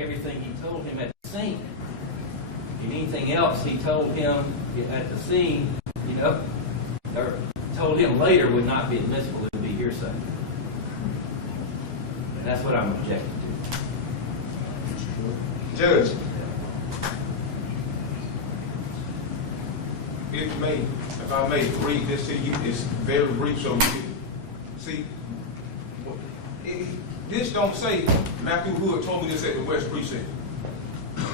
everything he told him at the scene. And anything else he told him at the scene, or told him later would not be admissible. It would be hearsay. And that's what I'm objecting to. Judge, if I may read this to you, it's very brief, so you can see. This don't say Matthew Hood told me this at the West Precinct.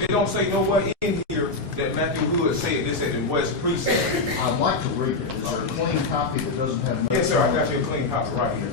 It don't say nowhere in here that Matthew Hood said this at the West Precinct. I'd like to read it. Is there a clean copy that doesn't have no? Yes, sir. I got you a clean copy right here.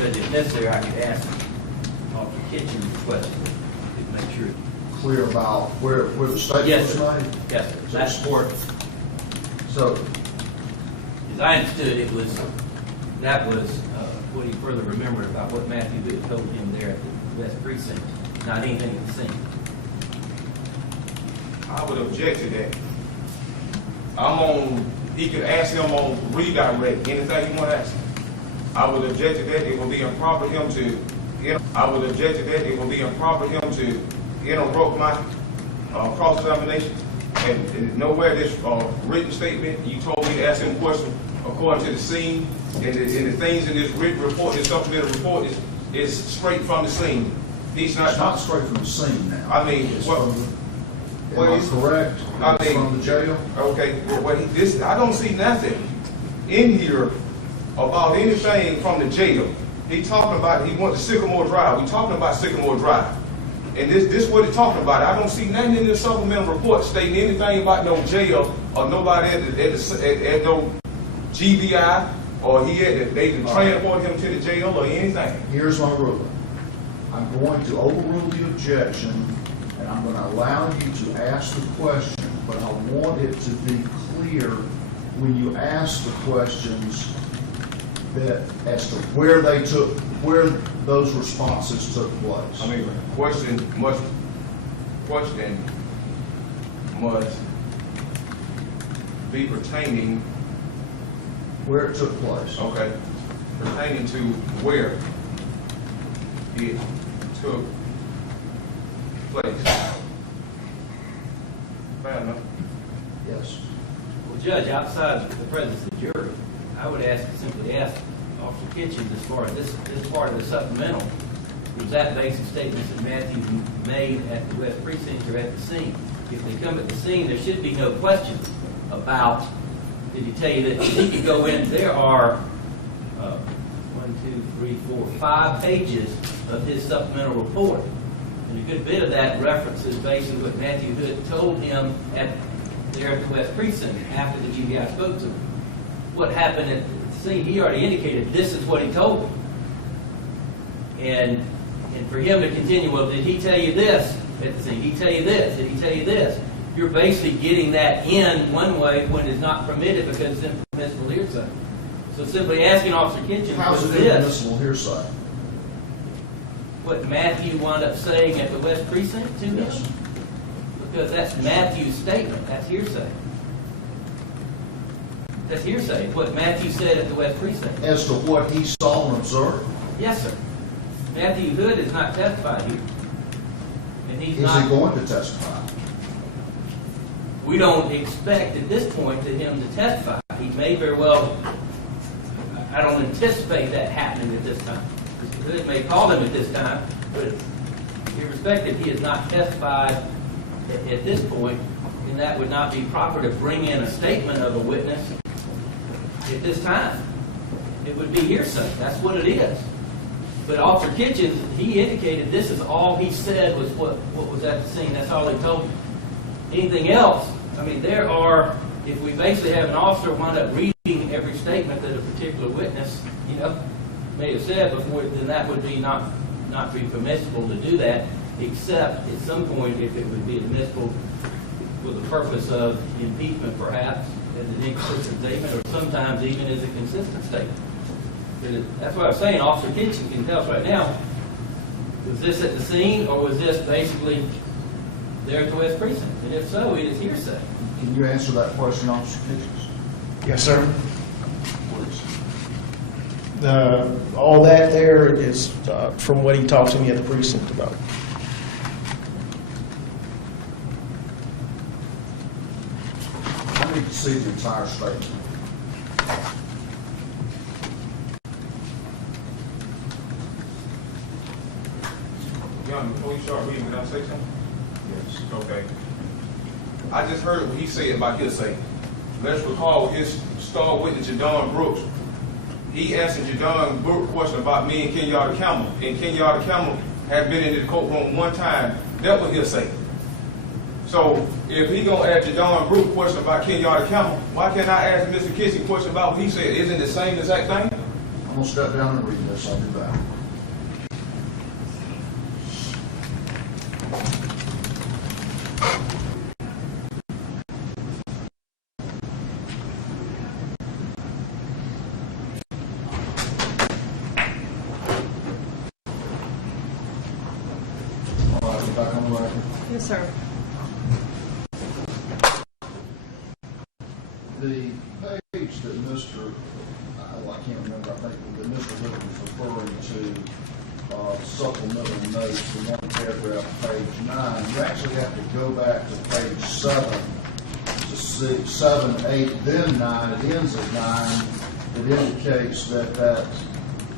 If necessary, I could ask off the kitchen question to make sure. Clear about where the statement Yes, was sir. made? Yes, sir. That's important. So, As I understood, that was what he further remembered about what Matthew Hood told him there at the West Precinct, not anything at the scene. I would object to that. He could ask him on redirect, anything he want to ask him. I would object to that. It would be improper for him to interrupt my cross-examination. And nowhere this written statement, you told me to ask him a question according to the scene, and the things in this written report, this supplemental report is straight from the scene. He's not. it's not straight from the scene now. I mean, It's what? Am I correct? I It's mean, from the jail? Okay, well, I don't see nothing in here about anything from the jail. He talking about, he went to Sycamore Drive. We talking about Sycamore Drive. And this what he talking about. I don't see nothing in this supplemental report stating anything about no jail or nobody at no GBI or they can transport him to the jail or anything. Here's my ruling. I'm going to overrule the objection, and I'm going to allow you to ask the question, but I want it to be clear when you ask the questions that as to where those responses took place. I mean, question must be pertaining. Where it took place. Okay, pertaining to where it took place. Fair enough. Yes. Well, Judge, outside the presence of the jury, I would simply ask Officer Kitchens, as far as this part of the supplemental, was that based on statements that Matthew made at the West Precinct or at the scene? If they come at the scene, there should be no question about, did he tell you that he could go in? There are 5 pages of his supplemental report. And a good bit of that references basically what Matthew Hood told him there at the West Precinct after the GBI spoke to him. What happened at the scene, he already indicated this is what he told him. And for him to continue, well, did he tell you this at the scene? Did he tell you this? Did he tell you this? You're basically getting that in one way when it's not permitted because it's impermissible hearsay. So simply asking Officer Kitchens, How is was it this impermissible hearsay? what Matthew wound up saying at the West Precinct to him? Yes. Because that's Matthew's statement. That's hearsay. That's hearsay. It's what Matthew said at the West Precinct. As to what he saw and observed? Yes, sir. Matthew Hood is not testified here. And he's Is not. he going to testify? We don't expect at this point to him to testify. He may very well, I don't anticipate that happening at this time. Mr. Hood may call him at this time, but irrespective, he has not testified at this point, then that would not be proper to bring in a statement of a witness at this time. It would be hearsay. That's what it is. But Officer Kitchens, he indicated this is all he said was what was at the scene. That's all he told me. Anything else, I mean, there are, if we basically have an officer wind up reading every statement that a particular witness, may have said before, then that would be not be permissible to do that, except at some point if it would be admissible for the purpose of impeachment, perhaps, as an inconsistent statement, or sometimes even as a consistent statement. That's what I'm saying. Officer Kitchen can tell us right now, was this at the scene, or was this basically there at the West Precinct? And if so, it is hearsay. Can you answer that question, Officer Kitchens? Yes, sir. Please. All that there is from what he talked to me at the precinct about. I need to see the entire statement. Young, before you start reading, can I say something? Yes. Okay. I just heard what he said about hearsay. Let's recall his star witness, Jadon Brooks. He asked Jadon Brooks a question about me and Kenyatta Campbell. And Kenyatta Campbell had been in the courtroom one time. That was hearsay. So if he gonna ask Jadon Brooks a question about Kenyatta Campbell, why can't I ask Mr. Kitchen a question about what he said? Isn't it the same exact thing? I'm gonna step down and read this. I'll be back. All right, back on the record. Yes, sir. The page that Mr. I can't remember, I think that Mr. Little was referring to, supplemental notes, the one paragraph, page 9, you actually have to go back to page 7 to see 7, 8, then 9. It ends at 9. It indicates that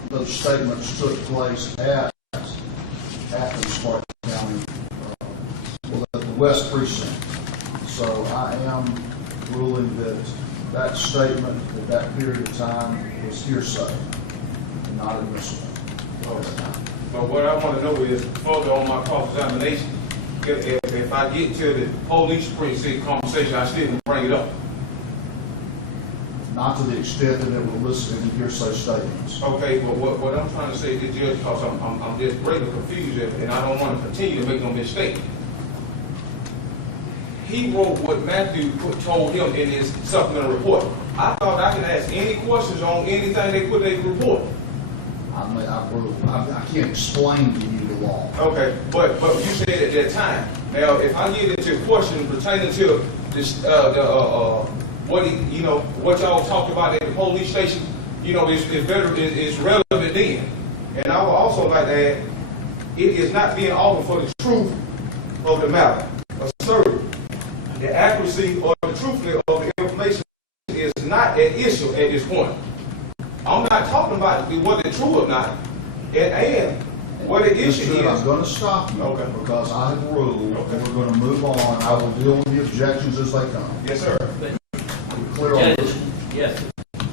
those statements took place at Athens, Sparta County, at the West Precinct. So I am ruling that statement at that period of time was hearsay and not admissible. But what I want to know is, further on my cross-examination, if I get to the police precinct conversation, I still can bring it up. Not to the extent that it will elicit any hearsay statements. Okay, but what I'm trying to say is, Judge, because I'm just greatly confused and I don't want to continue to make no mistake. He wrote what Matthew told him in his supplemental report. I thought I can ask any questions on anything they put in the report. I can't explain to you the law. Okay, but you said at that time. Now, if I get into questions pertaining to this, what y'all talked about at the police station, it's relevant then. And I would also like to add, it is not being offered for the truth of the matter asserted. The accuracy or the truthfulness of the information is not an issue at this point. I'm not talking about whether it's true or not, and what the issue is. I'm going to stop you because I have ruled, and we're going to move on. I will deal with the objections as they come. Yes, sir. Clear on Judges, yes, be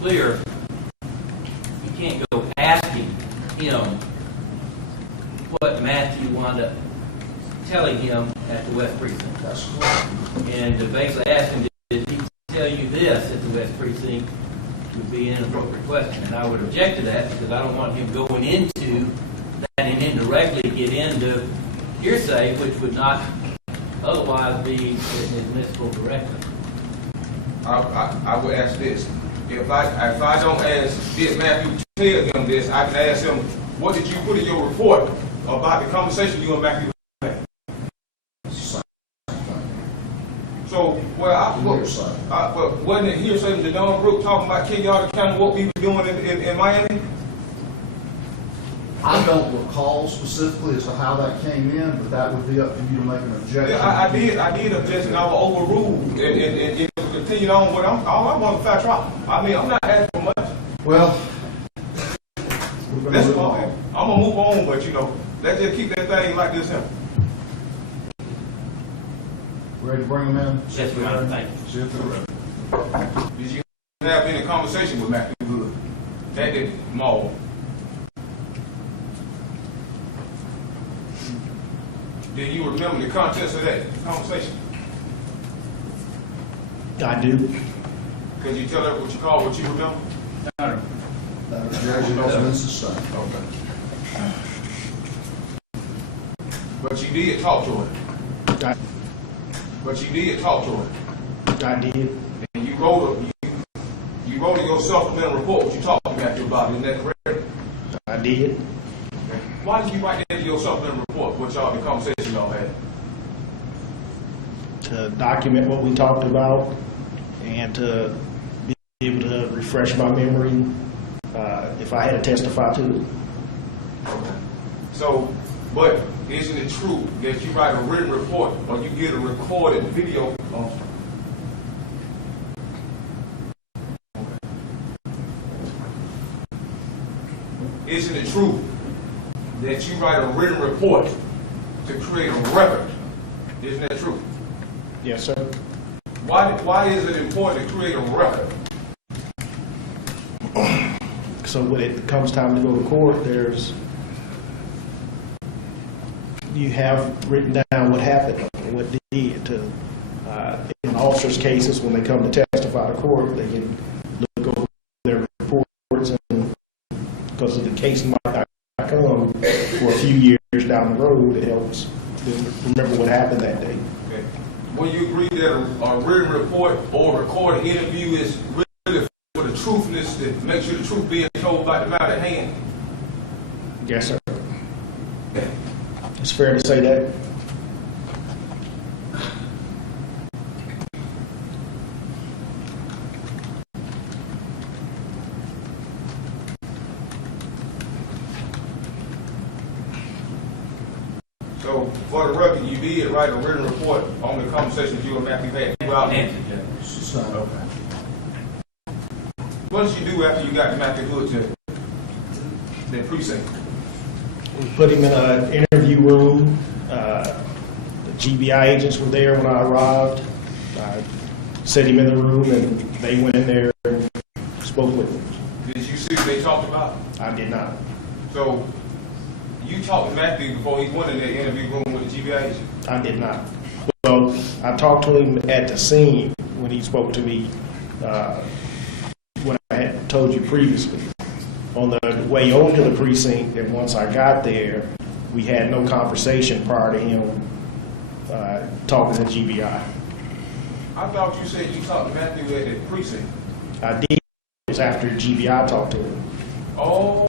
clear. You can't go asking him what Matthew wound up telling him at the West Precinct. That's correct. And to basically ask him, did he tell you this at the West Precinct, would be an inappropriate question. And I would object to that because I don't want him going into that and indirectly get into hearsay, which would not otherwise be admissible directly. I would ask this. If I don't ask, did Matthew tell him this, I can ask him, what did you put in your report about the conversation you and Matthew had? So, but wasn't it hearsay with Jadon Brooks talking about Kenyatta County, what we were doing in Miami? I don't recall specifically as to how that came in, but that would be up to you to make an objection. Yeah, I did object, and I was overruled, and continued on. But all I want to fact trial. I mean, I'm not asking for much. Well, we're going to move on. I'm gonna move on, but let's just keep that thing like this here. Ready to bring them in? Yes, Your Honor, thank you. See if they're ready. Did you have any conversation with Matthew Hood at the mall? Do you remember the contents of that conversation? I do. Could you tell us what you call what you remember? Judge, it doesn't mean sustained. Okay. But you did talk to her. But you did talk to her. I did. And you wrote in your supplemental report what you talked to Matthew about. Isn't that correct? I did. Why did you write that in your supplemental report? What y'all, the conversation y'all had? To document what we talked about and to be able to refresh my memory if I had to testify to it. Okay. So, but isn't it true that you write a written report or you get a recorded video of? Isn't it true that you write a written report to create a record? Isn't that true? Yes, sir. Why is it important to create a record? So when it comes time to go to court, you have written down what happened, what they did. In officers' cases, when they come to testify to court, they can look over their reports, and because of the case might not come for a few years down the road, it helps them remember what happened that day. Okay. Will you agree that a written report or recorded interview is really for the truthness, to make sure the truth being told by the matter at hand? Yes, sir. It's fair to say that. So, for the record, you did write a written report on the conversations you and Matthew had throughout. Answer, Judge. Sustained. Okay. What did you do after you got to Matthew Hood to the precinct? We put him in an interview room. The GBI agents were there when I arrived. I set him in the room, and they went in there and spoke with him. Did you see what they talked about? I did not. So, you talked to Matthew before he went in the interview room with the GBI agent? I did not. Well, I talked to him at the scene when he spoke to me, when I had told you previously. On the way over to the precinct, and once I got there, we had no conversation prior to him talking to GBI. I thought you said you talked to Matthew at the precinct. I did. It was after GBI talked to him. Oh,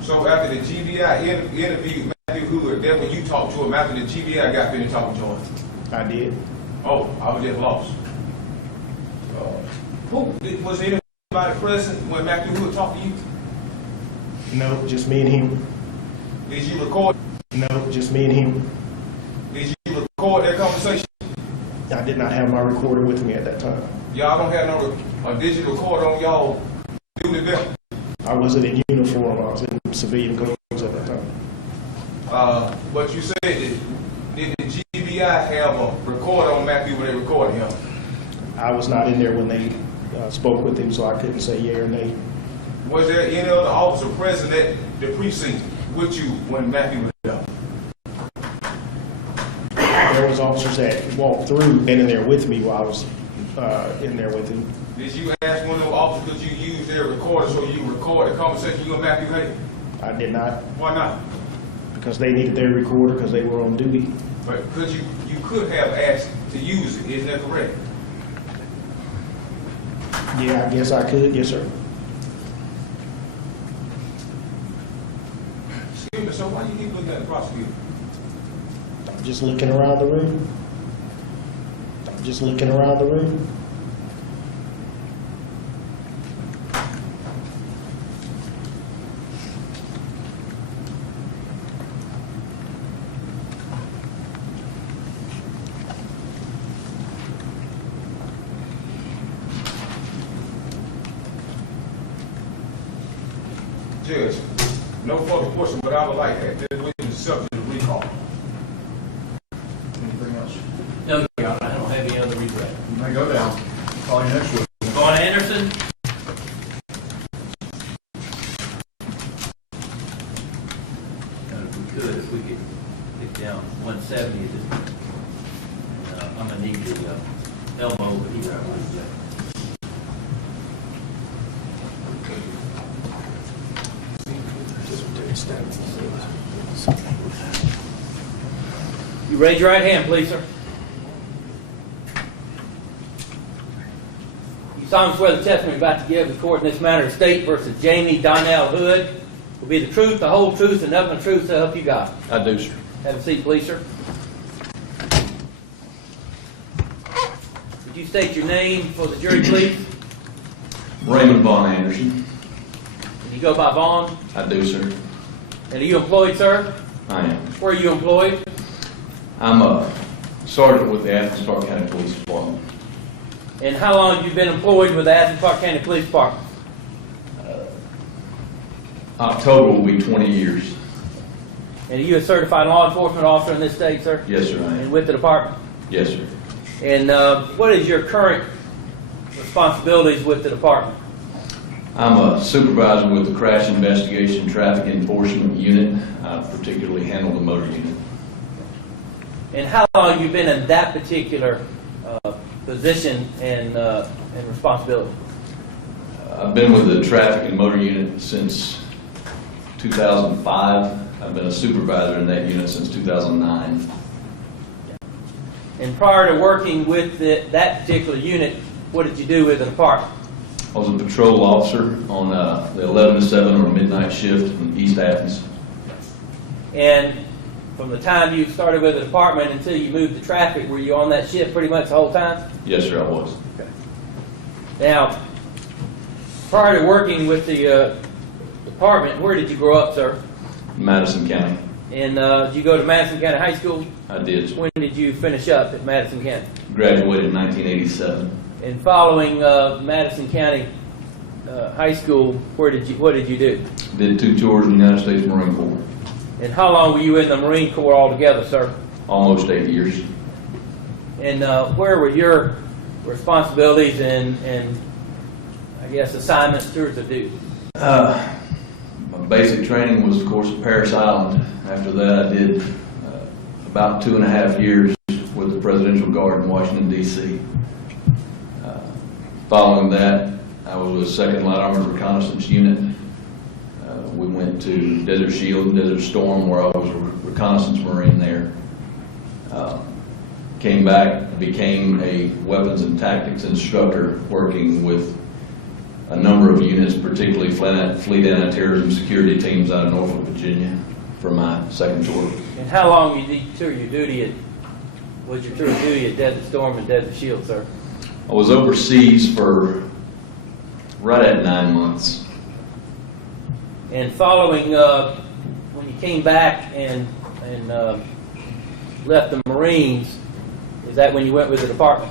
so after the GBI interviewed Matthew Hood, then when you talked to him after the GBI got finished talking to him? I did. Oh, I was just lost. Was anybody present when Matthew Hood talked to you? No, just me and him. Did you record? No, just me and him. Did you record that conversation? I did not have my recorder with me at that time. Y'all don't have a digital recorder on y'all duty belt? I wasn't in uniform. I was in civilian clothes at that time. But you said that did the GBI have a recorder on Matthew when they recorded him? I was not in there when they spoke with him, so I couldn't say yea or nay. Was there any other officer present at the precinct with you when Matthew was there? There was officers that walked through, been in there with me while I was in there with him. Did you ask one of those officers, could you use their recorder so you record the conversation you and Matthew had? I did not, Why not? because they needed their recorder because they were on duty. But you could have asked to use it, isn't that correct? Yeah, I guess I could. Yes, sir. Excuse me, so why you keep looking at the prosecutor? I'm just looking around the room. I'm just looking around the room. Judge, no further question, but I would like that witness subject to recall. Anything else? No, Your Honor, go down. Call you next week. Vaughn Anderson. If we could get down 170, I'm gonna need the elbow, but either I would. You raise your right hand, please, sir. You solemnly swear the testimony you're about to give the court in this matter of State versus Jamie Donnell Hood will be the truth, the whole truth, and nothing but truth, so help you God. I do, sir. Have a seat, please, sir. Would you state your name for the jury, please? Raymond Vaughn Anderson. And you go by Vaughn? I do, sir. And are you employed, sir? I am. Where are you employed? I'm a sergeant with the Athens Park County Police Department. And how long have you been employed with the Athens Park County Police Department? October will be 20 years. And are you a certified law enforcement officer in this state, sir? Yes, sir, I And am. with the department? Yes, sir. And what is your current responsibilities with the department? I'm a supervisor with the Crash Investigation Traffic Enforcement Unit. I particularly handle the motor unit. And how long have you been in that particular position and responsibility? I've been with the Traffic and Motor Unit since 2005. I've been a supervisor in that unit since 2009. And prior to working with that particular unit, what did you do with the department? I was a patrol officer on the 11 to 7 or midnight shift in East Athens. And from the time you started with the department until you moved to traffic, were you on that shift pretty much the whole time? Yes, sir, I was. Okay. Now, prior to working with the department, where did you grow up, sir? Madison County. And did you go to Madison County High School? I did. When did you finish up at Madison County? Graduated in 1987. And following Madison County High School, what did you do? Did 2 tours in the United States Marine Corps. And how long were you in the Marine Corps altogether, sir? Almost 8 years. And where were your responsibilities and I guess assignments, tours of duty? My basic training was, of course, at Paris Island. After that, I did about 2.5 years with the Presidential Guard in Washington, D.C. Following that, I was with 2nd Light Armored Reconnaissance Unit. We went to Desert Shield and Desert Storm, where I was a reconnaissance Marine there. Came back, became a weapons and tactics instructor, working with a number of units, particularly fleet anti-terrorism security teams out of Norfolk, Virginia, for my 2nd tour. And how long was your tour of duty at Desert Storm and Desert Shield, sir? I was overseas for right at 9 months. And following, when you came back and left the Marines, is that when you went with the department?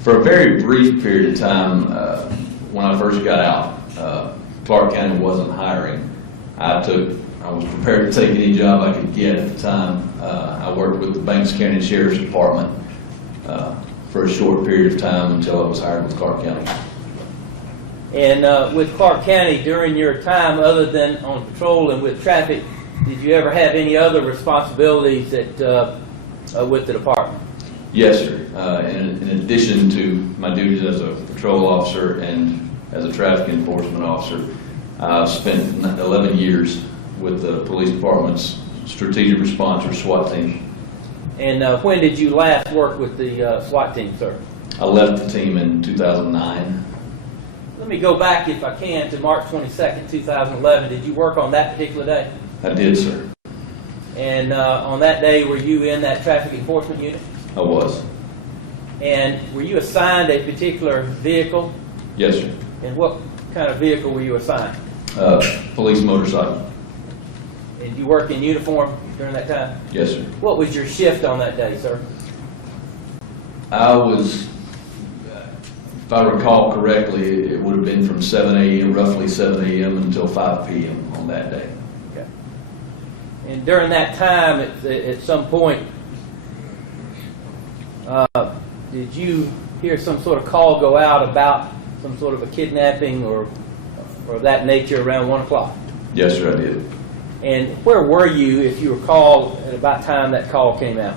For a very brief period of time, when I first got out, Clark County wasn't hiring. I was prepared to take any job I could get at the time. I worked with the Banks County Sheriff's Department for a short period of time until I was hired with Clark County. And with Clark County, during your time, other than on patrol and with traffic, did you ever have any other responsibilities with the department? Yes, sir. In addition to my duties as a patrol officer and as a traffic enforcement officer, I've spent 11 years with the police department's strategic response or SWAT team. And when did you last work with the SWAT team, sir? I left the team in 2009. Let me go back, if I can, to March 22nd, 2011. Did you work on that particular day? I did, sir. And on that day, were you in that traffic enforcement unit? I was. And were you assigned a particular vehicle? Yes, sir. And what kind of vehicle were you assigned? Police motorcycle. And you worked in uniform during that time? Yes, sir. What was your shift on that day, sir? I was, if I recall correctly, it would have been from 7 a.m., roughly 7 a.m. until 5 p.m. on that day. Okay. And during that time, at some point, did you hear some sort of call go out about some sort of a kidnapping or that nature around 1 o'clock? Yes, sir, I did. And where were you if you were called at about time that call came out?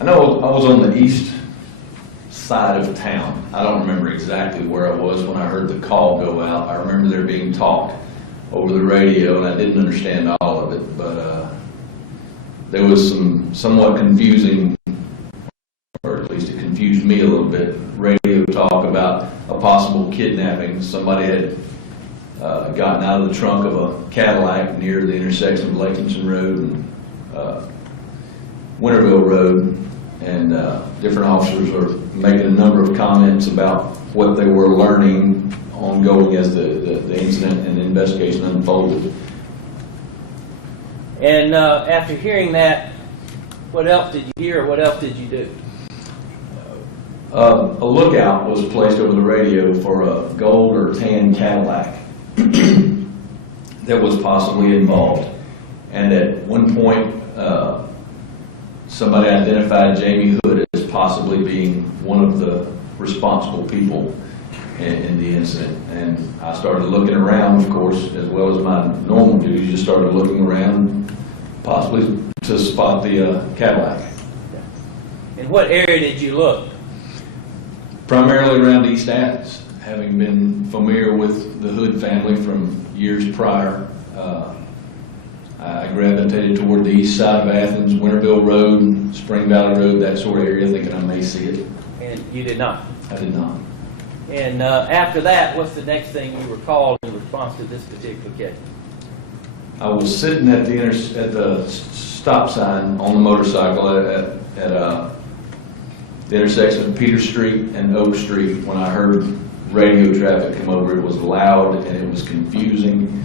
I know I was on the east side of town. I don't remember exactly where I was when I heard the call go out. I remember there being talk over the radio, and I didn't understand all of it, but there was some somewhat confusing, or at least it confused me a little bit, radio talk about a possible kidnapping. Somebody had gotten out of the trunk of a Cadillac near the intersection of Lexington Road and Winterville Road, and different officers were making a number of comments about what they were learning ongoing as the incident and the investigation unfolded. And after hearing that, what else did you hear or what else did you do? A lookout was placed over the radio for a gold or tan Cadillac that was possibly involved. And at one point, somebody identified Jamie Hood as possibly being one of the responsible people in the incident. And I started looking around, of course, as well as my normal duties, just started looking around, possibly to spot the Cadillac. In what area did you look? Primarily around East Athens, having been familiar with the Hood family from years prior. I gravitated toward the east side of Athens, Winterville Road, Spring Valley Road, that sort of area, thinking I may see it. And you did not? I did not. And after that, what's the next thing you were called in response to this particular case? I was sitting at the stop sign on the motorcycle at the intersection of Peter Street and Oak Street when I heard radio traffic come over. It was loud and it was confusing.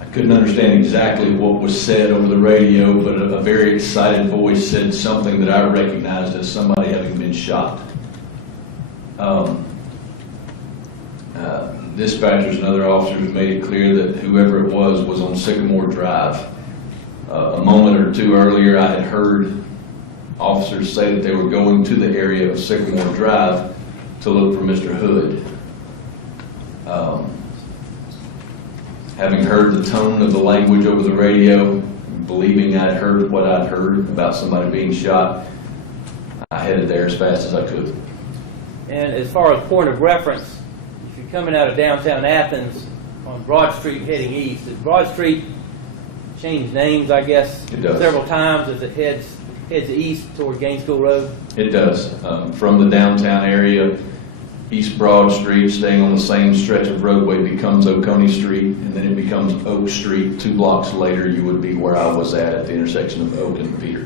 I couldn't understand exactly what was said over the radio, but a very excited voice said something that I recognized as somebody having been shot. Dispatchers and other officers made it clear that whoever it was on Sycamore Drive. A moment or two earlier, I had heard officers say that they were going to the area of Sycamore Drive to look for Mr. Hood. Having heard the tone of the language over the radio, believing I'd heard what I'd heard about somebody being shot, I headed there as fast as I could. And as far as point of reference, if you're coming out of downtown Athens on Broad Street heading east, does Broad Street change names, I guess, It does. several times as it heads east toward Gainesville Road? It does. From the downtown area, East Broad Street, staying on the same stretch of roadway, becomes Oconee Street, and then it becomes Oak Street. 2 blocks later, you would be where I was at the intersection of Oak and Peter.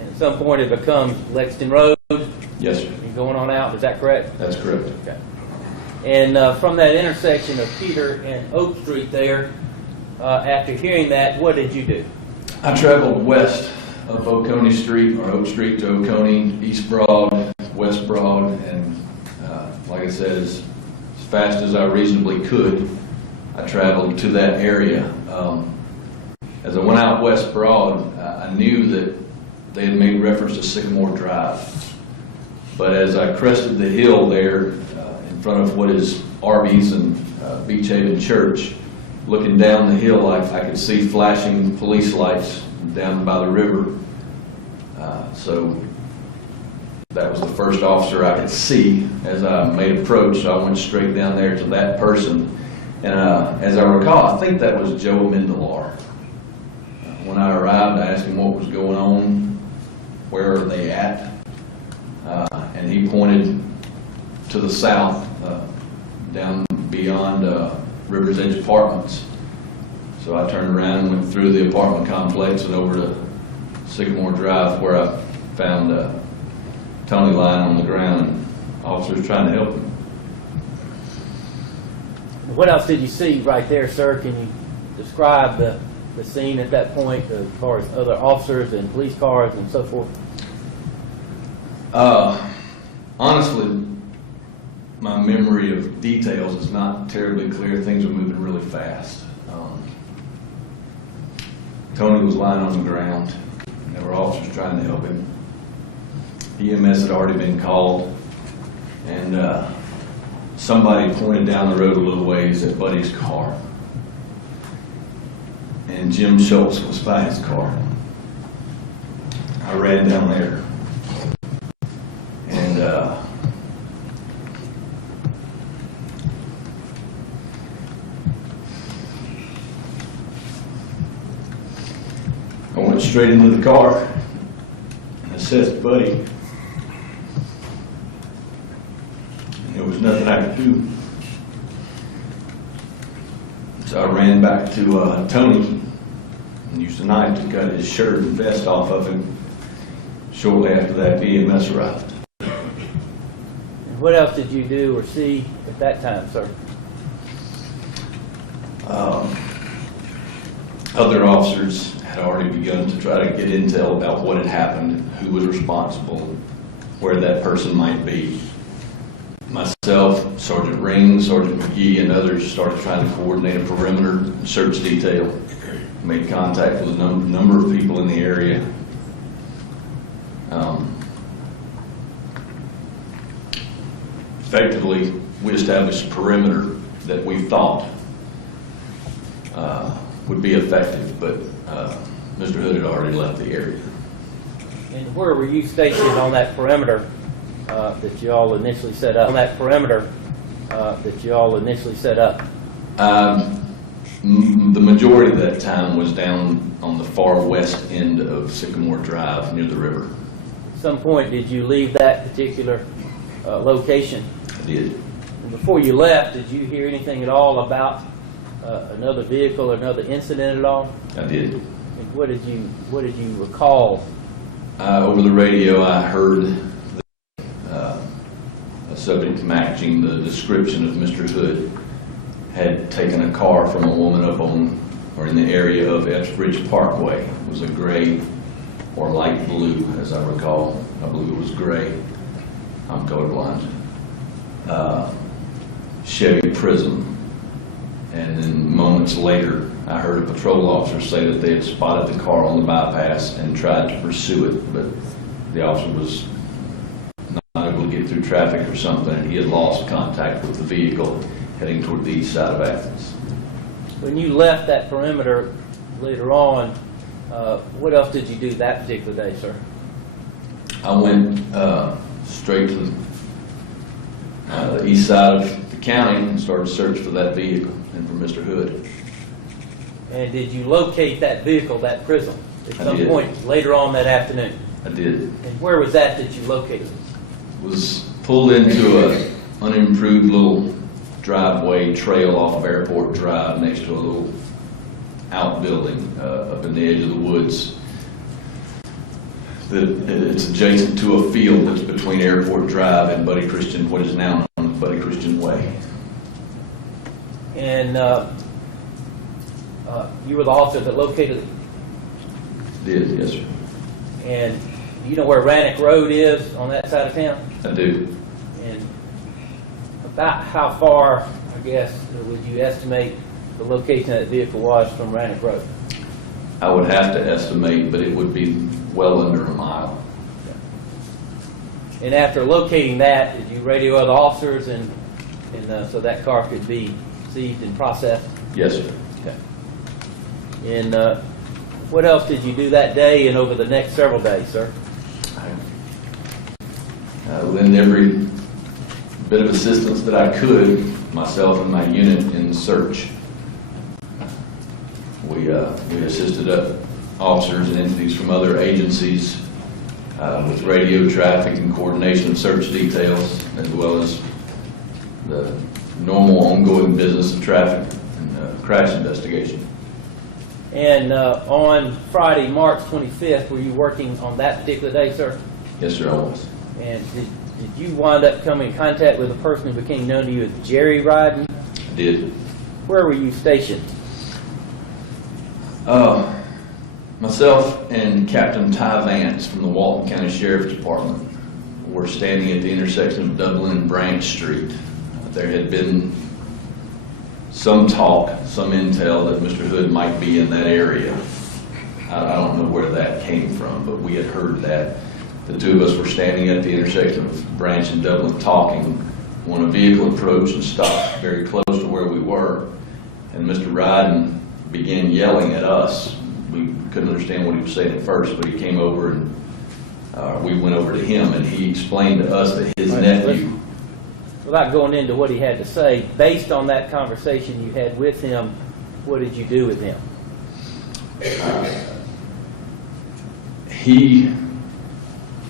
And at some point, it becomes Lexington Road. Yes, sir. And going on out, is that correct? That's correct. Okay. And from that intersection of Peter and Oak Street there, after hearing that, what did you do? I traveled west of Oconee Street, or Oak Street to Oconee, East Broad, West Broad, and like I said, as fast as I reasonably could, I traveled to that area. As I went out West Broad, I knew that they had made reference to Sycamore Drive. But as I crested the hill there in front of what is Arby's and Beach Haven Church, looking down the hill, I could see flashing police lights down by the river. So that was the first officer I could see as I made approach. So I went straight down there to that person. And as I recall, I think that was Joe Mendelar. When I arrived, I asked him what was going on, where are they at? And he pointed to the south, down beyond River's Edge Apartments. So I turned around and went through the apartment complex and over to Sycamore Drive, where I found Tony lying on the ground and officers trying to help him. What else did you see right there, sir? Can you describe the scene at that point as far as other officers and police cars and so forth? Honestly, my memory of details is not terribly clear. Things were moving really fast. Tony was lying on the ground. There were officers trying to help him. EMS had already been called. and somebody pointed down the road a little ways at Buddy's car. And Jim Schultz was by his car. I ran down there, and I went straight into the car and assessed Buddy. And there was nothing I could do. So I ran back to Tony and used a knife to cut his shirt and vest off of him. Shortly after that, the EMS arrived. And what else did you do or see at that time, sir? Other officers had already begun to try to get intel about what had happened, who was responsible, where that person might be. Myself, Sergeant Ring, Sergeant McGee, and others started trying to coordinate a perimeter search detail. Made contact with a number of people in the area. Effectively, we established a perimeter that we thought would be effective, but Mr. Hood had already left the area. And where were you stationed on that perimeter that you all initially set up? On that perimeter that you all initially set up? The majority of that time was down on the far west end of Sycamore Drive near the river. At some point, did you leave that particular location? I did. And before you left, did you hear anything at all about another vehicle or another incident at all? I did. And what did you recall? Over the radio, I heard a subject matching the description of Mr. Hood had taken a car from a woman up on, or in the area of Epps Parkway. It was a gray or light blue, as I recall. I believe it was gray. I'm colorblind. Chevy Prism. And then moments later, I heard a patrol officer say that they had spotted the car on the bypass and tried to pursue it, but the officer was not able to get through traffic or something, and he had lost contact with the vehicle heading toward the east side of Athens. When you left that perimeter later on, what else did you do that particular day, sir? I went straight to the east side of the county and started to search for that vehicle and for Mr. Hood. And did you locate that vehicle, that Prism, at I some did. point later on that afternoon? I did. And where was that you located? Was pulled into a unimproved little driveway trail off of Airport Drive next to a little outbuilding up in the edge of the woods. It's adjacent to a field that's between Airport Drive and Buddy Christian, what is now known as Buddy Christian Way. And you were the officer that located it? Did, yes, sir. And you know where Rannoch Road is on that side of town? I do. And about how far, I guess, would you estimate the location of that vehicle was from Rannoch Road? I would have to estimate, but it would be well under a mile. And after locating that, did you radio other officers and so that car could be seized and processed? Yes, sir. Okay. And what else did you do that day and over the next several days, sir? I lend every bit of assistance that I could, myself and my unit, in the search. We assisted officers and entities from other agencies with radio traffic and coordination of search details, as well as the normal ongoing business of traffic and crash investigation. And on Friday, March 25th, were you working on that particular day, sir? Yes, sir, I was. And did you wind up coming in contact with a person who became known to you as Jerry Riding? I did. Where were you stationed? Myself and Captain Ty Vance from the Walton County Sheriff's Department were standing at the intersection of Dublin and Branch Street. There had been some talk, some intel that Mr. Hood might be in that area. I don't know where that came from, but we had heard that. The two of us were standing at the intersection of Branch and Dublin talking when a vehicle approached and stopped very close to where we were. And Mr. Ryden began yelling at us. We couldn't understand what he was saying at first, but he came over and we went over to him, and he explained to us that his nephew... Without going into what he had to say, based on that conversation you had with him, what did you do with him? He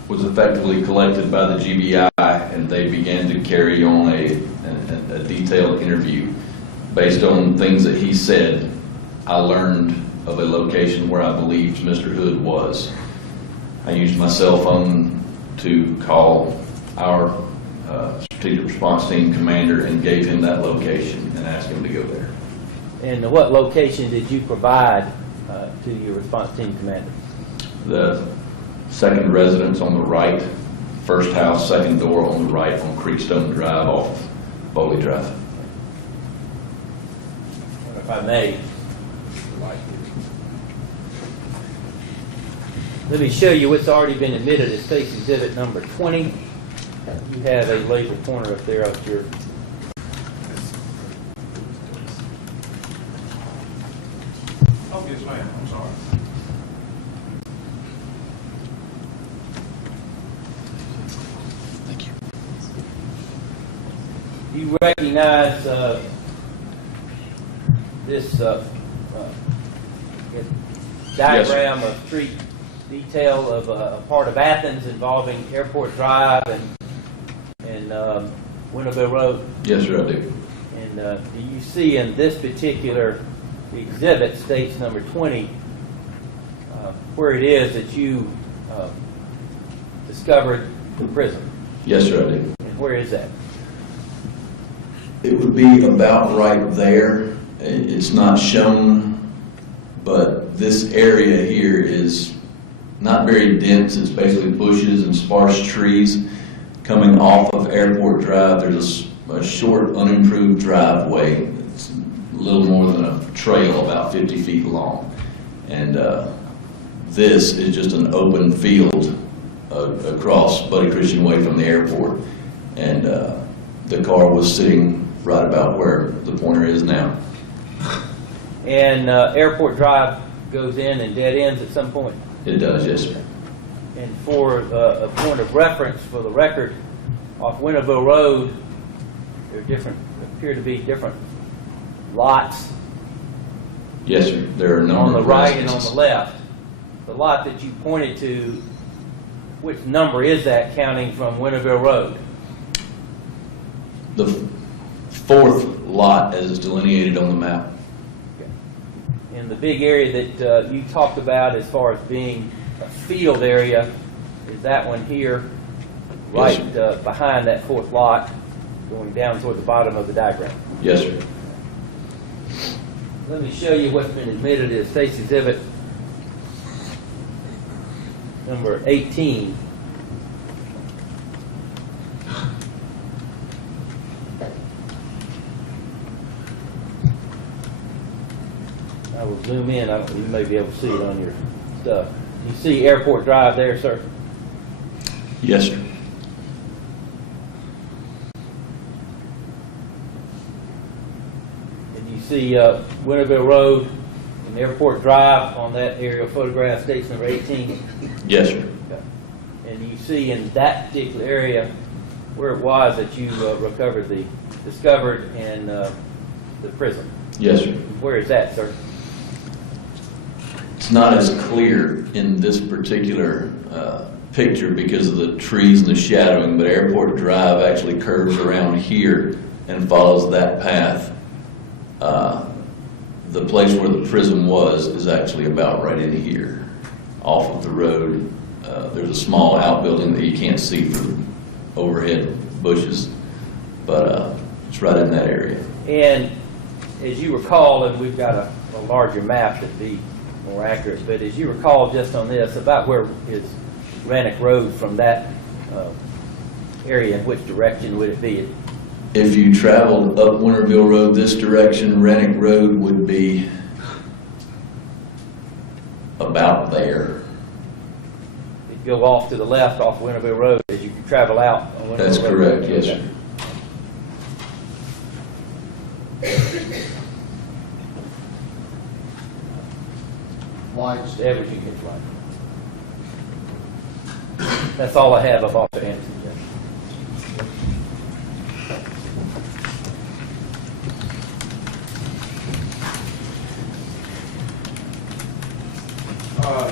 was effectively collected by the GBI, and they began to carry on a detailed interview. Based on things that he said, I learned of a location where I believed Mr. Hood was. I used my cell phone to call our strategic response team commander and gave him that location and asked him to go there. And what location did you provide to your response team commander? The second residence on the right, first house, second door on the right on Creekstone Drive off of Bowley Drive. If I may, let me show you what's already been admitted as State's Exhibit number 20. You have a laser pointer up there up your... Oh, yes, ma'am, I'm sorry. Thank you. You recognize this diagram of street detail of a part of Athens involving Airport Drive and Winterville Road? Yes, sir, I do. And do you see in this particular exhibit, States number 20, where it is that you discovered the prison? Yes, sir, I do. And where is that? It would be about right there. It's not shown, but this area here is not very dense. It's basically bushes and sparse trees. Coming off of Airport Drive, there's a short, unimproved driveway. It's a little more than a trail, about 50 feet long. And this is just an open field across Buddy Christian Way from the airport. And the car was sitting right about where the pointer is now. And Airport Drive goes in and dead ends at some point? It does, yes, sir. And for a point of reference for the record, off Winterville Road, there appear to be different lots. Yes, sir. There are a number on the of right and on residences. the left. The lot that you pointed to, which number is that counting from Winterville Road? The fourth lot as delineated on the map. And the big area that you talked about as far as being a field area is that one here, right Yes, behind that fourth lot, going down toward the bottom of the diagram. Yes, sir. Let me show you what's been admitted as State's Exhibit number 18. I will zoom in. You may be able to see it on your stuff. You see Airport Drive there, sir? Yes, sir. And you see Winterville Road and Airport Drive on that aerial photograph, States number 18? Yes, sir. Okay. And you see in that particular area where it was that you discovered in the prison? Yes, sir. Where is that, sir? It's not as clear in this particular picture because of the trees and the shadowing, but Airport Drive actually curves around here and follows that path. The place where the prison was is actually about right in here, off of the road. There's a small outbuilding that you can't see through overhead bushes, but it's right in that area. And as you recall, and we've got a larger map that'd be more accurate, but as you recall just on this, about where is Rannoch Road from that area, in which direction would it be? If you traveled up Winterville Road this direction, Rannoch Road would be about there. Did go off to the left off Winterville Road as you travel out on Winterville That's Road. correct, yes, sir. Lights. Everything gets right. That's all I have of Officer Anderson, Judge.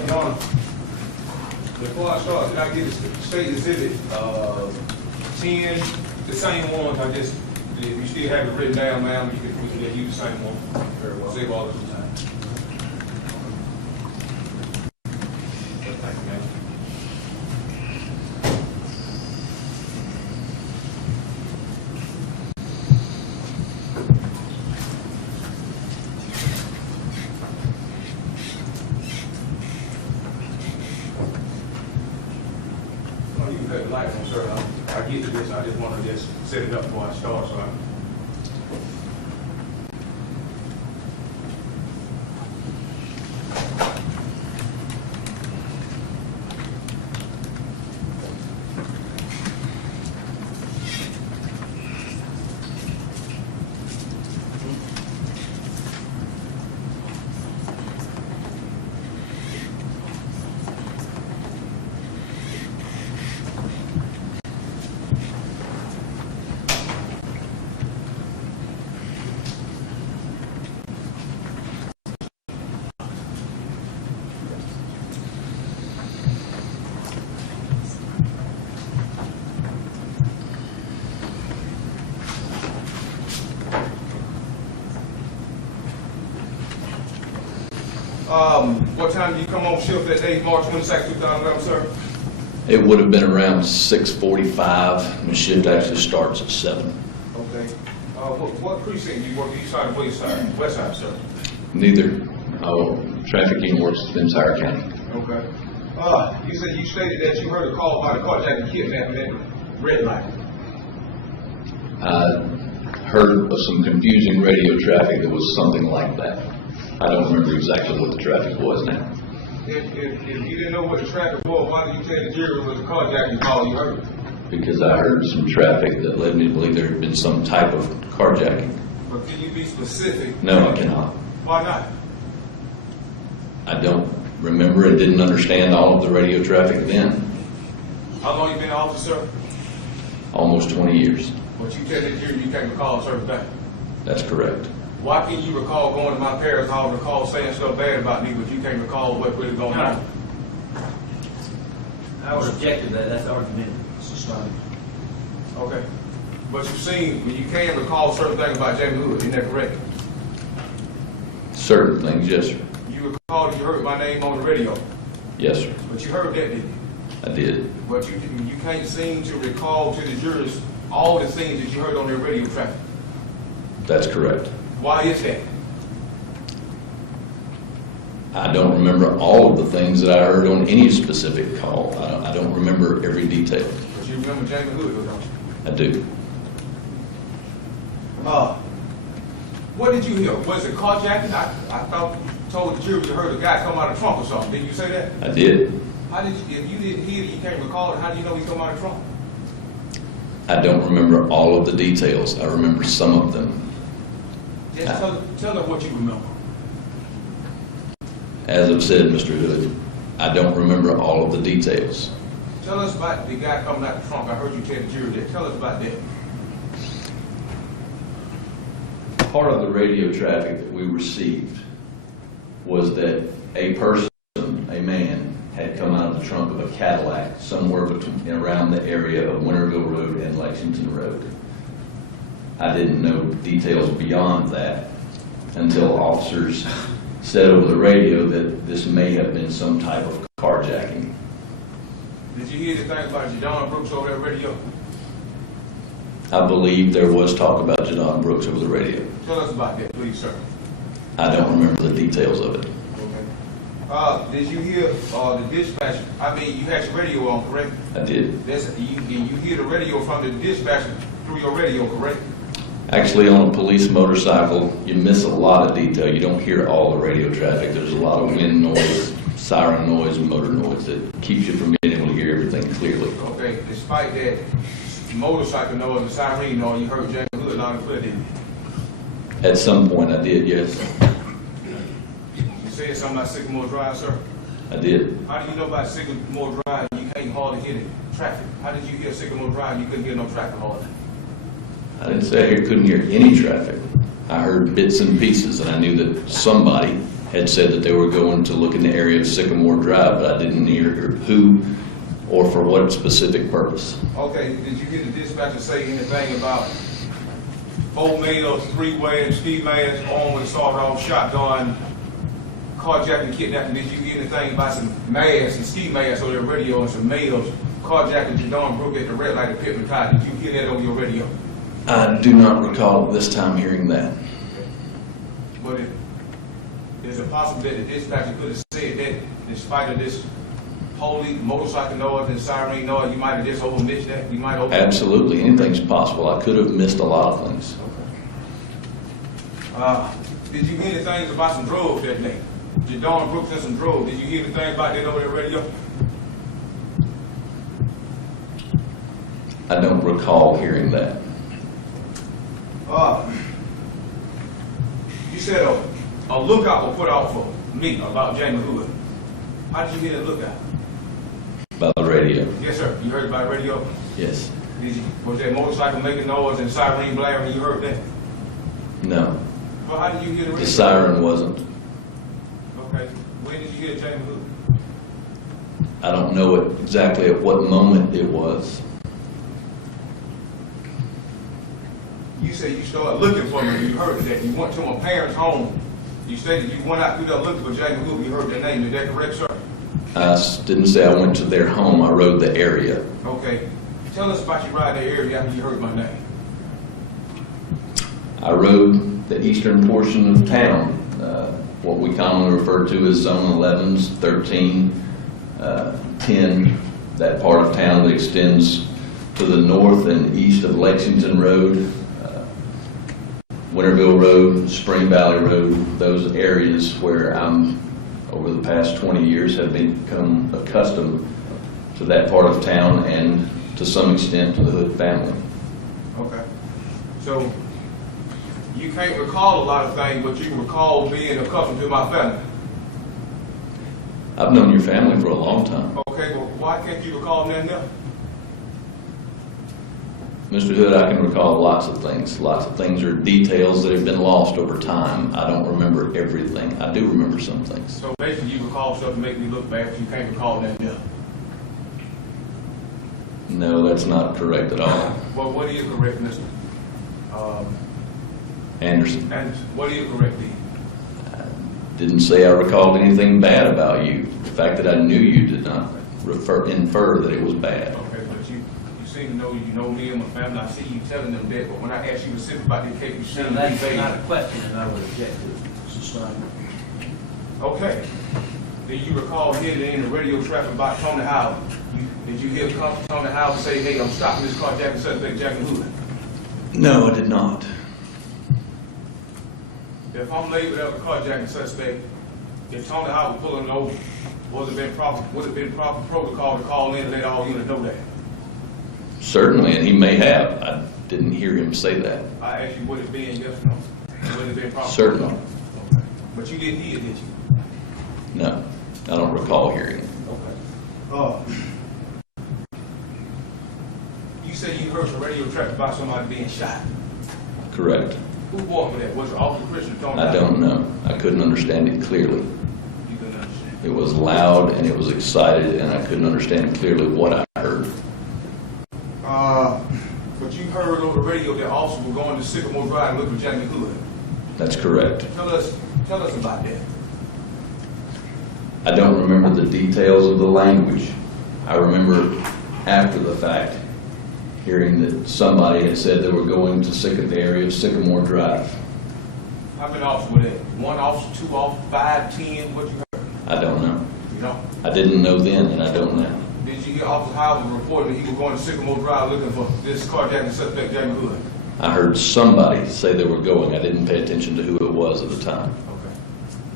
Your Honor, before I start, can I get the state exhibit, 10, the same ones, if you still have it written down, ma'am, we can get you the same one. Very well. Save all of the time. Thank you, ma'am. Oh, you can cut the lights on, sir. I get to this, I just want to set it up before I start, so I. What time did you come on shift that day, March 22nd, 2011, sir? It would have been around 6:45. My shift actually starts at 7. Okay. What precinct you work, east side or west side? West side, sir. Neither. Trafficking works the entire county. Okay. You said you stated that you heard a call about a carjacking kidnapping at red light. I heard of some confusing radio traffic that was something like that. I don't remember exactly what the traffic was now. If you didn't know what the traffic was, why did you tell the jury it was a carjacking call you heard? Because I heard some traffic that led me to believe there had been some type of carjacking. But can you be specific? No, I cannot. Why not? I don't remember and didn't understand all of the radio traffic then. How long you been an officer? Almost 20 years. But you tell the jury you can't recall a certain thing. That's correct. Why can you recall going to my parents' house and recall saying stuff bad about me, but you can't recall what really going on? I would object to that, that's argumentative. Okay. But you've seen, when you can recall certain things about Jamie Hood, isn't that correct? Certain things, yes, sir. You recall that you heard my name on the radio, Yes, sir. but you heard that, didn't you? I did. But you can't seem to recall to the jurors all the things that you heard on their radio traffic. That's correct. Why is that? I don't remember all of the things that I heard on any specific call. I don't remember every detail. But you remember Jamie Hood, don't you? I do. What did you hear? Was it carjacking? I thought you told the jury you heard a guy come out of the trunk or something. Didn't you say that? I did. How did you, if you didn't hear it, you can't recall it, how do you know he come out of the trunk? I don't remember all of the details. I remember some of them. Just tell them what you remember. As I've said, Mr. Hood, I don't remember all of the details. Tell us about the guy coming out the trunk. I heard you tell the jury that. Tell us about that. Part of the radio traffic that we received was that a person, a man, had come out of the trunk of a Cadillac somewhere between, around the area of Winterville Road and Lexington Road. I didn't know details beyond that until officers said over the radio that this may have been some type of carjacking. Did you hear anything about Jadon Brooks over that radio? I believe there was talk about Jadon Brooks over the radio. Tell us about that, please, sir. I don't remember the details of it. Okay. Did you hear the dispatcher? I mean, you had your radio on, correct? I did. You hear the radio from the dispatcher through your radio, correct? Actually, on a police motorcycle, you miss a lot of detail. You don't hear all the radio traffic. There's a lot of wind noise, siren noise, motor noise that keeps you from being able hear everything clearly. Okay, despite that motorcycle noise and siren noise, you heard James Hood loud and clear, didn't you? At some point, I did, yes. You said something about Sycamore Drive, sir? I did. How do you know about Sycamore Drive and you can't hardly hear the traffic? How did you hear Sycamore Drive and you couldn't hear no traffic hardly? I didn't say I couldn't hear any traffic. I heard bits and pieces, and I knew that somebody had said that they were going to look in the area of Sycamore Drive, but I didn't hear who or for what specific purpose. Okay, did you hear the dispatcher say anything about 4 males, 3-way, ski masks, armed with a sawed-off shotgun, carjacking, kidnapping? Did you hear anything about some masks and ski masks on your radio and some males carjacking Jadon Brook at the red light at Pittman Tide? Did you hear that on your radio? I do not recall this time hearing that. But is it possible that the dispatcher could have said that in spite of this holy motorcycle noise and siren noise, you might have just overmissed that? You might Absolutely, anything's possible. I could have missed a lot of things. Did you hear anything about some drugs that night? Jadon Brooks and some drugs. Did you hear anything about that over the radio? I don't recall hearing that. You said a lookout was put out for me about Jamie Hood. How did you hear the lookout? By the radio. Yes, sir. You heard it by radio? Yes. Was that motorcycle making noise and siren blaring? You heard that? No. Well, how did you hear the radio? The siren wasn't. Okay. When did you hear Jamie Hood? I don't know exactly at what moment it was. You said you started looking for me. You heard that. You went to my parents' home. You stated you went out through there looking for Jamie Hood. You heard their name. Is that correct, sir? I didn't say I went to their home. I rode the area. Okay. Tell us about your ride to the area after you heard my name. I rode the eastern portion of town, what we commonly refer to as Zone 11s, 13, 10, that part of town that extends to the north and east of Lexington Road, Winterville Road, Spring Valley Road, those areas where I'm, over the past 20 years, have become accustomed to that part of town and to some extent to the Hood family. Okay. So, you can't recall a lot of things, but you can recall being accustomed to my family. I've known your family for a long time. Okay, but why can't you recall nothing else? Mr. Hood, I can recall lots of things. Lots of things are details that have been lost over time. I don't remember everything. I do remember some things. So basically you recall stuff to make me look bad, but you can't recall nothing else. No, that's not correct at all. Well, what is correct, Mr. Anderson, And what is correct then? didn't say I recalled anything bad about you. The fact that I knew you did not infer that it was bad. Okay, but you seem to know me and my family. I see you telling them that, but when I ask you specifically about the case, you seem So to be that's vague. not a question, and I would object to it. Okay. Do you recall hearing in the radio traffic about Tony Howard? Did you hear Tony Howard say, hey, I'm stopping this carjacking suspect, Jackie Hood? No, I did not. If I'm labeled as a carjacking suspect, if Tony Howard pulling over, would it have been proper protocol to call in and let all units know that? Certainly, and he may have. I didn't hear him say that. I asked you, would it be in yes or no? Would it have been proper? Certainly. Okay. But you didn't hear it, did you? No, I don't recall hearing it. Okay. You said you heard some radio traffic about somebody being shot. Correct. Who walked with that? Was it Officer Christian or Tony I Howard? don't know. I couldn't understand it clearly. You couldn't understand. It was loud and it was excited, and I couldn't understand clearly what I heard. But you heard over the radio that officers were going to Sycamore Drive and looking for Jamie Hood. That's correct. Tell us about that. I don't remember the details of the language. I remember after the fact hearing that somebody had said they were going to the area of Sycamore Drive. How many officers were there? One officer, two officers, 5, 10? What you heard? I don't know. You know? I didn't know then, and I don't now. Did you hear Officer Howard reporting that he was going to Sycamore Drive looking for this carjacking suspect, Jamie Hood? I heard somebody say they were going. I didn't pay attention to who it was at the time. Okay.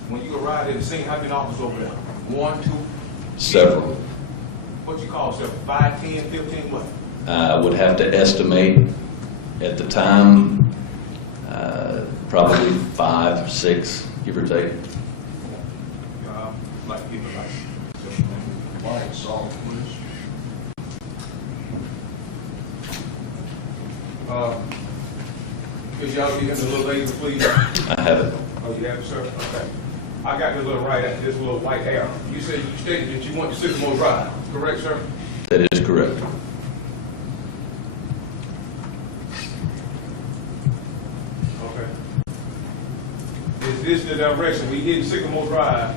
When you arrived at the scene, how many officers over there? 1, 2? Several. What you call yourself, 5, 10, 15, what? I would have to estimate at the time, probably 5, 6, give or take. Like people like. Light, salt, please. Could y'all give him a little laser, please? I have it. Oh, you have it, sir? Okay. I got this little right at this little white arrow. You said you stated that you want the Sycamore Drive, correct, sir? That is correct. Okay. Is this the direction? We hit Sycamore Drive.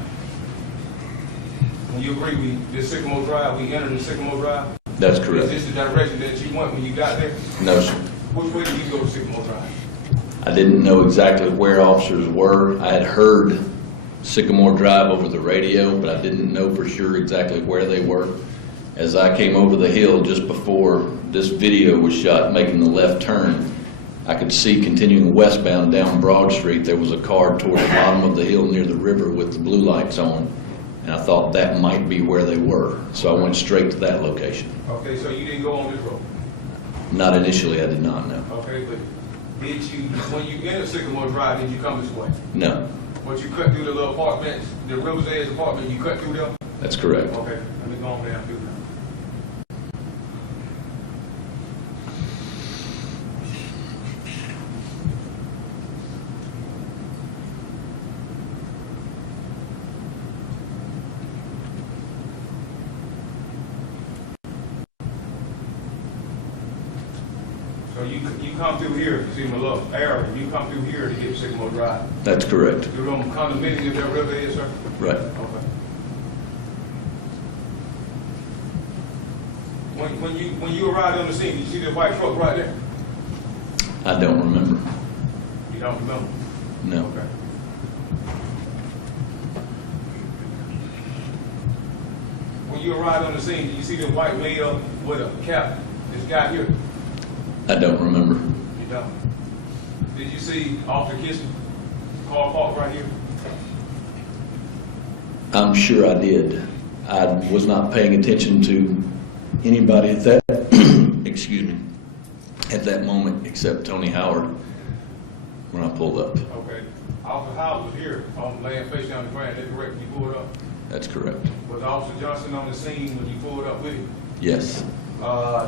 When you agree, this Sycamore Drive, we entered the Sycamore Drive? That's Is correct. this the direction that you went when you got there? No, sir. Which way did you go to Sycamore Drive? I didn't know exactly where officers were. I had heard Sycamore Drive over the radio, but I didn't know for sure exactly where they were. As I came over the hill just before this video was shot, making the left turn, I could see continuing westbound down Broad Street, there was a car toward the bottom of the hill near the river with the blue lights on, and I thought that might be where they were. So I went straight to that location. Okay, so you didn't go on this road? Not initially, I did not know. Okay, but did you, when you entered Sycamore Drive, did you come this way? No, But you cut through the little apartments, the River's Edge apartment, you cut through them? that's correct. Okay, let me go on down through there. So you come through here, you see my little arrow, you come through here to get to Sycamore Drive. That's correct. Through them condominiums that River is, sir? Right. Okay. When you arrived on the scene, did you see the white truck right there? I don't remember. You don't remember? No. Okay. When you arrived on the scene, did you see the white male with a cap? This guy here? I don't remember. You don't. Did you see Officer Kitchen car parked right here? I'm sure I did. I was not paying attention to anybody at that, excuse me, at that moment except Tony Howard when I pulled up. Okay. Officer Howard was here, laying face down the ground. Is that correct when you pulled up? That's correct. Was Officer Johnson on the scene when you pulled up with him? Yes.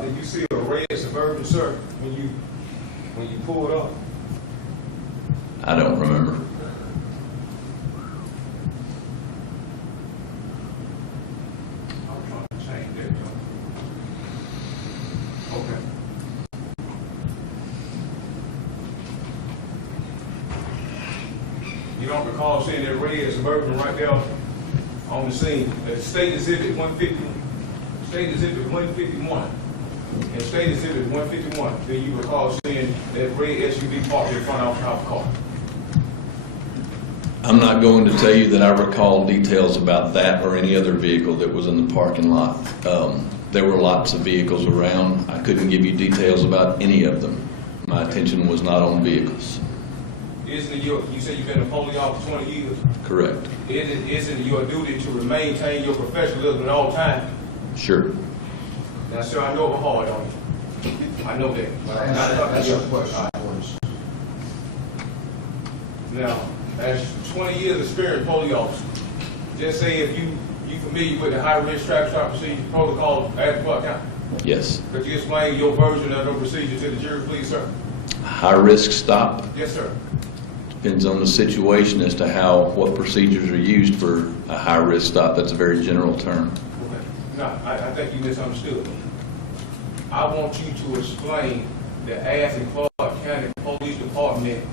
Did you see a red Suburban, sir, when you pulled up? I don't remember. I'm trying to change that, John. Okay. You don't recall seeing that red Suburban right there on the scene? At State Exhibit 150, State Exhibit 151, and State Exhibit 151. Do you recall seeing that red SUV parked in front of our car? I'm not going to tell you that I recall details about that or any other vehicle that was in the parking lot. There were lots of vehicles around. I couldn't give you details about any of them. My attention was not on vehicles. Isn't it you said you've been a police officer 20 years? Correct. Isn't it your duty to maintain your professionalism at all times? Sure. Now, sir, I know it was hard on you. I know that. But I'm not talking That's to your you. question, please. Now, as 20 years experience police officer, just say if you familiar with the high-risk traffic stop procedure protocol at Clark County. Yes. Could you explain your version of the procedure to the jury, please, sir? High-risk stop Yes, sir. depends on the situation as to what procedures are used for a high-risk stop. That's a very general term. Okay. No, I think you misunderstood. I want you to explain the Athens Clark County Police Department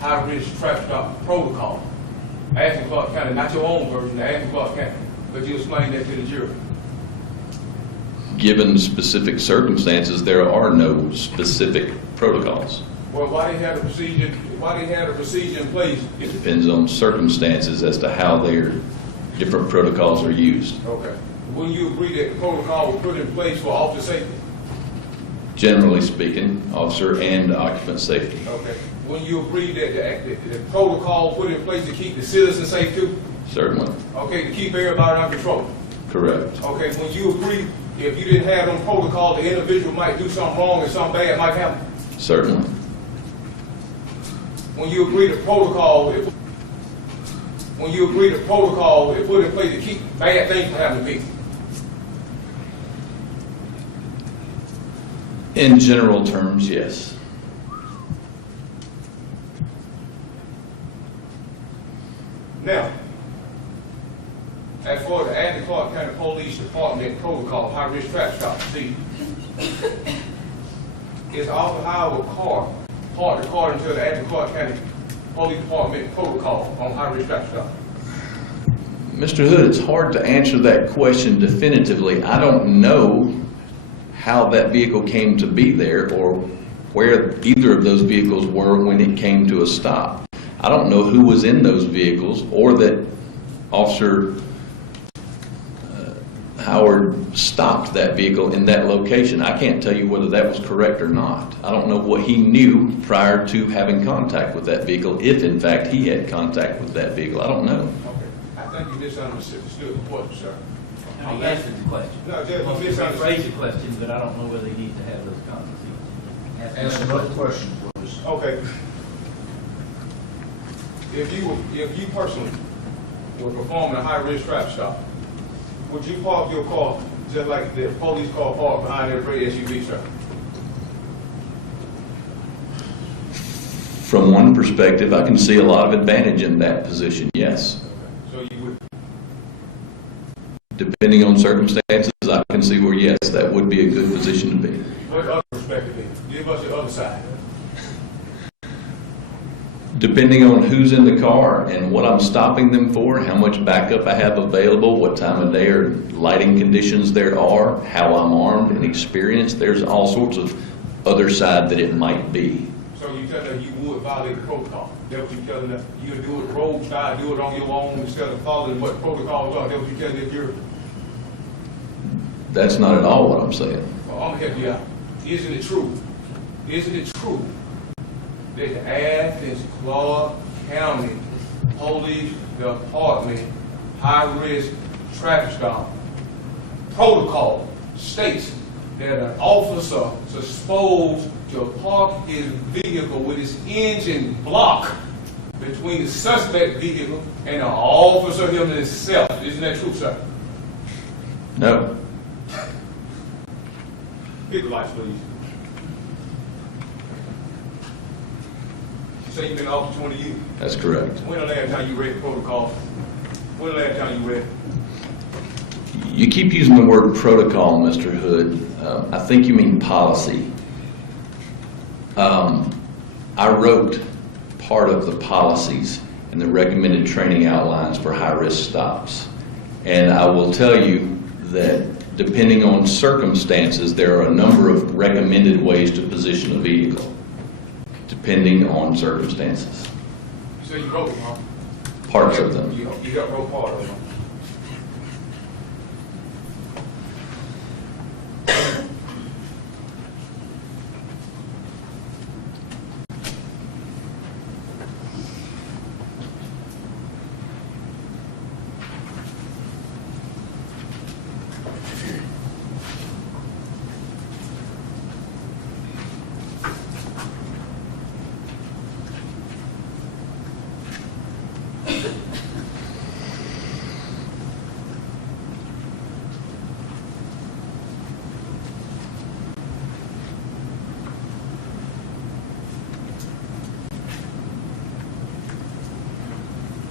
high-risk traffic stop protocol. Athens Clark County, not your own version, the Athens Clark County. Could you explain that to the jury? Given specific circumstances, there are no specific protocols. Well, why they have a procedure? Why they have a procedure in place? It depends on circumstances as to how their different protocols are used. Okay. Will you agree that the protocol was put in place for officer safety? Generally speaking, officer and occupant safety. Okay. Will you agree that the protocol put in place to keep the citizens safe too? Certainly. Okay, to keep everybody under control? Correct. Okay, when you agree, if you didn't have them protocol, the individual might do something wrong and something bad might happen? Certainly. When you agree to protocol, it put in place to keep bad things from happening to people. In general terms, yes. Now, as for the Athens Clark County Police Department protocol, high-risk traffic stop, see, it's often how a car parked according to the Athens Clark County Police Department protocol on high-risk traffic stop. Mr. Hood, it's hard to answer that question definitively. I don't know how that vehicle came to be there or where either of those vehicles were when it came to a stop. I don't know who was in those vehicles or that Officer Howard stopped that vehicle in that location. I can't tell you whether that was correct or not. I don't know what he knew prior to having contact with that vehicle, if in fact he had contact with that vehicle. I don't know. Okay, I think you misunderstood the question, sir. No, he answered the question. No, Judge, Well, you he misunderstood. phrased the question, but I don't know whether he needs to have those conversations. Ask another question, please. Okay. If you personally were performing a high-risk traffic stop, would you park your car just like the police car parked behind that red SUV, sir? From one perspective, I can see a lot of advantage in that position, yes. So you would, Depending on circumstances, I can see where, yes, that would be a good position to be. what other perspective is? Give us the other side. Depending on who's in the car and what I'm stopping them for, how much backup I have available, what time of day or lighting conditions there are, how I'm armed and experienced, there's all sorts of other side that it might be. So you tell them you would violate the protocol. That's what you tell them, you would do it roadside, do it on your own instead of following what protocols are. That's what you tell them if you're, That's not at all what I'm saying. well, I'm gonna help you out. Isn't it true? Isn't it true that the Athens Clark County Police Department high-risk traffic stop protocol states that an officer supposed to park his vehicle with his engine block between the suspect vehicle and the officer himself? Isn't that true, sir? No. Hit the lights, please. You say you've been off for 20 years. That's correct. When the last time you read the protocol? When the last time you read it? You keep using the word protocol, Mr. Hood. I think you mean policy. I wrote part of the policies and the recommended training outlines for high-risk stops. And I will tell you that depending on circumstances, there are a number of recommended ways to position a vehicle, depending on circumstances. So you wrote them, huh? Parts of them. You got wrote part of them.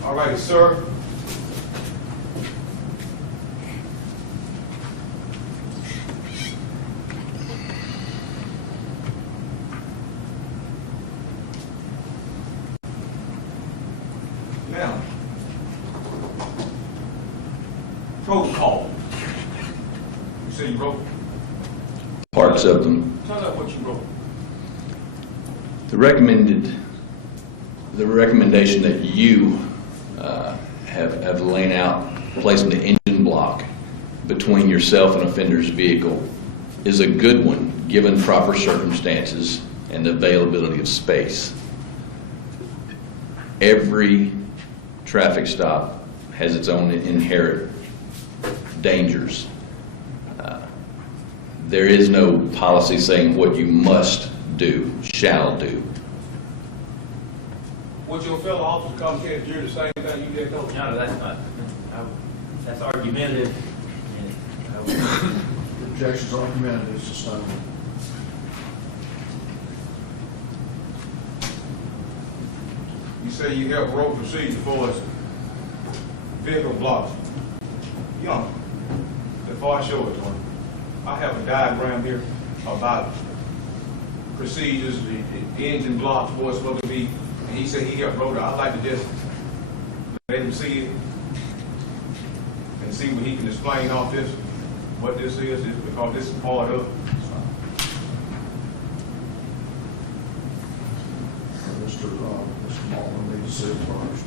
All righty, sir. Now, protocol. You say you wrote? Parts of them. Tell us what you wrote. The recommendation that you have laid out, placing the engine block between yourself and offender's vehicle, is a good one, given proper circumstances and the availability of space. Every traffic stop has its own inherent dangers. there is no policy saying what you must do, shall do. Would your fellow officers come here and do the same thing you did, though? No, that's not, that's argumentative. And I would- Objections are argumentative, sustained. You say you help road procedure for us, vehicle blocks. Young, before I show it to him, I have a diagram here about procedures, the engine blocks, what's supposed to be, and he said he helped road. I'd like to just let him see it and see what he can explain off this, what this is because this is part of it. Mr. Marlin needs to see it first.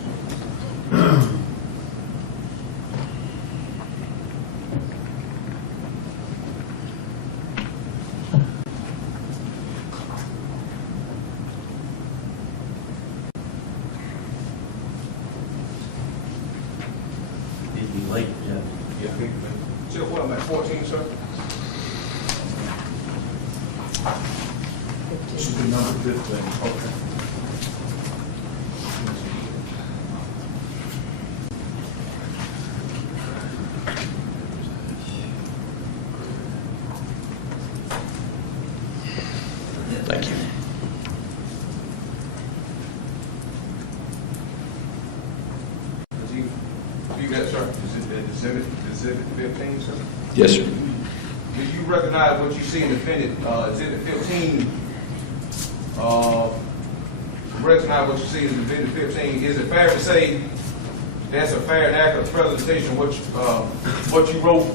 It'd be late, Jeff. Yeah. Still, what, I'm at 14, sir? This will be number 15. Okay. Thank you. You got, sir, exhibit 15, sir? Yes, sir. Do you recognize what you see in exhibit 15? Recognize what you see in exhibit 15. Is it fair to say that's a fair and accurate presentation of what you wrote?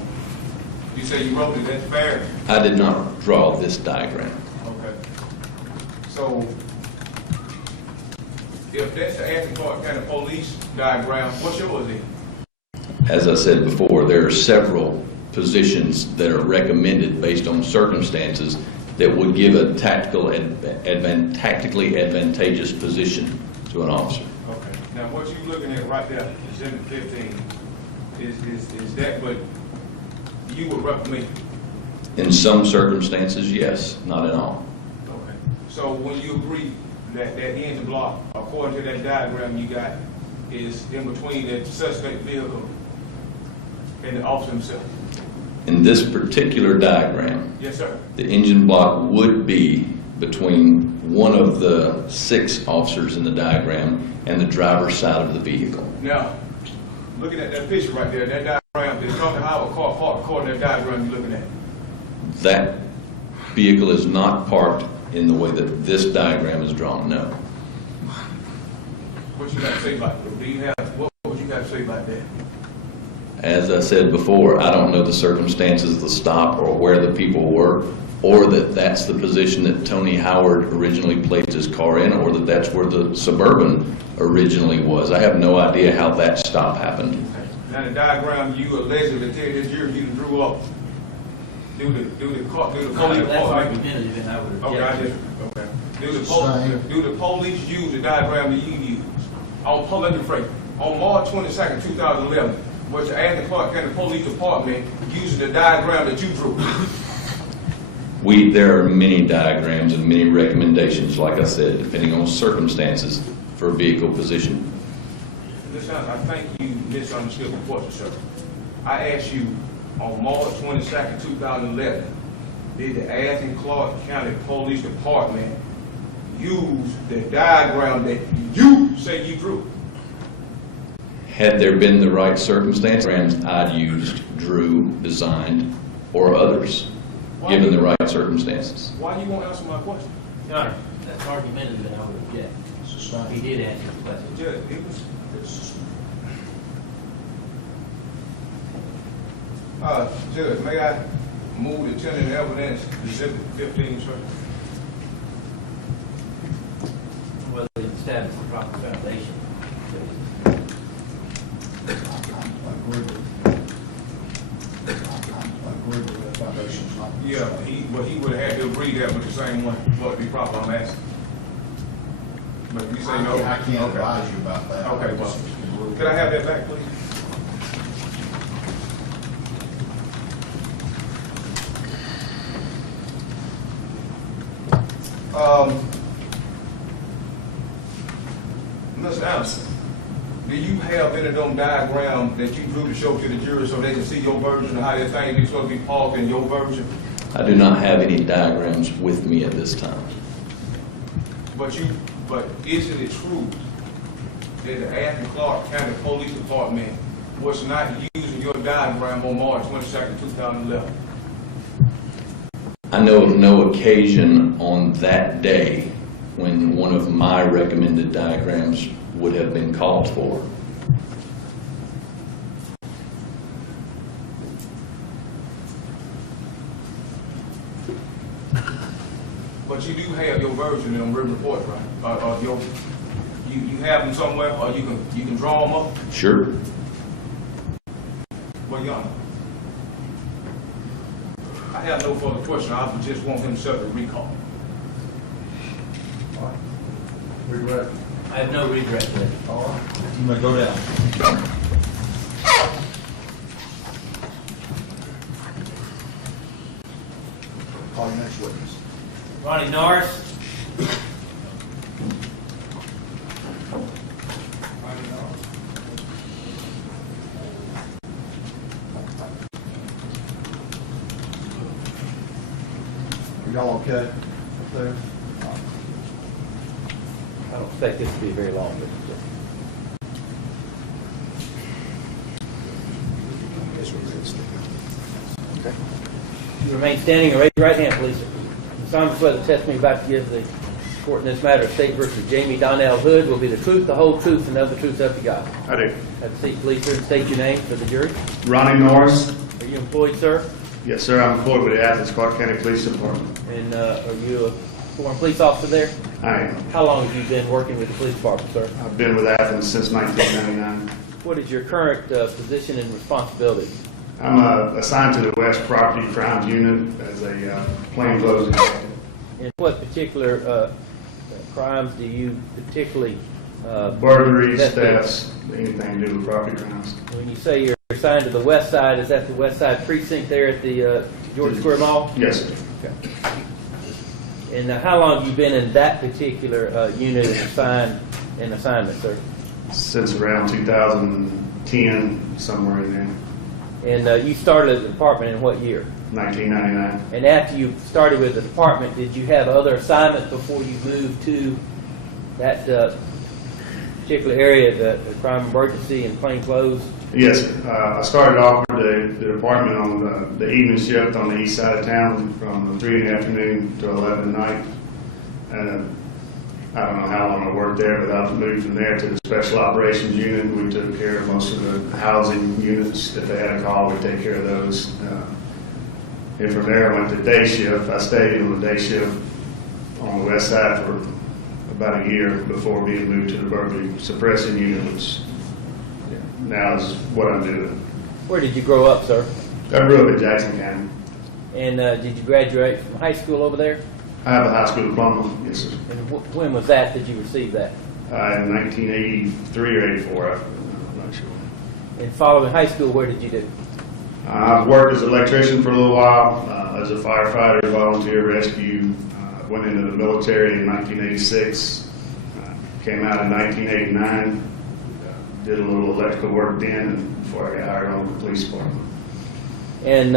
You say you wrote it, that's fair? I did not draw this diagram. Okay. So, if that's the Athens County Police diagram, what's yours then? As I said before, there are several positions that are recommended based on circumstances that would give a tactically advantageous position to an officer. Okay. Now, what you're looking at right there, exhibit 15, is that what you would recommend? In some circumstances, yes, not in all. Okay. So when you agree that that engine block, according to that diagram you got, is in between the suspect vehicle and the officer himself? In this particular diagram, Yes, sir. the engine block would be between one of the 6 officers in the diagram and the driver's side of the vehicle. Now, looking at that picture right there, that diagram, is talking how a car parked according to that diagram you're looking at. That vehicle is not parked in the way that this diagram is drawn, no. What you got to say about it? What would you got to say about that? As I said before, I don't know the circumstances of the stop or where the people were, or that that's the position that Tony Howard originally placed his car in, or that that's where the Suburban originally was. I have no idea how that stop happened. Now, the diagram you allegedly tell this year you drew up, do the police That's department. argumentative, and I would Okay, I object. just, okay. Do the police use the diagram that you use? Let me phrase, on March 22nd, 2011, was the Athens County Police Department using the diagram that you drew? There are many diagrams and many recommendations, like I said, depending on circumstances for vehicle position. Listen, I think you misunderstood the question, sir. I asked you, on March 22nd, 2011, did the Athens County Police Department use the diagram that you say you drew? Had there been the right circumstances, I'd used, drew, designed, or others, given the right circumstances. Why you won't answer my question? Your Honor, that's argumentative, and I would object. He did answer the question. Judge, it was. Judge, may I move the tentative evidence, exhibit 15, sir? Whether it establishes the proper foundation. I agree with that foundation's not. Yeah, he would have had to agree that with the same one, what would be proper, I'm asking. But if you say no. I can't advise you about that. Okay, well, could I have that back, please? Mr. Anderson, do you have any of them diagrams that you drew to show to the jury so they can see your version of how that thing is supposed to be parked in your version? I do not have any diagrams with me at this time. But isn't it true that the Athens Clark County Police Department was not using your diagram on March 22nd, 2011? I know of no occasion on that day when one of my recommended diagrams would have been called for. But you do have your version in them written reports, right? You have them somewhere, or you can draw them up? Sure. Well, Your Honor, I have no further question. I would just want him to settle the recall. All right. Regret. I have no regret there. All right. You may go down. Call your next witness. Ronnie Norris. Are y'all okay up there? I don't expect this to be very long, but okay. You remain standing and raise your right hand, please. The solemnly swear the testimony about to give the court in this matter of State versus Jamie Donnell Hood will be the truth, the whole truth, and nothing but the truth, so help you God. I do. Have a seat, please, sir, and state your name for the jury. Ronnie Norris. Are you employed, sir? Yes, sir. I'm employed with the Athens Clark County Police Department. And are you a former police officer there? I am. How long have you been working with the police department, sir? I've been with Athens since 1999. What is your current position and responsibility? I'm assigned to the West Property Crimes Unit as a plainclothes detective. And what particular crimes do you particularly Burglaries, investigate? thefts, anything to do with property crimes. When you say you're assigned to the west side, is that the west side precinct there at the Georgia Square Mall? Yes, sir. Okay. And how long have you been in that particular unit and assignment, sir? Since around 2010, somewhere in there, And you started at the department in what year? 1999. And after you started with the department, did you have other assignments before you moved to that particular area, the crime emergency and plain clothes? Yes, sir. I started off with the department on the evening shift on the east side of town from 3 in the afternoon to 11 at night. And I don't know how long I worked there, but I was moved from there to the special operations unit. We took care of most of the housing units. If they had a call, we'd take care of those. And from there, I went to day shift. I stayed on the day shift on the west side for about a year before being moved to the burglary suppressing unit, which now is what I'm doing. Where did you grow up, sir? I grew up in Jackson County. And did you graduate from high school over there? I have a high school diploma, yes, sir. And when was that you received that? In 1983 or 84, I'm not sure. And following high school, where did you do? I've worked as an electrician for a little while, as a firefighter, volunteer rescue. Went into the military in 1986, came out in 1989, did a little electrical work then and before I got hired on the police department. And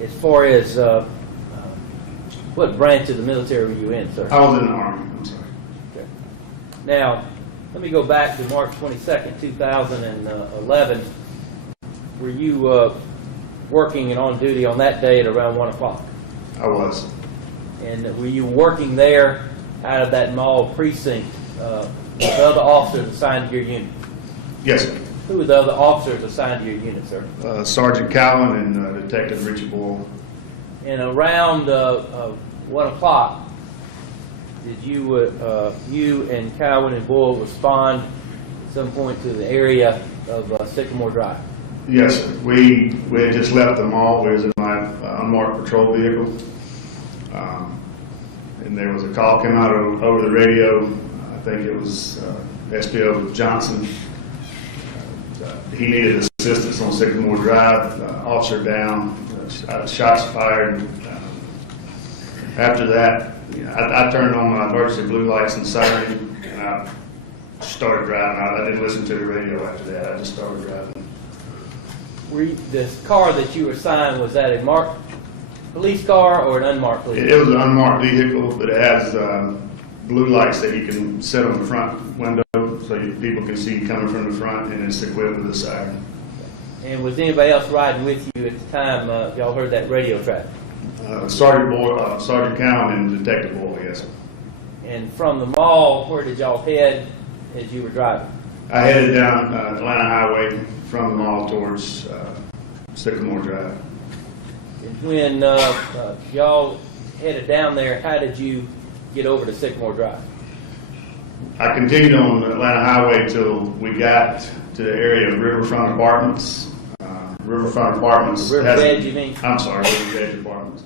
as far as what branch of the military were you in, sir? I was in the Army, I'm sorry. Okay. Now, let me go back to March 22nd, 2011. Were you working and on duty on that day at around 1 o'clock? I was. And were you working there out of that mall precinct with other officers assigned to your unit? Yes, sir. Who were the other officers assigned to your unit, sir? Sergeant Cowan and Detective Richie Boyle. And around 1 o'clock, did you and Cowan and Boyle respond at some point to the area of Sycamore Drive? Yes, sir. We had just left the mall. We was in my unmarked patrol vehicle. And there was a call came out over the radio. I think it was SPO Johnson. He needed assistance on Sycamore Drive. Officer down. Shots fired. After that, I turned on my emergency blue lights and siren, and I started driving. I didn't listen to the radio after that. I just started driving. The car that you were assigned, was that a marked police car or an unmarked police car? It was an unmarked vehicle, but it has blue lights that you can set on the front window so people can see coming from the front, and it's equipped with a siren. And was anybody else riding with you at the time y'all heard that radio traffic? Sergeant Cowan and Detective Boyle, yes. And from the mall, where did y'all head as you were driving? I headed down Atlanta Highway from the mall towards Sycamore Drive. And when y'all headed down there, how did you get over to Sycamore Drive? I continued on Atlanta Highway till we got to the area of Riverfront Apartments. Riverfront Apartments. River's Edge, you mean? I'm sorry, River's Edge Apartments.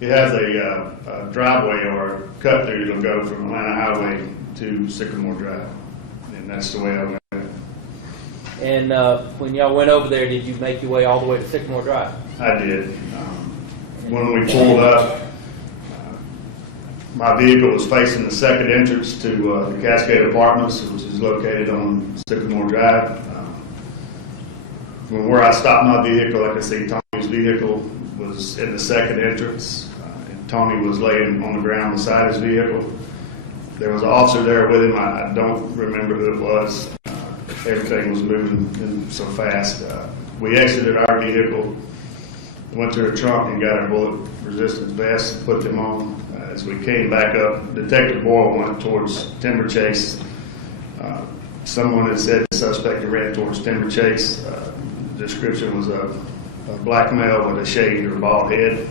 It has a driveway or a cut through that'll go from Atlanta Highway to Sycamore Drive, and that's the way I went. And when y'all went over there, did you make your way all the way to Sycamore Drive? I did. When we pulled up, my vehicle was facing the second entrance to the Cascade Apartments, which is located on Sycamore Drive. From where I stopped my vehicle, I could see Tony's vehicle was in the second entrance, and Tony was laying on the ground beside his vehicle. There was an officer there with him. I don't remember who it was. Everything was moving so fast. We exited our vehicle, went to the trunk and got our bullet resistance vests and put them on. As we came back up, Detective Boyle went towards Timber Chase. Someone had said the suspect ran towards Timber Chase. The description was a black male with a shaved or bald head.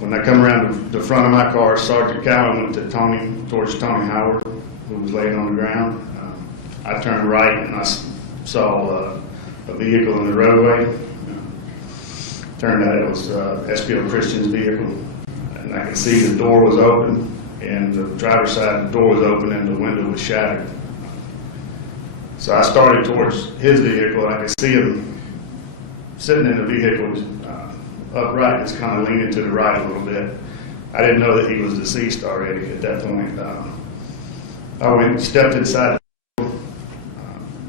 When I come around the front of my car, Sergeant Cowan went to towards Tony Howard, who was laying on the ground. I turned right and I saw a vehicle in the roadway. Turned out it was SPO Christian's vehicle. And I could see the door was open, and the driver's side the door was open and the window was shattered. So I started towards his vehicle, and I could see him sitting in the vehicle upright, just kind of leaning to the right a little bit. I didn't know that he was deceased already at that point. I stepped inside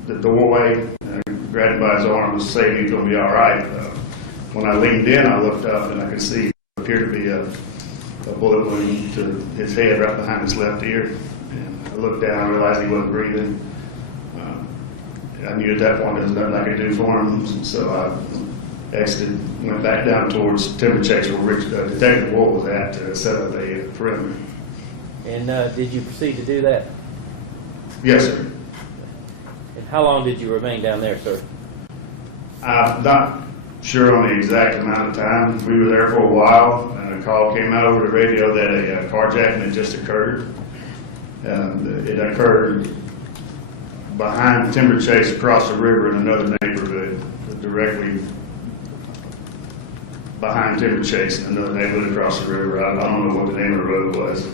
the doorway, and grabbed him by his arm and said he's going to be all right. When I leaned in, I looked up and I could see what appeared to be a bullet wound to his head right behind his left ear. And I looked down and realized he wasn't breathing. I knew at that point there was nothing I could do for him, so I exited, went back down towards Timber Chase where Detective Boyle was at to set up a perimeter. And did you proceed to do that? Yes, sir. And how long did you remain down there, sir? I'm not sure on the exact amount of time. We were there for a while, and a call came out over the radio that a carjacking had just occurred. It occurred behind Timber Chase across the river in another neighborhood, directly behind Timber Chase in another neighborhood across the river. I don't know what the name of the road was.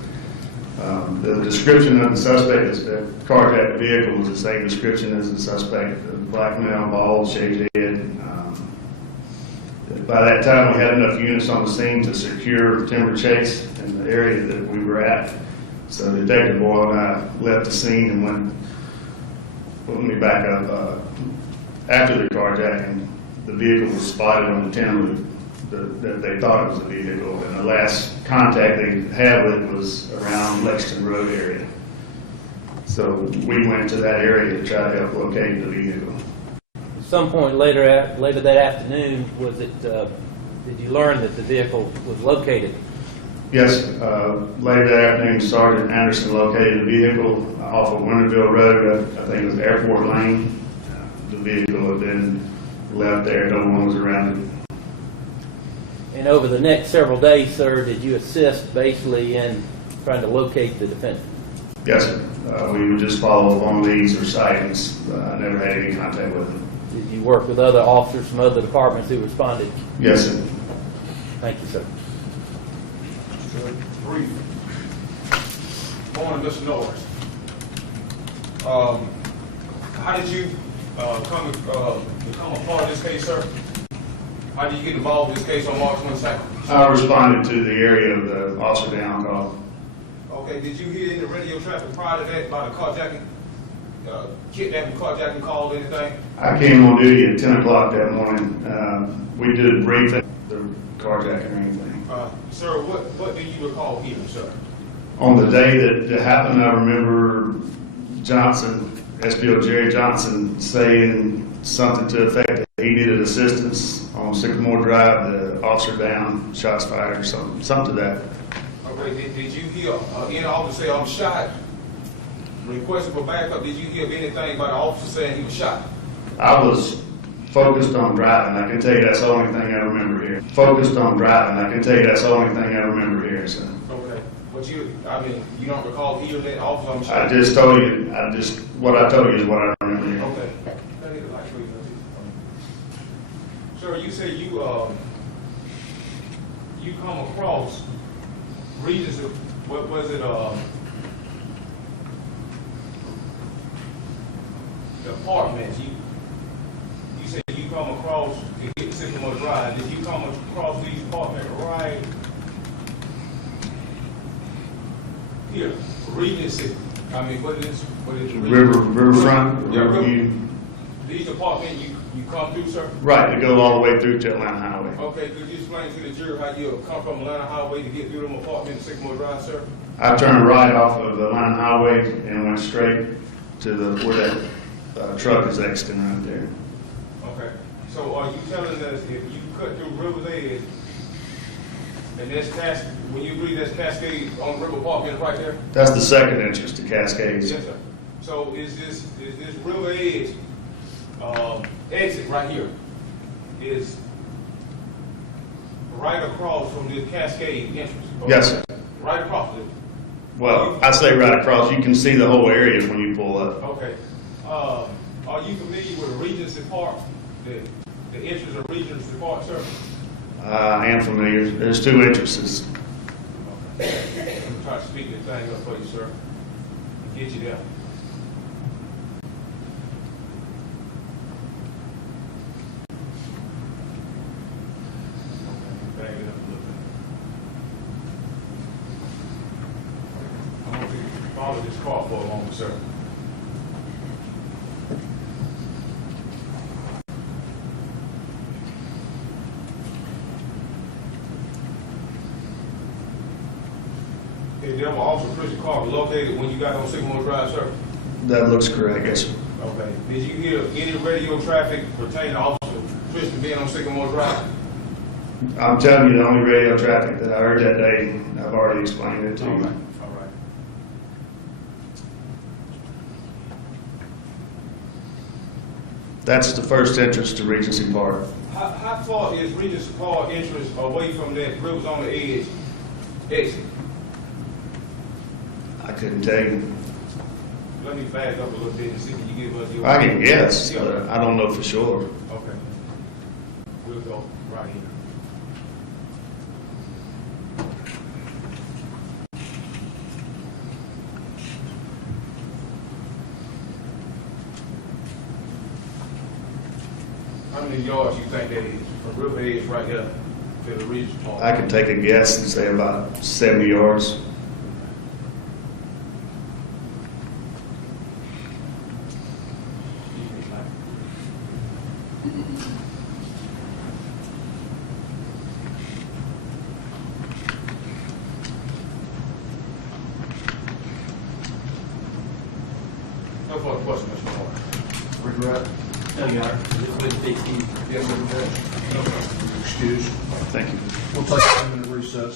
The description of the suspect, the carjacked vehicle, was the same description as the suspect, the black male, bald, shaved head. By that time, we had enough units on the scene to secure Timber Chase in the area that we were at. So Detective Boyle and I left the scene and went. Let me back up. After the carjacking, the vehicle was spotted on the timber that they thought it was a vehicle, and the last contact they had with it was around Lexington Road area. So we went to that area to try to help locate the vehicle. At some point later that afternoon, was it? Did you learn that the vehicle was located? Yes. Later that afternoon, Sergeant Anderson located the vehicle off of Winterville Road. I think it was Airport Lane. The vehicle had been left there. No one was around it. And over the next several days, sir, did you assist basically in trying to locate the defendant? Yes, sir. We would just follow up on leads or sightings. I never had any contact with them. Did you work with other officers from other departments who responded? Yes, sir. Thank you, sir. Brief. Morning, Mr. Norris. How did you become a part of this case, sir? How did you get involved in this case on March 22nd? I responded to the area of the officer down call. Okay, did you hear any radio traffic prior to that about a carjacking, kidnapping, carjacking call, anything? I came on duty at 10 o'clock that morning. We did a briefing, the carjacking or anything. Sir, what do you recall hearing, sir? On the day that it happened, I remember Johnson, SPO Jerry Johnson, saying something to the effect that he needed assistance on Sycamore Drive, the officer down, shots fired, or something to that. Okay, did you hear any officer say, I'm shot? Requesting for backup, did you hear anything about the officer saying he was shot? I was focused on driving. I can tell you that's the only thing I remember here. Focused on driving. I can tell you that's the only thing I remember here, so. Okay, but you don't recall hearing that officer, I'm shot? I just told you, what I told you is what I remember here. Okay. Sir, you say you come across regions of, what was it, the apartments, you said you come across to get Sycamore Drive, did you come across these apartments right here, Regency? What is Riverfront, Yeah, Riverview. These apartments you come through, sir? Right, to go all the way through to Atlanta Highway. Okay, could you explain to the jury how you come from Atlanta Highway to get through them apartments in Sycamore Drive, sir? I turned right off of Atlanta Highway and went straight to where that truck is exiting right there. Okay, so are you telling us if you cut through River's Edge, and when you agree that's Cascade on River Park right there? That's the second entrance to Cascades. Yes, sir. So is this River Edge exit right here is right across from the Cascade entrance? Okay? Yes, sir. Right across it? Well, I say right across. You can see the whole area when you pull up. Okay. Are you familiar with Regency Park, the entrance of Regency Park, sir? I am familiar. There's two entrances. Okay. I'm going to try to speak this thing up for you, sir, and get you there. Okay, bag it up a little bit. I want you to follow this car for a moment, sir. Is there an officer Christian car located when you got on Sycamore Drive, sir? That looks correct, yes, sir. Okay. Did you hear any radio traffic pertaining to Officer Christian being on Sycamore Drive? I'm telling you, the only radio traffic that I heard that day, I've already explained it to you. All right. That's the first entrance to Regency Park. How far is Regency Park entrance away from that Rivers on the Edge exit? I couldn't tell you. Let me back up a little bit and see if you give us your... I can guess, Yeah. but I don't know for sure. Okay. We'll go right here. How many yards you think that is from River Edge right here to the Regency Park? I can take a guess and say about 70 yards. No further question, Mr. Norris. Regret? No, Your Honor, this would speak to you. Yes, sir. Excuse. Thank you. We'll take a 5-minute recess.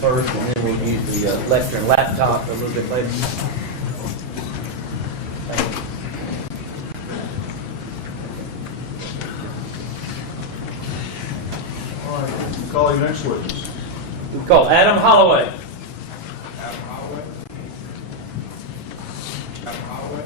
First, and then we'll use the lecture and laptop a little bit later. All right, call your next witness. We call Adam Holloway. Adam Holloway. Adam Holloway.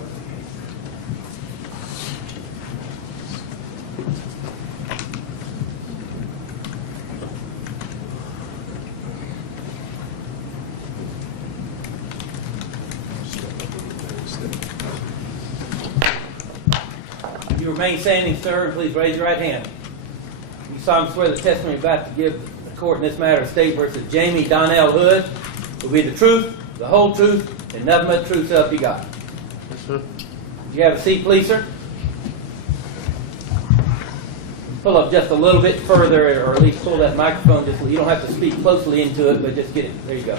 You remain standing, sir, and please raise your right hand. You solemnly swear the testimony you're about to give the court in this matter of State versus Jamie Donnell Hood will be the truth, the whole truth, and nothing but the truth, so help you God. Yes, sir. Would you have a seat, please, sir? Pull up just a little bit further, or at least pull that microphone. Just you don't have to speak closely into it, but just get it. There you go.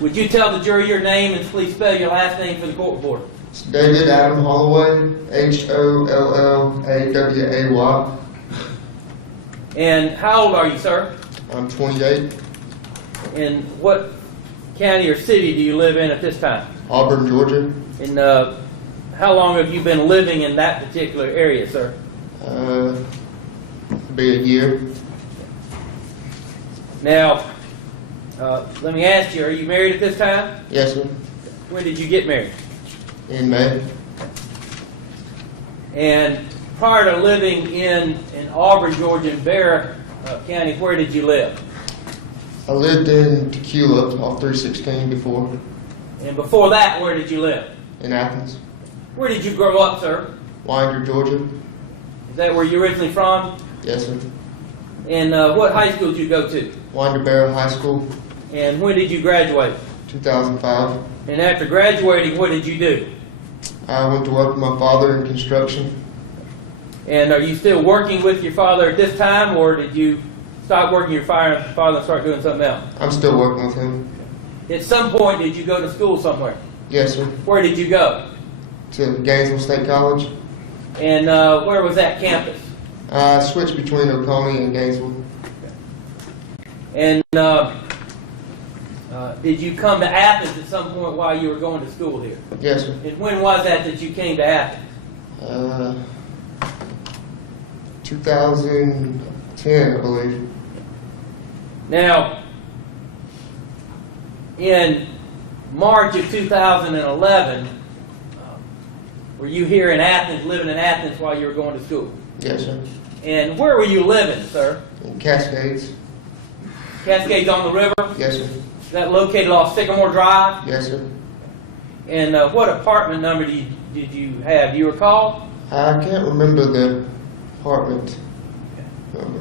Would you tell the jury your name and please spell your last name for the court reporter? It's David Adam Holloway, Hollaway. And how old are you, sir? I'm 28, And what county or city do you live in at this time? Auburn, Georgia. And how long have you been living in that particular area, sir? Be a year. Now, let me ask you, are you married at this time? Yes, sir. When did you get married? In May. And prior to living in Auburn, Georgia, and Bear County, where did you live? I lived in Tequila off 316 before, And before that, where did you live? in Athens. Where did you grow up, sir? Winder, Georgia. Is that where you're originally from? Yes, sir. And what high school did you go to? Winder Barrow High School, And when did you graduate? 2005. And after graduating, what did you do? I went to work with my father in construction. And are you still working with your father at this time, or did you stop working with your father and start doing something else? I'm still working with him. At some point, did you go to school somewhere? Yes, sir. Where did you go? To Gainesville State College. And where was that campus? I switched between Oconee and Gainesville. And did you come to Athens at some point while you were going to school here? Yes, sir. And when was that you came to Athens? 2010, I believe. Now, in March of 2011, were you here in Athens, living in Athens while you were going to school? Yes, sir. And where were you living, sir? In Cascades. Cascades on the river? Yes, sir. Is that located off Sycamore Drive? Yes, sir. And what apartment number did you have? Do you recall? I can't remember the apartment number.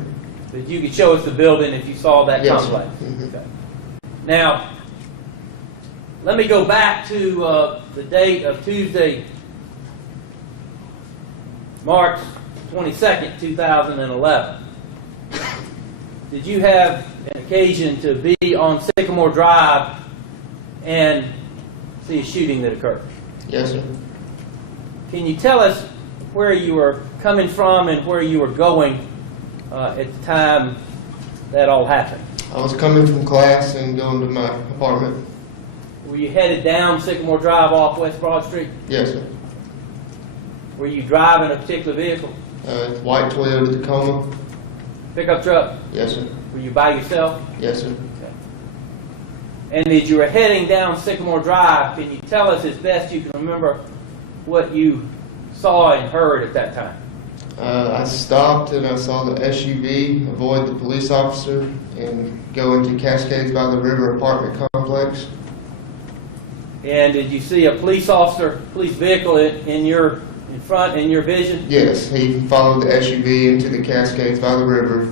But you could show us the building if you saw that Yes, complex. sir. Mhm. Okay. Now, let me go back to the date of Tuesday, March 22nd, 2011. Did you have an occasion to be on Sycamore Drive and see a shooting that occurred? Yes, sir. Can you tell us where you were coming from and where you were going at the time that all happened? I was coming from class and going to my apartment. Were you headed down Sycamore Drive off West Broad Street? Yes, sir. Were you driving a particular vehicle? White Toyota Tacoma. Pickup truck? Yes, sir. Were you by yourself? Yes, sir. Okay. And as you were heading down Sycamore Drive, can you tell us as best you can remember what you saw and heard at that time? I stopped and I saw the SUV avoid the police officer and go into Cascades by the River apartment complex. And did you see a police officer, police vehicle in front in your vision? Yes, he followed the SUV into the Cascades by the river,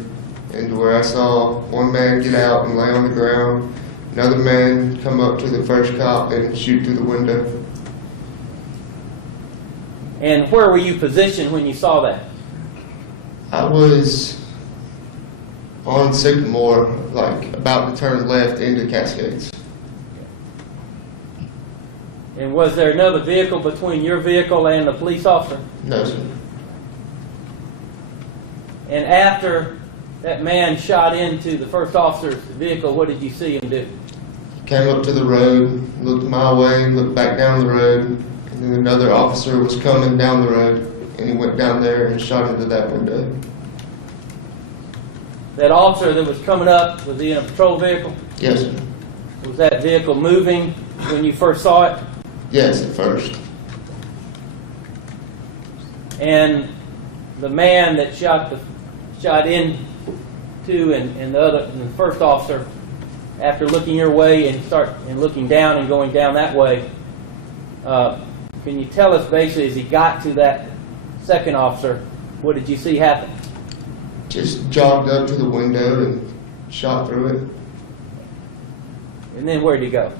and where I saw one man get out and lay on the ground, another man come up to the first cop and shoot through the window. And where were you positioned when you saw that? I was on Sycamore, like about to turn left into Cascades. And was there another vehicle between your vehicle and the police officer? No, sir. And after that man shot into the first officer's vehicle, what did you see him do? Came up to the road, looked my way, looked back down the road, and then another officer was coming down the road, and he went down there and shot into that window. That officer that was coming up, was he in a patrol vehicle? Yes, sir. Was that vehicle moving when you first saw it? Yes, at first. And the man that shot into and the first officer, after looking your way and looking down and going down that way, can you tell us basically as he got to that second officer, What did you see happen? Just jogged up to the window and shot through it. And then where did he go?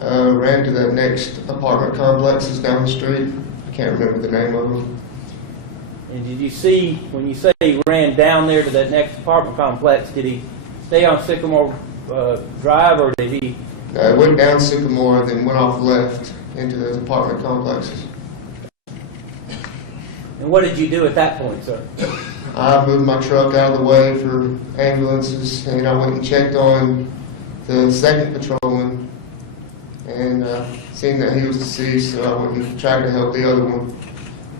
Ran to the next apartment complexes down the street. I can't remember the name of them. And did you see, when you say he ran down there to that next apartment complex, did he stay on Sycamore Drive, or did he? Went down Sycamore, then went off left into those apartment complexes. And what did you do at that point, sir? I moved my truck out of the way for ambulances, and I went and checked on the second patrolman, and seen that he was deceased, so I went and tried to help the other one.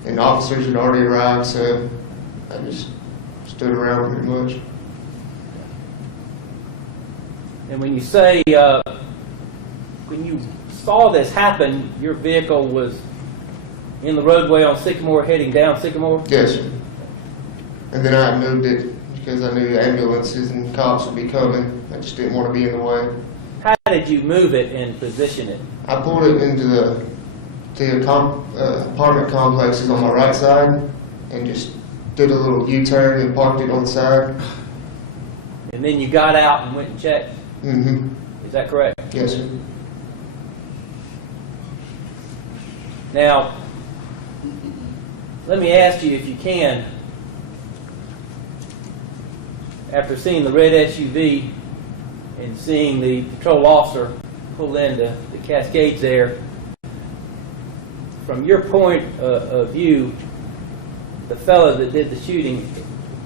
And the officers had already arrived, so I just stood around pretty much. And when you say, when you saw this happen, your vehicle was in the roadway on Sycamore heading down Sycamore? Yes, sir. And then I moved it because I knew ambulances and cops would be coming. I just didn't want to be in the way. How did you move it and position it? I pulled it into the apartment complexes on my right side and just did a little U-turn and parked it on the side. And then you got out and went and checked? Mm-hmm. Is that correct? Yes, sir. Now, let me ask you, if you can, after seeing the red SUV and seeing the patrol officer pull into the Cascades there, from your point of view, the fellow that did the shooting,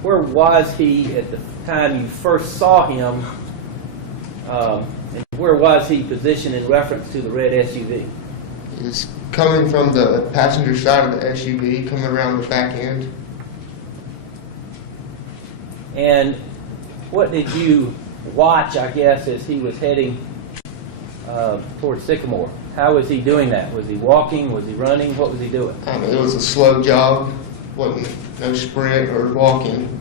where was he at the time you first saw him, and where was he positioned in reference to the red SUV? He was coming from the passenger side of the SUV, coming around the back end. And what did you watch, I guess, as he was heading towards Sycamore? How was he doing that? Was he walking? Was he running? What was he doing? It was a slow jog, wasn't no sprint or walking.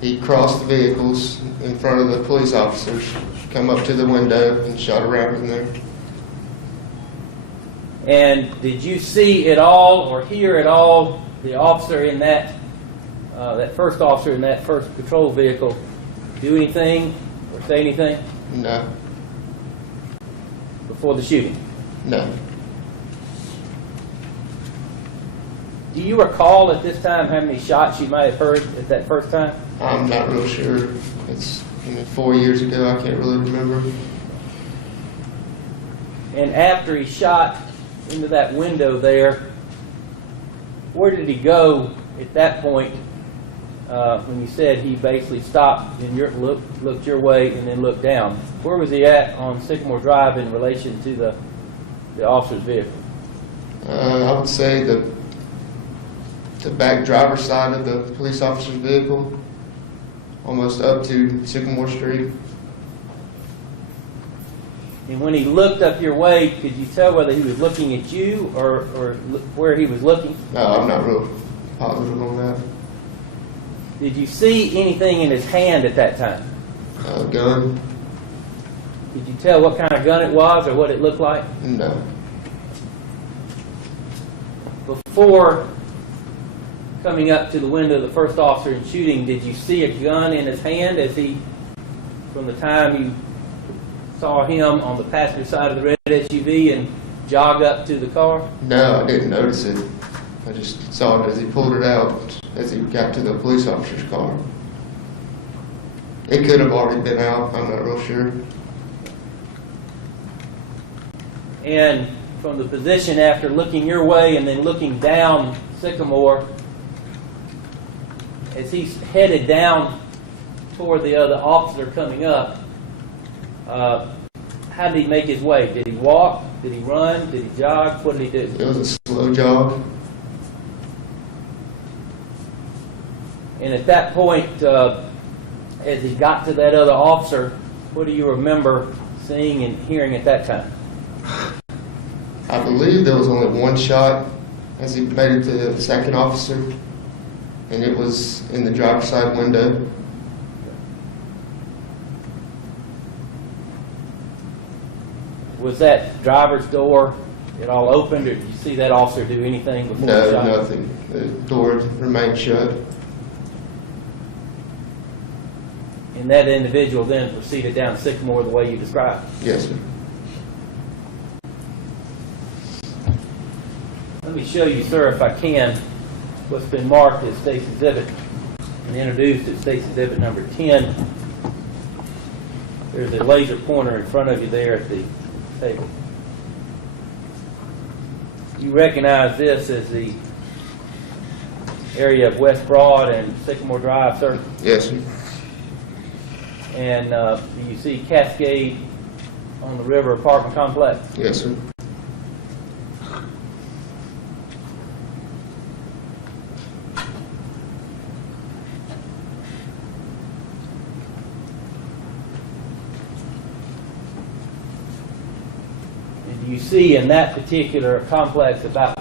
He crossed the vehicles in front of the police officers, come up to the window and shot around in there. And did you see at all or hear at all the officer in that first officer in that first patrol vehicle do anything or say anything? No. Before the shooting? No. Do you recall at this time how many shots you might have heard at that first time? I'm not real sure. It's 4 years ago. I can't really remember. And after he shot into that window there, where did he go at that point when you said he basically stopped and looked your way and then looked down? Where was he at on Sycamore Drive in relation to the officer's vehicle? I would say the back driver's side of the police officer's vehicle, almost up to Sycamore Street. And when he looked up your way, could you tell whether he was looking at you or where he was looking? No, I'm not real positive on that. Did you see anything in his hand at that time? Gun? Could you tell what kind of gun it was or what it looked like? No. Before coming up to the window of the first officer and shooting, did you see a gun in his hand from the time you saw him on the passenger side of the red SUV and jog up to the car? No, I didn't notice it. I just saw it as he pulled it out as he got to the police officer's car. It could have already been out. I'm not real sure. And from the position after looking your way and then looking down Sycamore, as he's headed down toward the other officer coming up, how did he make his way? Did he walk? Did he run? Did he jog? What did he do? It was a slow jog. And at that point, as he got to that other officer, what do you remember seeing and hearing at that time? I believe there was only one shot as he made it to the second officer, and it was in the driver's side window. Was that driver's door it all opened, or did you see that officer do anything before he No, shot? nothing. The door remained shut. And that individual then proceeded down Sycamore the way you described? Yes, sir. Let me show you, sir, if I can, what's been marked as State's Exhibit and introduced as State's Exhibit number 10. There's a laser pointer in front of you there at the table. You recognize this as the area of West Broad and Sycamore Drive, sir? Yes, sir. And do you see Cascade on the river apartment complex? Yes, sir. And do you see in that particular complex about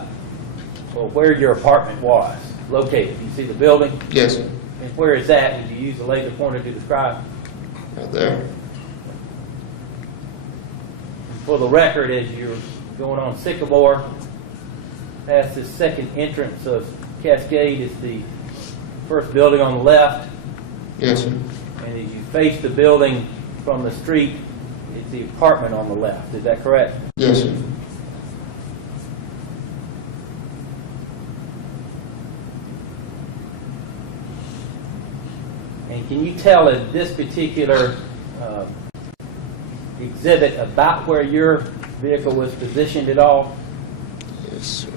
where your apartment was located? Do you see the building? Yes, sir. And where is that? Would you use the laser pointer to describe? Right there. For the record, as you're going on Sycamore, past this second entrance of Cascade is the first building on the left. Yes, sir. And as you face the building from the street, it's the apartment on the left. Is that correct? Yes, sir. And can you tell in this particular exhibit about where your vehicle was positioned at all? Yes, sir.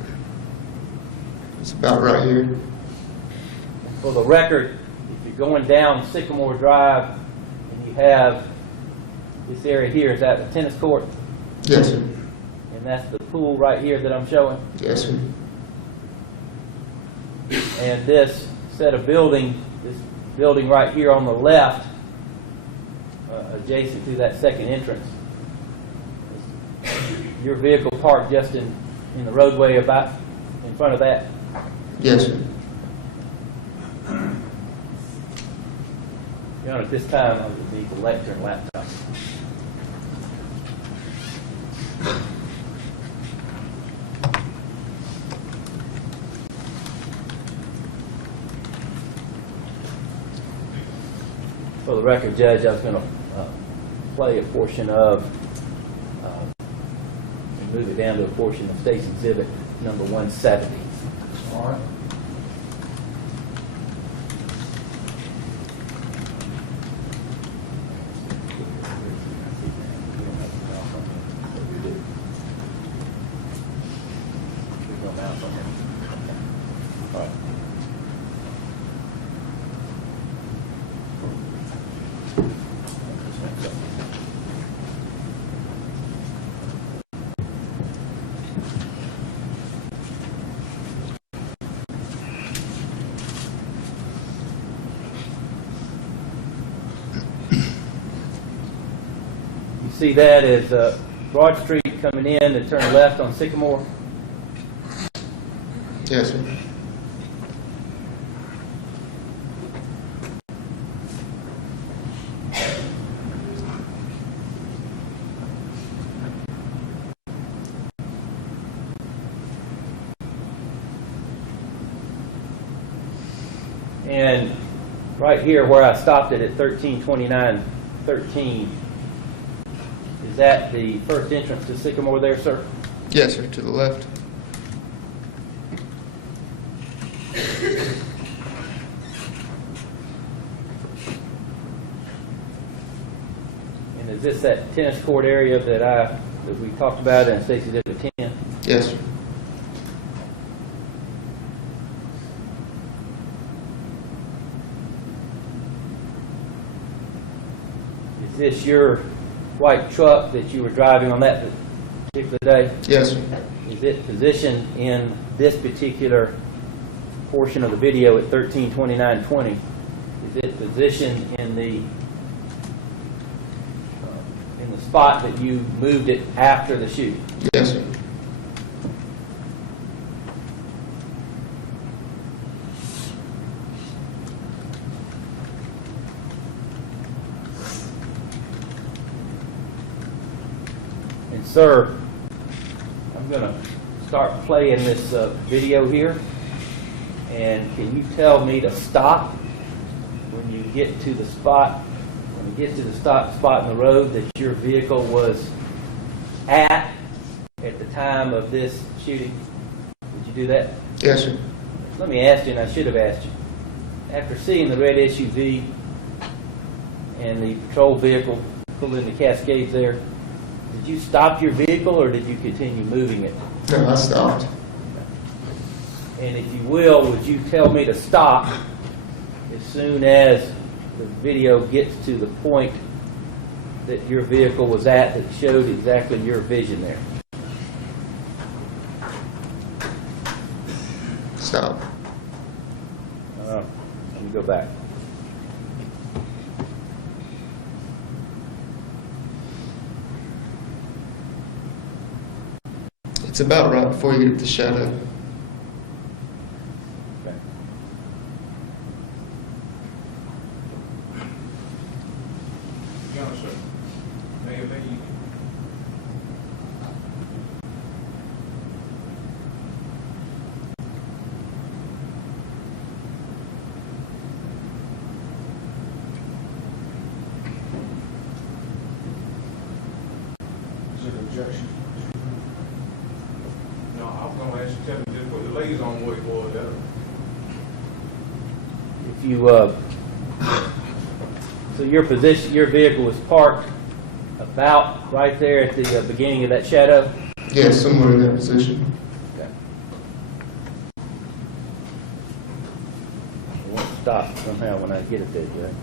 It's about right here. For the record, if you're going down Sycamore Drive and you have this area here, is that the tennis court? Yes, sir. And that's the pool right here that I'm showing? Yes, sir. And this set of building, this building right here on the left, adjacent to that second entrance, your vehicle parked just in the roadway about in front of that? Yes, sir. Your Honor, at this time, I would need the lectern and laptop. For the record, Judge, I was going to play a portion of, and move it down to a portion of State's Exhibit number 170. All right. All right. You see that as Broad Street coming in and turn left on Sycamore? Yes, sir. And right here where I stopped it at 1329-13, is that the first entrance to Sycamore there, sir? Yes, sir. To the left. And is this that tennis court area that we talked about in State's Exhibit 10? Yes, sir. Is this your white truck that you were driving on that particular day? Yes, sir. Is it positioned in this particular portion of the video at 1329-20? Is it positioned in the spot that you moved it after the shoot? Yes, sir. And sir, I'm going to start playing this video here. And can you tell me to stop when you get to the spot, when you get to the spot in the road that your vehicle was at the time of this shooting? Did you do that? Yes, sir. Let me ask you, and I should have asked you. After seeing the red SUV and the patrol vehicle pull in the Cascades there, did you stop your vehicle or did you continue moving it? No, I stopped. And if you will, would you tell me to stop as soon as the video gets to the point that your vehicle was at that showed exactly your vision there? Stop. Let me go back. It's about right before you get to the shadow. Okay. Yes, sir. Mayor, maybe. Is there an objection? No, I was gonna ask you, tell me, just put the laser on what it was, that. If you, so your position, your vehicle was parked about right there at the beginning of that shadow? Yeah, somewhere in that position. Okay. It won't stop somehow when I get it there, Jay.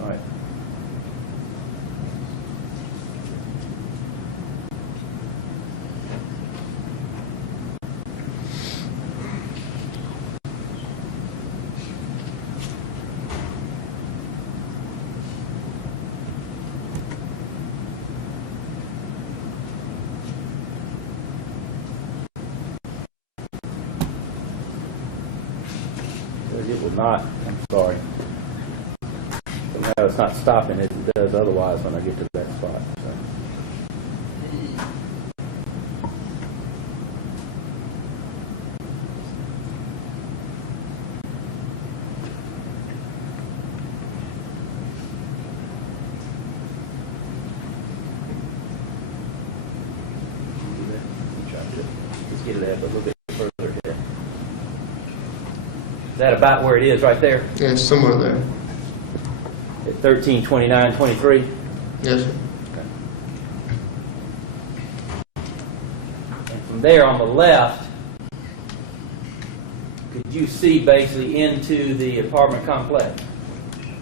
All right. It will not, I'm sorry. Somehow it's not stopping as it does otherwise when I get to that spot. So. Let's get it up a little bit further here. Is that about where it is right there? Yeah, somewhere there. At 13:29:23? Yes, sir. And from there on the left, could you see basically into the apartment complex?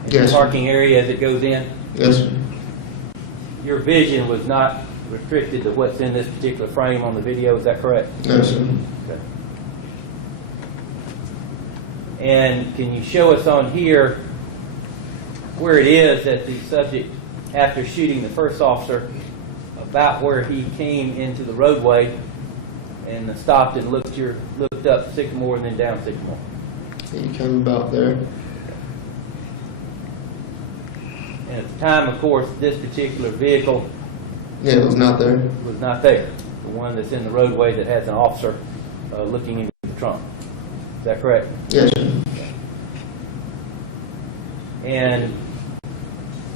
In Yes, the sir. parking area as it goes in? Yes, sir. Your vision was not restricted to what's in this particular frame on the video, is that correct? No, sir. Okay. And can you show us on here where it is that the subject, after shooting the first officer, about where he came into the roadway and stopped and looked up Sycamore and then down Sycamore? He came about there. And at the time, of course, this particular vehicle Yeah, it was not there. was not there. The one that's in the roadway that has an officer looking into the trunk. Is that correct? Yes, sir. And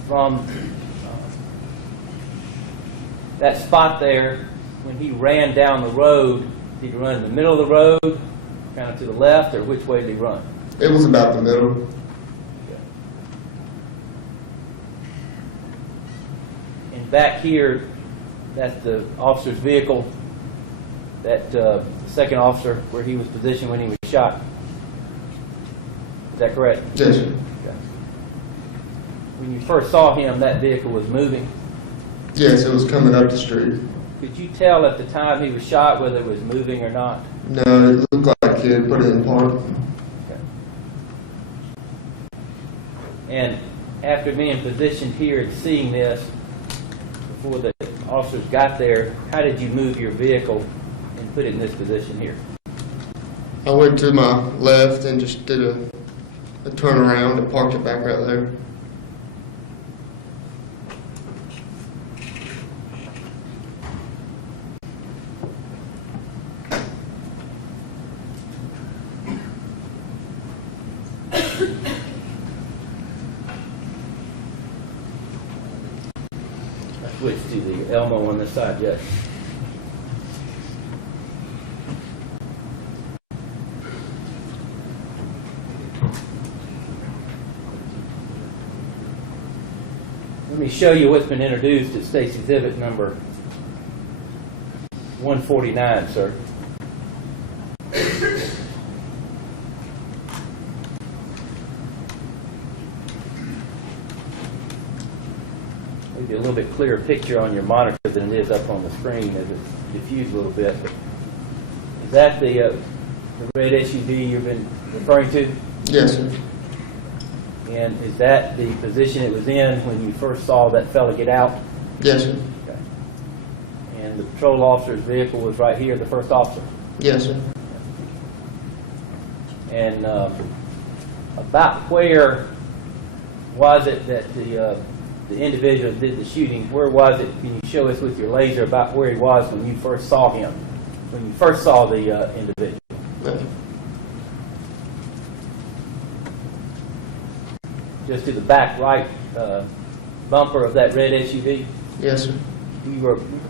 from that spot there, when he ran down the road, did he run in the middle of the road, kind of to the left, or which way did he run? It was about the middle. And back here, that's the officer's vehicle, that second officer, where he was positioned when he was shot. Is that correct? Yes, sir. Okay. When you first saw him, that vehicle was moving. Yes, it was coming up the street. Could you tell at the time he was shot whether it was moving or not? No, it looked like he had put it in park. Okay. And after being positioned here and seeing this, before the officers got there, how did you move your vehicle and put it in this position here? I went to my left and just did a turnaround and parked it back right there. I switched to the Elmer on this side, Judge. Let me show you what's been introduced at State's Exhibit number 149, sir. Maybe a little bit clearer picture on your monitor than it is up on the screen as it's diffused a little bit. But is that the red SUV you've been referring to? Yes, sir. And is that the position it was in when you first saw that fella get out? Yes, sir. Okay. And the patrol officer's vehicle was right here, the first officer? Yes, sir. And about where was it that the individual that did the shooting, where was it? Can you show us with your laser about where he was when you first saw him, when you first saw the individual? No. Just to the back right bumper of that red SUV? Yes, sir. Do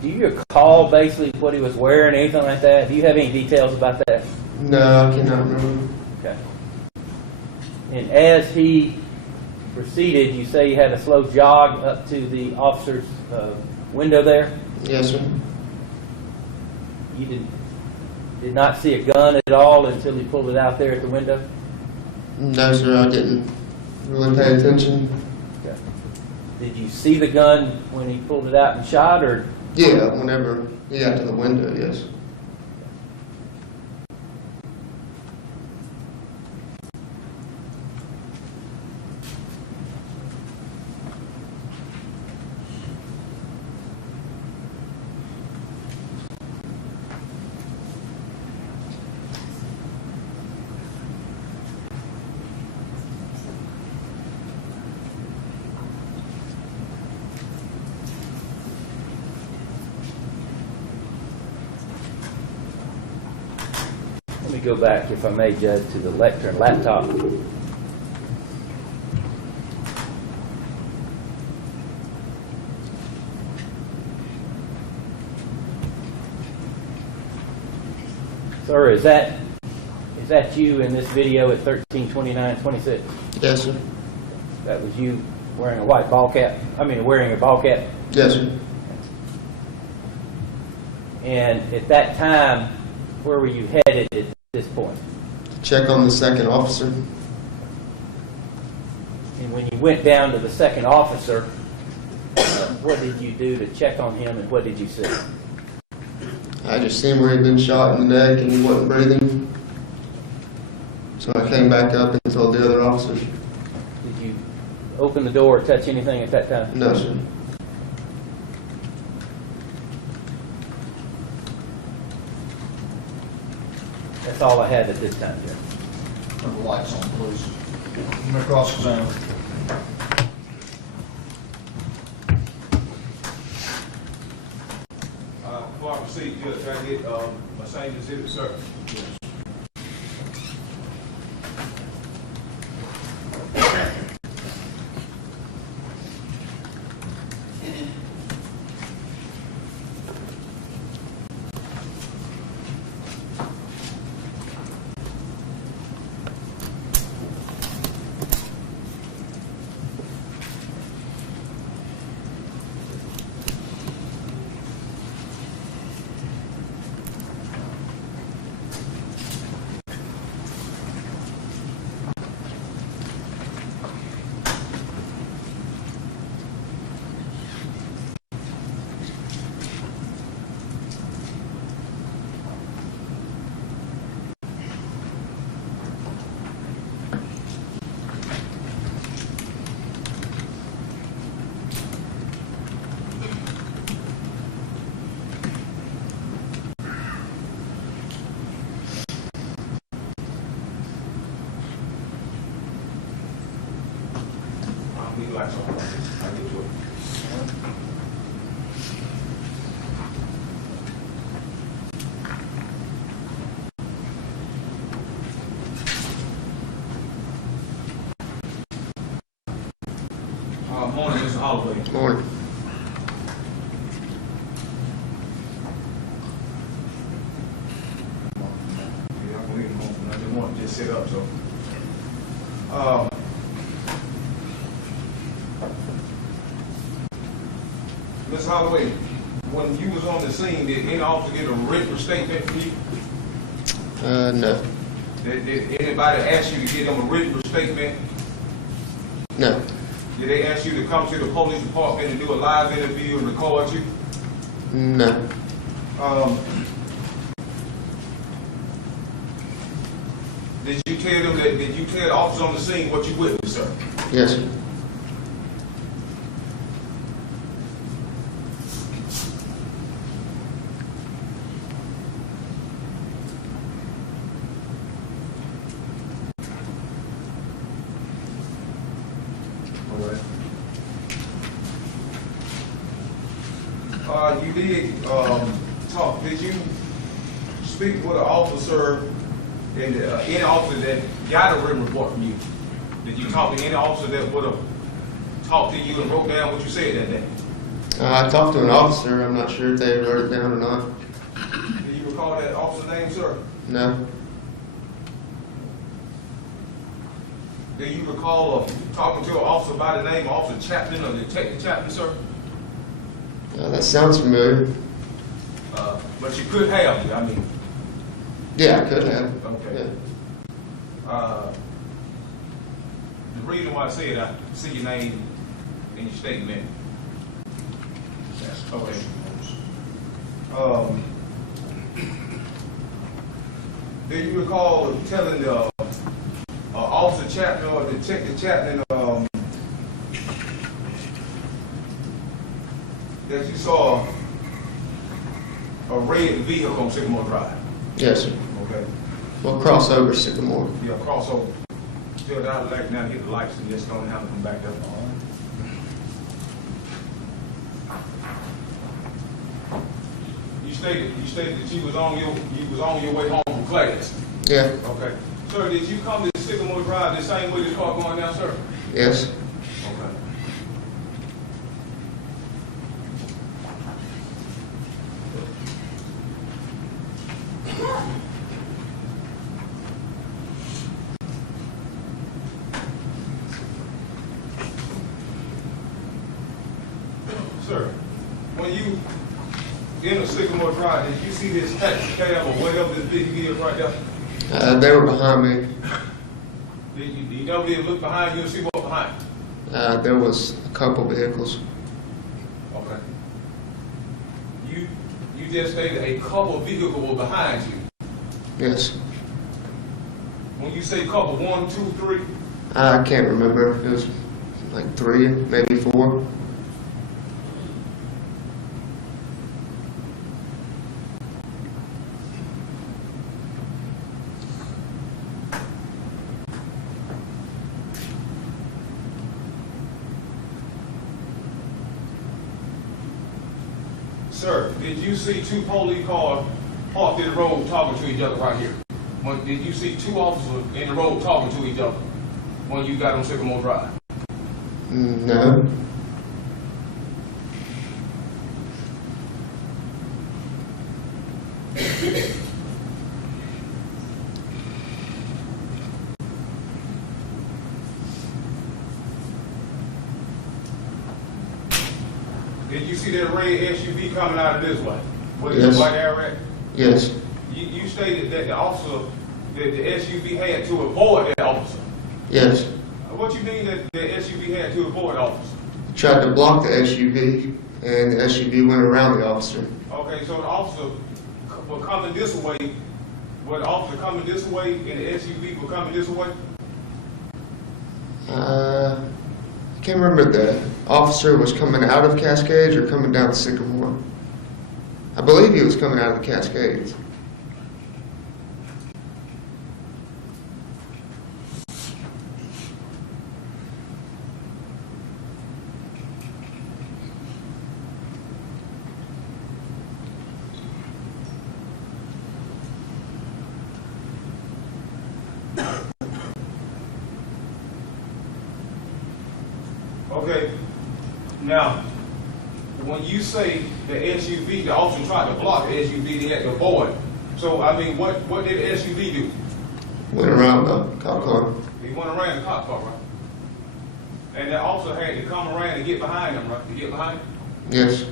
you recall basically what he was wearing, anything like that? Do you have any details about that? No, I cannot remember. Okay. And as he proceeded, you say you had a slow jog up to the officer's window there? Yes, sir. You did not see a gun at all until he pulled it out there at the window? No, sir, I didn't really pay attention. Okay. Did you see the gun when he pulled it out and shot, or? Yeah, whenever he got to the window, yes. Let me go back, if I may, Judge, to the lectern laptop. Sir, is that you in this video at 13:29:26? Yes, sir. That was you wearing a white ball cap? I mean, wearing a ball cap? Yes, sir. And at that time, where were you headed at this point? Check on the second officer. And when you went down to the second officer, what did you do to check on him, and what did you see? I just seen where he'd been shot in the neck and he wasn't breathing. So I came back up and told the other officers. Did you open the door or touch anything at that time? No, sir. That's all I had at this time, Judge. Turn the lights on, please. I'm going to cross-examine. Before I proceed, Judge, can I get my same exhibit, sir? That's all. I get to it. Morning, Mr. Holloway. Morning. Yeah, I'm leaving home. I just want to just sit up, so. Ms. Holloway, when you was on the scene, did any officer get a written statement from you? No. Did anybody ask you to give them a written statement? No. Did they ask you to come to the police department and do a live interview and record you? No. Did you tell them that? Did you tell the officer on the scene what you witnessed, sir? Yes, sir. You did talk. Did you speak with an officer and any officer that got a written report from you? Did you talk to any officer that would have talked to you and wrote down what you said that day? I talked to an officer. I'm not sure if they wrote it down or not. Do you recall that officer's name, sir? No. Do you recall talking to an officer by the name of Officer Chaplin or Detective Chaplin, sir? That sounds familiar. But you could have. I mean. Yeah, I could have. Okay. Yeah. The reason why I said I see your name in your statement. Okay. Do you recall telling the Officer Chaplin or Detective Chaplin that you saw a red vehicle on Sycamore Drive? Yes, sir. Okay. We'll cross over Sycamore. Yeah, crossover. Still down the light now, hit the lights and just don't have to come back up. You stated that you was on your way home from class. Yeah. Okay. Sir, did you come to Sycamore Drive the same way this car going now, sir? Yes. Okay. Sir, when you in the Sycamore Drive, did you see this taxi cab or whatever this vehicle is right there? They were behind me. Did you never did look behind you and see what behind? There was a couple vehicles. Okay. You just stated a couple vehicles were behind you. Yes. When you say couple, 1, 2, 3. I can't remember. It was like 3, maybe 4. Sir, did you see 2 police cars parked in the road talking to each other right here? Did you see 2 officers in the road talking to each other when you got on Sycamore Drive? No. Did you see that red SUV coming out of this way? With Yes. the white arrow? Yes. You stated that the officer, that the SUV had to avoid that officer. Yes. What you mean that the SUV had to avoid the officer? Tried to block the SUV, and the SUV went around the officer. Okay, so the officer was coming this way. Was the officer coming this way and the SUV was coming this way? I can't remember the officer was coming out of Cascades or coming down Sycamore. I believe he was coming out of the Cascades. Okay. Now, when you say the SUV, the officer tried to block the SUV, they had to avoid. So, I mean, what did the SUV do? Went around the cop car. He went around the cop car, right? And that officer had to come around and get behind him, right? To get behind him? Yes.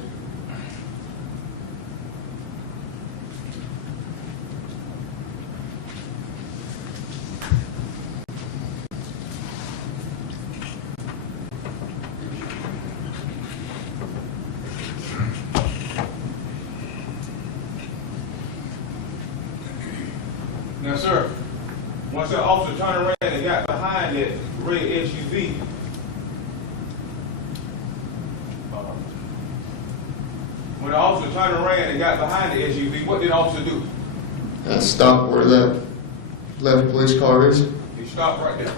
Now, sir, once that officer turned around and got behind that red SUV, when the officer turned around and got behind the SUV, what did the officer do? I stopped where that left police car is. He stopped right there.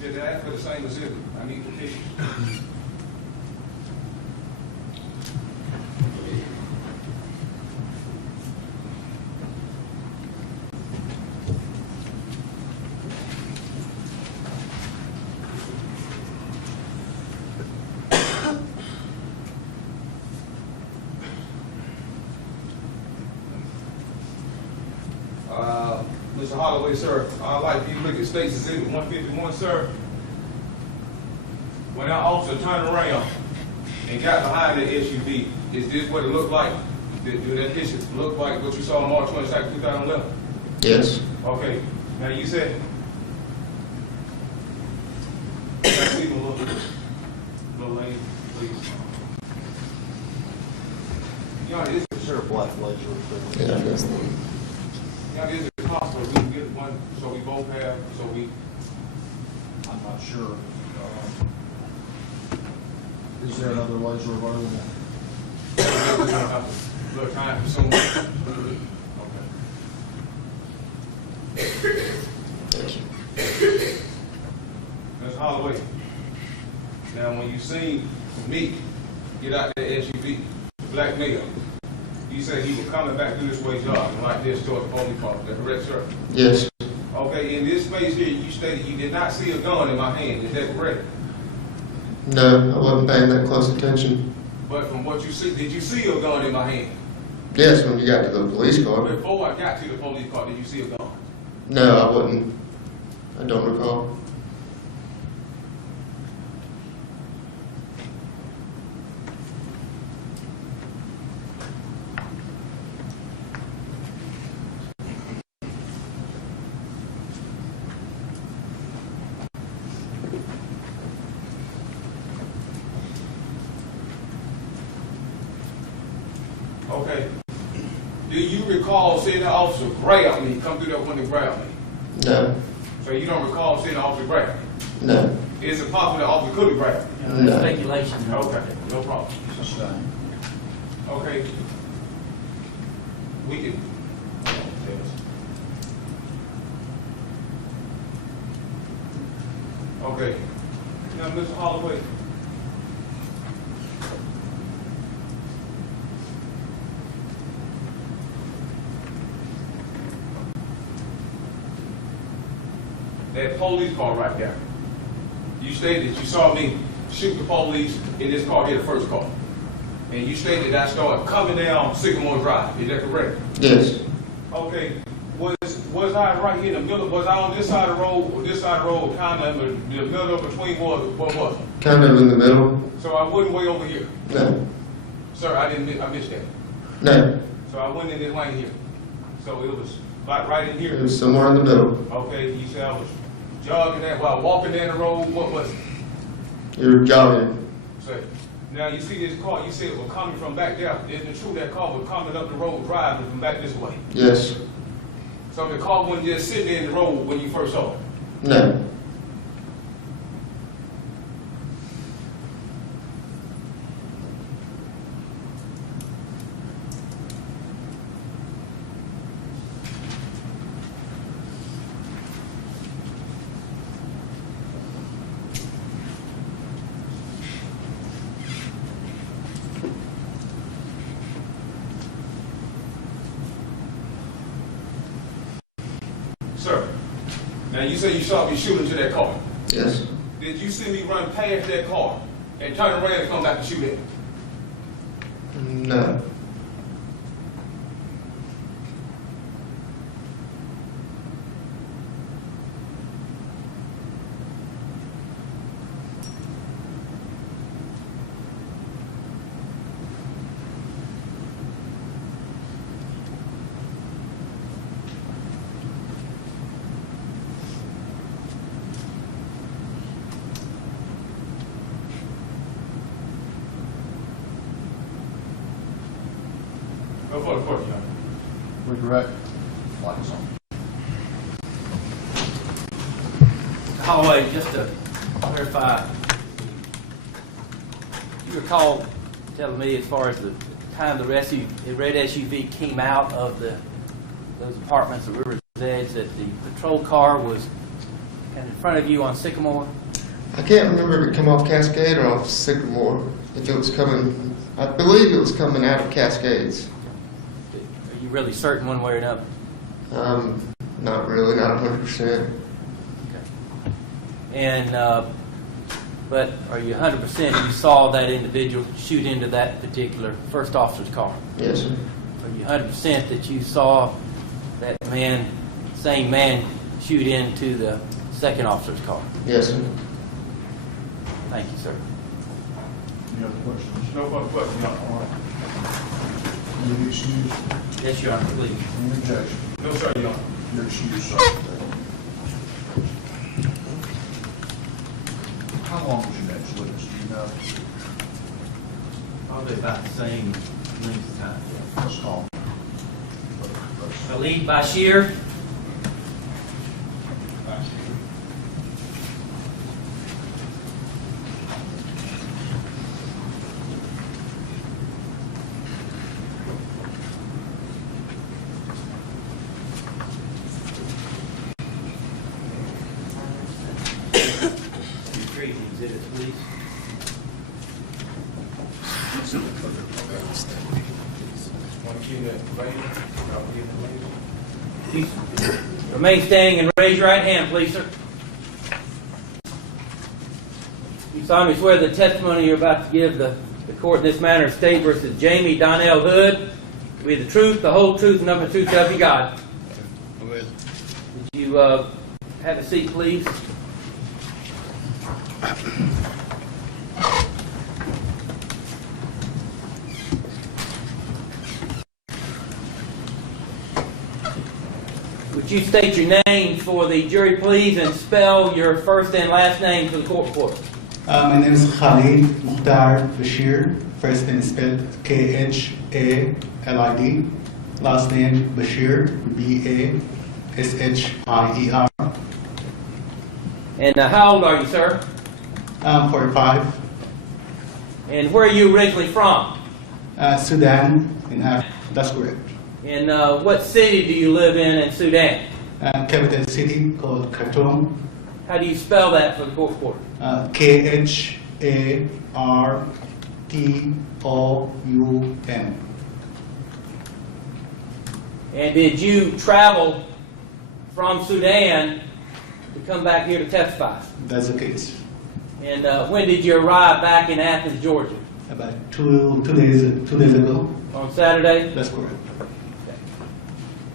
Did they ask for the same as him? I need the picture. Mr. Holloway, sir, I'd like you to look at State's Exhibit 151, sir. When that officer turned around and got behind the SUV, is this what it looked like? Did that picture look like what you saw on March 22nd, 2011? Yes. Okay. Now you said, let's leave a little lane, please. You know, is Yeah, that's the it possible we can get one so we both have, I'm not sure. Is there another laser available? little time consuming? Okay. Thank you. Ms. Holloway, now when you seen me get out that SUV, black male, you said he was coming back through this way jogging like this toward the police car. Is that correct, sir? Yes. Okay, in this space here, you stated you did not see a gun in my hand. Is that correct? No, I wasn't paying that close attention. But from what you see, did you see a gun in my hand? Yes, when you got to the police car. Before I got to the police car, did you see a gun? No, I wouldn't. I don't recall. Okay. Do you recall seeing the officer grab me, come through that window and grab me? No. So you don't recall seeing the officer grab me? No. Is it possible the officer could have grabbed me? No. Speculation. Okay, no problem. Okay. We can. Okay. Now, Mr. Holloway. That police car right there. You stated that you saw me shoot the police in this car here, the first car. And you stated that I started coming down Sycamore Drive. Is that correct? Yes. Okay. Was I right here in the middle? Was I on this side of the road or this side of the road, kind of in the middle between what was it? Kind of in the middle. So I wouldn't way over here. No. Sir, I missed that. No. So I went in this lane here. So it was like right in It here. was somewhere in the middle. Okay, you said I was jogging that while walking down the road. What was it? You were jogging. Say, now you see this car, you said it was coming from back there. Isn't it true that car was coming up the road driving from back this way? Yes. So the car wasn't just sitting there in the road when you first saw it? No. Sir, Now, you say you saw me shoot into that car. Yes. Did you see me run past that car and turn around and come back and shoot at me? No. Go for the court, Your Honor. Redirect. Lights on. Holloway, just to clarify, you recall telling me as far as the time the red SUV came out of those apartments at River's Edge, that the patrol car was kind of in front of you on Sycamore? I can't remember if it came off Cascade or off Sycamore. If it was coming, I believe it was coming out of Cascades. Are you really certain one way or another? Not really, not 100%. And, but are you 100% you saw that individual shoot into that particular first officer's car? Yes, sir. Are you 100% that you saw that man, same man, shoot into the second officer's car? Yes, sir. Thank you, sir. Any other questions? No further questions, Your Honor. Any excuse? Yes, Your Honor, please. Any objection? No, sir, Your Honor. Your excuse, sir. How long was your next witness, do you know? Probably about the same length of time. Let's call him. Kaled Basher. Exhibits, please. Want to keep that raised? I'll give it later. Please remain standing and raise your right hand, please, sir. You solemnly swear the testimony you're about to give the court in this matter, State versus Jamie Donnell Hood, to be the truth, the whole truth, and nothing but the truth, so help you God. Would you have a seat, please? Would you state your name for the jury, please, and spell your first and last name for the court reporter? My name is Kaled Basher. First name spelled Khalid. Last name Basher, Bashier. And how old are you, sir? I'm 45. And where are you originally from? Sudan, in Africa. That's correct. And what city do you live in Sudan? Capital city called Khartoum. How do you spell that for the court reporter? Khartoum. And did you travel from Sudan to come back here to testify? That's the case. And when did you arrive back in Athens, Georgia? About two days ago. On Saturday? That's correct.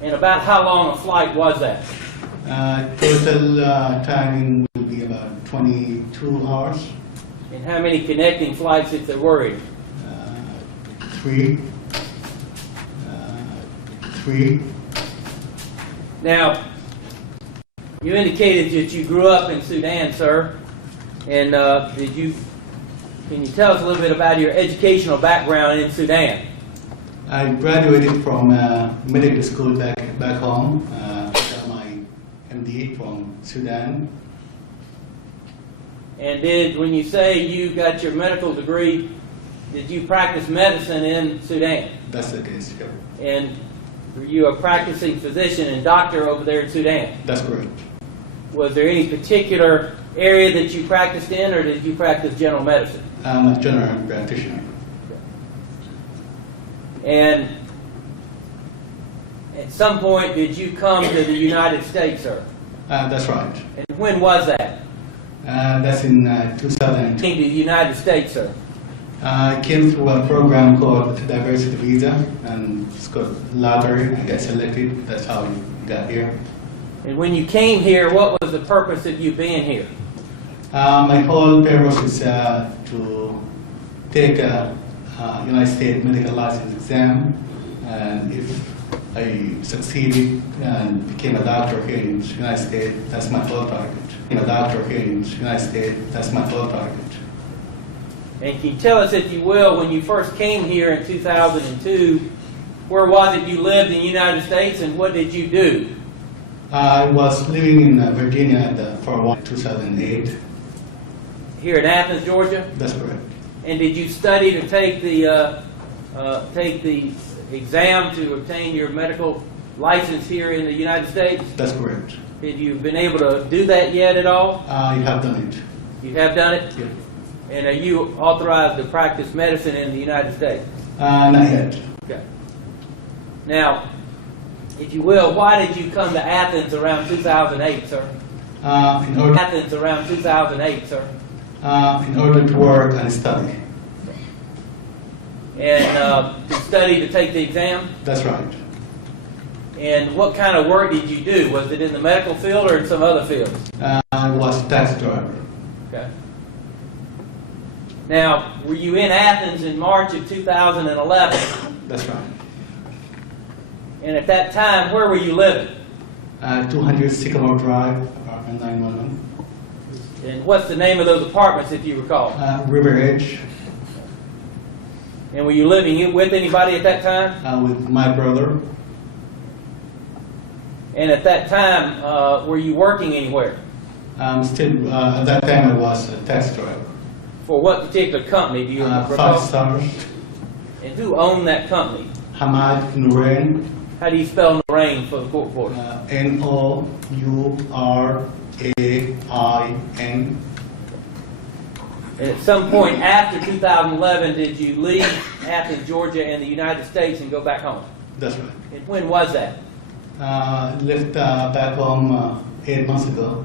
And about how long a flight was that? Total timing will be about 22 hours. And how many connecting flights, if there were any? Three. Now, you indicated that you grew up in Sudan, sir. And can you tell us a little bit about your educational background in Sudan? I graduated from medical school back home. Got my MD from Sudan. And when you say you got your medical degree, did you practice medicine in Sudan? That's the case, yeah. And were you a practicing physician and doctor over there in Sudan? That's correct. Was there any particular area that you practiced in, or did you practice general medicine? I'm a general practitioner. And at some point, did you come to the United States, sir? That's right. And when was that? That's in 2002. Came to the United States, sir. I came through a program called Diversity Visa, and it's called lottery. I got selected. That's how I got here. And when you came here, what was the purpose of you being here? My whole purpose is to take a United States medical license exam, and if I succeeded and became a doctor here in the United States, that's my full target. A doctor here in the United States, that's my full target. And can you tell us, if you will, when you first came here in 2002, where was it you lived in the United States, and what did you do? I was living in Virginia for 2008. Here in Athens, Georgia? That's correct. And did you study to take the exam to obtain your medical license here in the United States? That's correct. Have you been able to do that yet at all? I have done it. You have done it? Yeah. And are you authorized to practice medicine in the United States? Not yet. Okay. Now, if you will, why did you come to Athens around 2008, sir? Athens around 2008, sir. In order to work and study. And to study to take the exam? That's right. And what kind of work did you do? Was it in the medical field or in some other field? I was a taxi driver. Okay. Now, were you in Athens in March of 2011? That's right. And at that time, where were you living? 200 Sycamore Drive, apartment 911. And what's the name of those apartments, if you recall? River Edge. And were you living with anybody at that time? With my brother. And at that time, were you working anywhere? Still, at that time I was a taxi driver. For what particular company do you recall? 5 stars. And who owned that company? Hamad Nurain. How do you spell Noreen for the court reporter? Nourain. And at some point after 2011, did you leave Athens, Georgia, and the United States and go back home? That's right. And when was that? Left back home 8 months ago.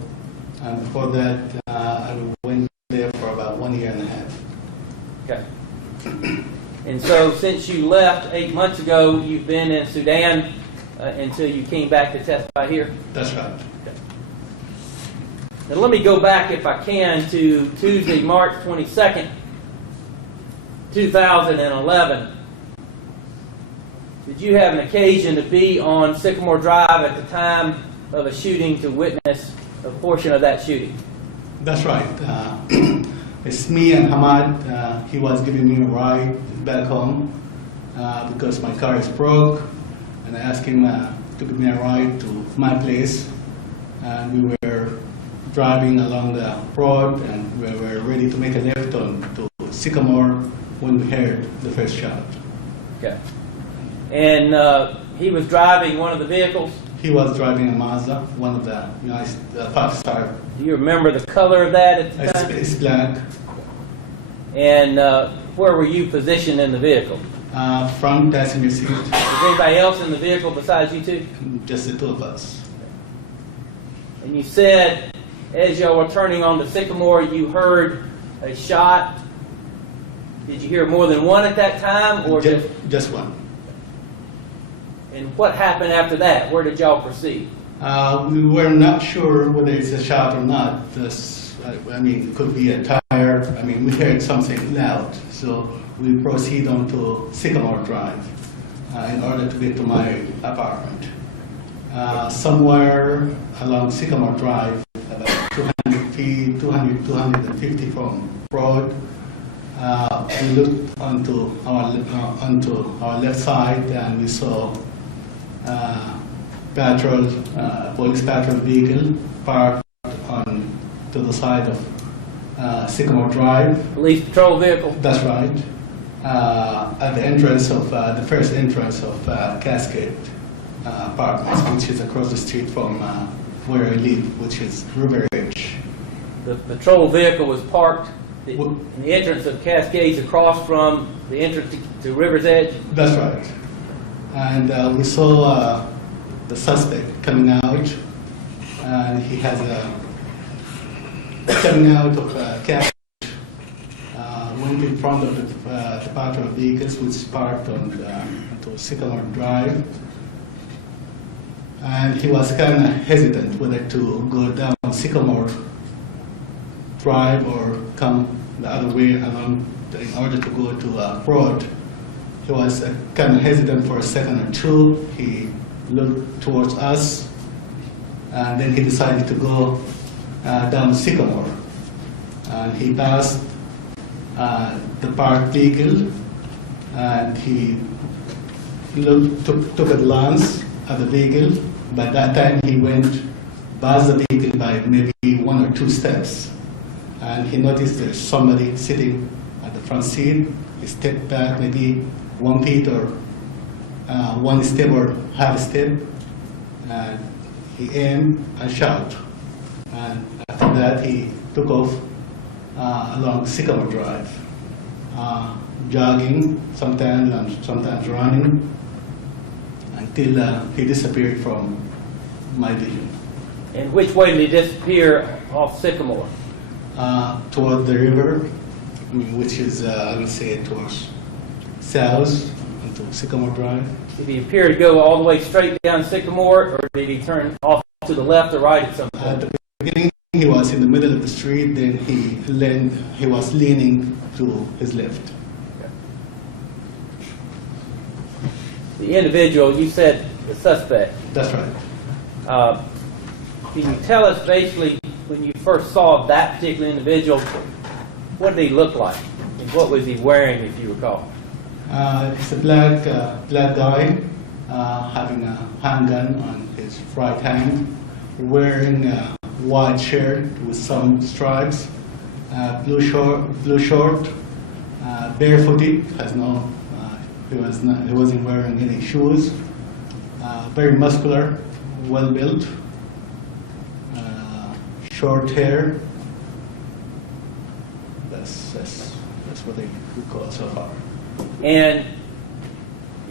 And before that, I went there for about 1 year and a half. Okay. And so since you left 8 months ago, you've been in Sudan until you came back to testify here? That's right. Okay. Now let me go back, if I can, to Tuesday, March 22nd, 2011. Did you have an occasion to be on Sycamore Drive at the time of a shooting to witness a portion of that shooting? That's right. It's me and Hamad. He was giving me a ride back home because my car is broke, and I asked him to give me a ride to my place. And we were driving along the road, and we were ready to make a left on to Sycamore when we heard the first shot. Okay. And he was driving one of the vehicles? He was driving a Mazda, one of the nice 5-star. Do you remember the color of that at the time? It's black. And where were you positioned in the vehicle? Front passenger seat. Was anybody else in the vehicle besides you two? Just the two of us. And you said, as y'all were turning onto Sycamore, you heard a shot. Did you hear more than one at that time, or Just one. And what happened after that? Where did y'all proceed? We were not sure whether it's a shot or not. I mean, it could be a tire. I mean, we heard something loud, so we proceed on to Sycamore Drive in order to get to my apartment. Somewhere along Sycamore Drive, about 200 feet, 250 from road, we looked onto our left side, and we saw police patrol vehicle parked on to the side of Sycamore Drive. Police patrol vehicle? That's right. At the entrance of the first entrance of Cascade Apartments, which is across the street from where I live, which is River Edge. The patrol vehicle was parked in the entrance of Cascades across from the entrance to River's Edge? That's right. And we saw the suspect coming out and he has a coming out of a cash, went in front of the patrol vehicles which parked onto Sycamore Drive, and he was kind of hesitant whether to go down Sycamore Drive or come the other way along in order to go to Broad. He was kind of hesitant for a second or two. He looked towards us, and then he decided to go down Sycamore. And he passed the parked vehicle, and he took a glance at the vehicle. By that time, he went past the vehicle by maybe 1 or 2 steps, and he noticed there's somebody sitting at the front seat. He stepped back maybe 1 feet or 1 step or half step, and he aimed and shot. And after that, he took off along Sycamore Drive, jogging sometimes and sometimes running, until he disappeared from my vision. And which way did he disappear off Sycamore? Toward the river, which is, I would say, towards south into Sycamore Drive. Did he appear to go all the way straight down Sycamore, or did he turn off to the left or right at some point? At the beginning, he was in the middle of the street, then he was leaning to his left. The individual, you said the suspect. That's right. Can you tell us basically, when you first saw that particular individual, what did he look like? And what was he wearing, if you recall? It's a black guy having a handgun on his right hand, wearing a white shirt with some stripes, blue short, barefooted, he wasn't wearing any shoes, very muscular, well built, short hair. That's what I recall so far. And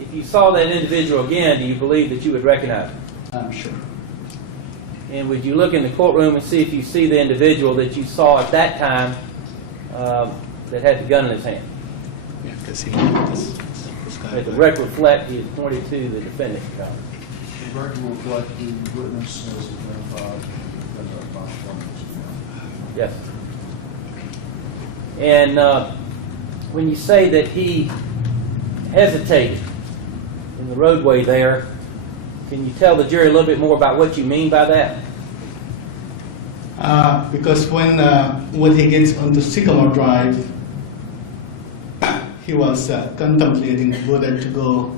if you saw that individual again, do you believe that you would recognize him? I'm sure. And would you look in the courtroom and see if you see the individual that you saw at that time that had the gun in his hand? Yeah, because he this guy. Did the record reflect he had pointed to the defendant? The record will reflect the witness as identified by the Yes. And when you say that he hesitated in the roadway there, can you tell the jury a little bit more about what you mean by that? Because when he gets onto Sycamore Drive, he was contemplating whether to go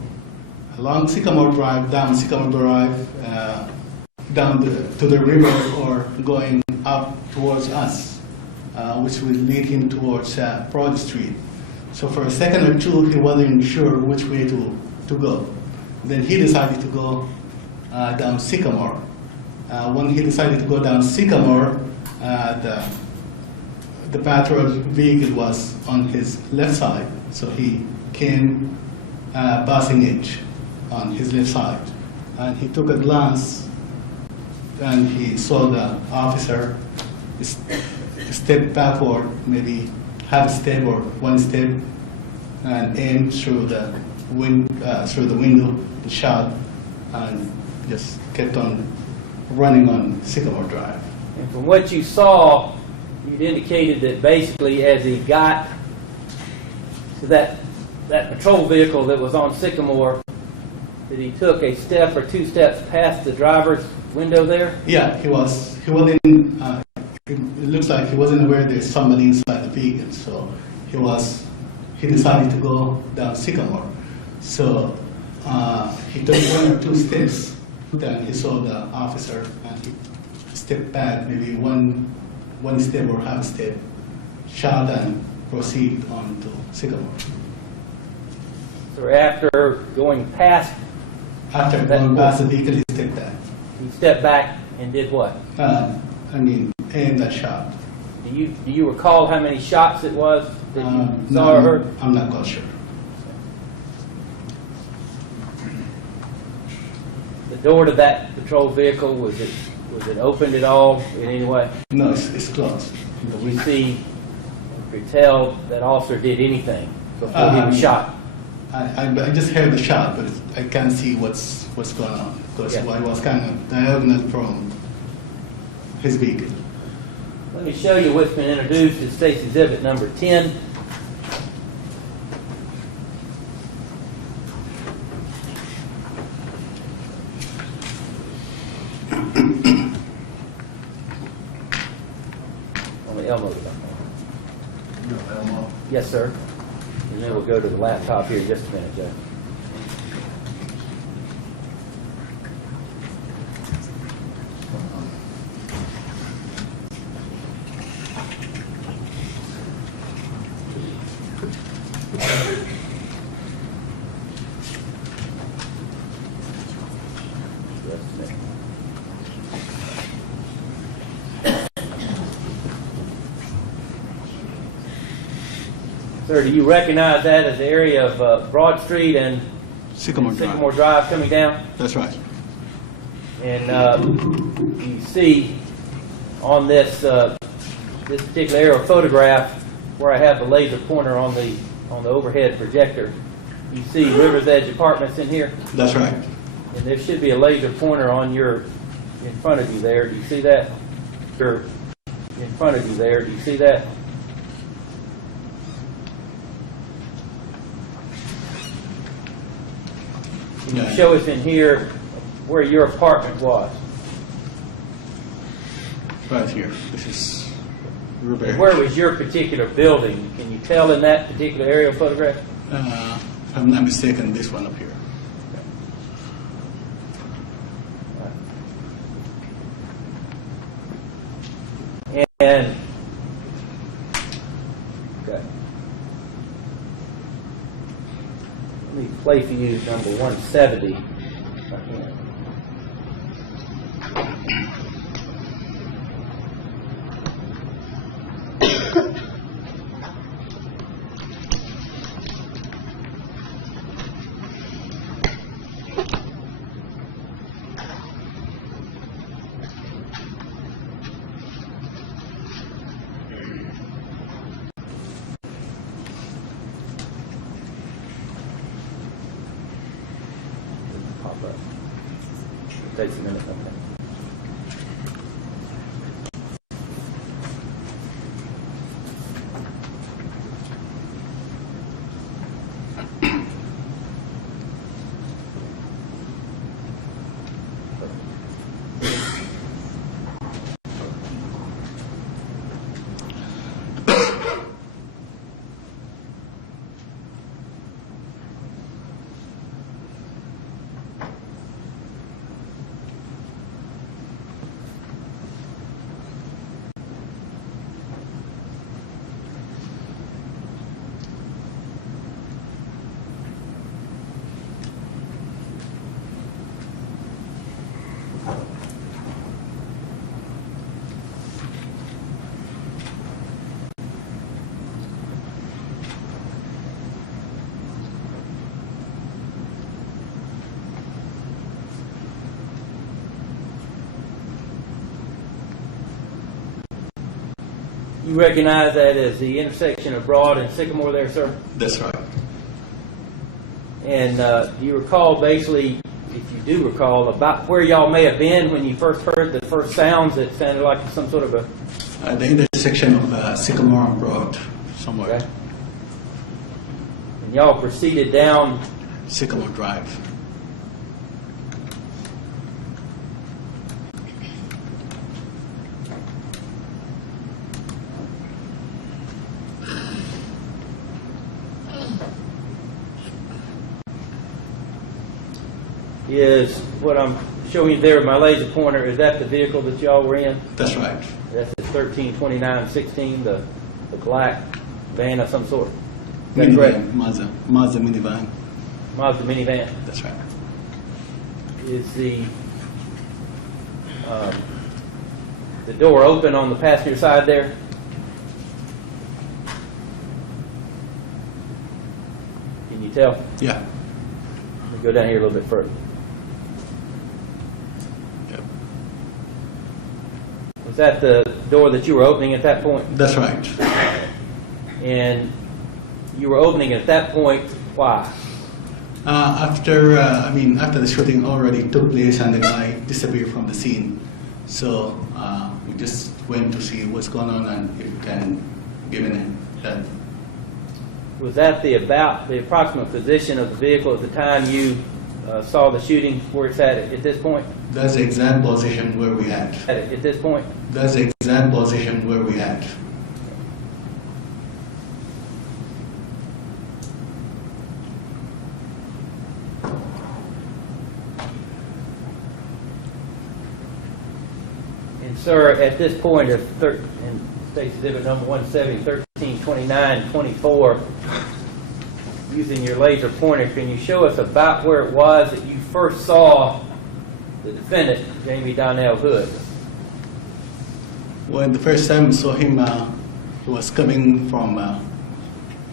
along Sycamore Drive, down Sycamore Drive, down to the river, or going up towards us, which will lead him towards Broad Street. So for a second or two, he wasn't sure which way to go. Then he decided to go down Sycamore. When he decided to go down Sycamore, the patrol vehicle was on his left side, so he came passing it on his left side. And he took a glance, and he saw the officer step backward, maybe half a step or 1 step, and aimed through the window, the shot, and just kept on running on Sycamore Drive. And from what you saw, you'd indicated that basically as he got to that patrol vehicle that was on Sycamore, that he took a step or 2 steps past the driver's window there? Yeah, he wasn't, it looks like he wasn't aware there's somebody inside the vehicle, so he decided to go down Sycamore. So he took 1 or 2 steps, then he saw the officer, and he stepped back, maybe one step or half step, shot, and proceed on to Sycamore. So after going past, After going past the vehicle, he stepped back. he stepped back and did what? Aimed that shot. Do you recall how many shots it was that you saw or heard? I'm not quite sure. The door to that patrol vehicle, was Was it opened at all in any way? No, it's closed. Did you see, could tell that officer did anything before he was shot? I just heard the shot, but I can't see what's going on because Yeah. I was kind of diagonal from his vehicle. Let me show you what's been introduced as State's Exhibit number 10. Only Elmer. Yes, sir. And then we'll go to the laptop here in just a minute, Joe. Sir, do you recognize that as the area of Broad Street and Sycamore Drive coming down? That's right. And you see on this this particular aerial photograph where I have the laser pointer on the overhead projector, you see River's Edge Apartments in here, That's right. and there should be a laser pointer on in front of you there. Do you see that? Or in front of you there. Do you see that? Can you show us in here where your apartment was? Right here. This is River. And where was your particular building? Can you tell in that particular aerial photograph? If I'm not mistaken, this one up here. And okay. Let me play for you number 170. Pop up. It takes a minute. Okay. You recognize that as the intersection of Broad and Sycamore there, sir? That's right. And do you recall basically, if you do recall, about where y'all may have been when you first heard the first sounds that sounded like some sort of a... The intersection of Sycamore and Broad, somewhere. Okay. And y'all proceeded down... Sycamore Drive. Is what I'm showing you there with my laser pointer, is that the vehicle that y'all were in? That's right. That's the 132916, the black van of some sort? Is that correct? Minivan, Mazda minivan. Mazda minivan. That's right. Is the door open on the passenger side there? Can you tell? Yeah. Let me go down here a little bit further. Yep. Was that the door that you were opening at that point? That's right. And you were opening it at that point, why? After the shooting already took place and the guy disappeared from the scene, so we just went to see what's going on and if we can give him help. Was that the approximate position of the vehicle at the time you saw the shooting where it's at this point? That's the exact position where we had. At this point? That's the exact position where we had. And sir, at this point of in State's Exhibit number 170, 13, 29, 24, using your laser pointer, can you show us about where it was that you first saw the defendant, Jamie Donnell Hood? When the first time we saw him, he was coming from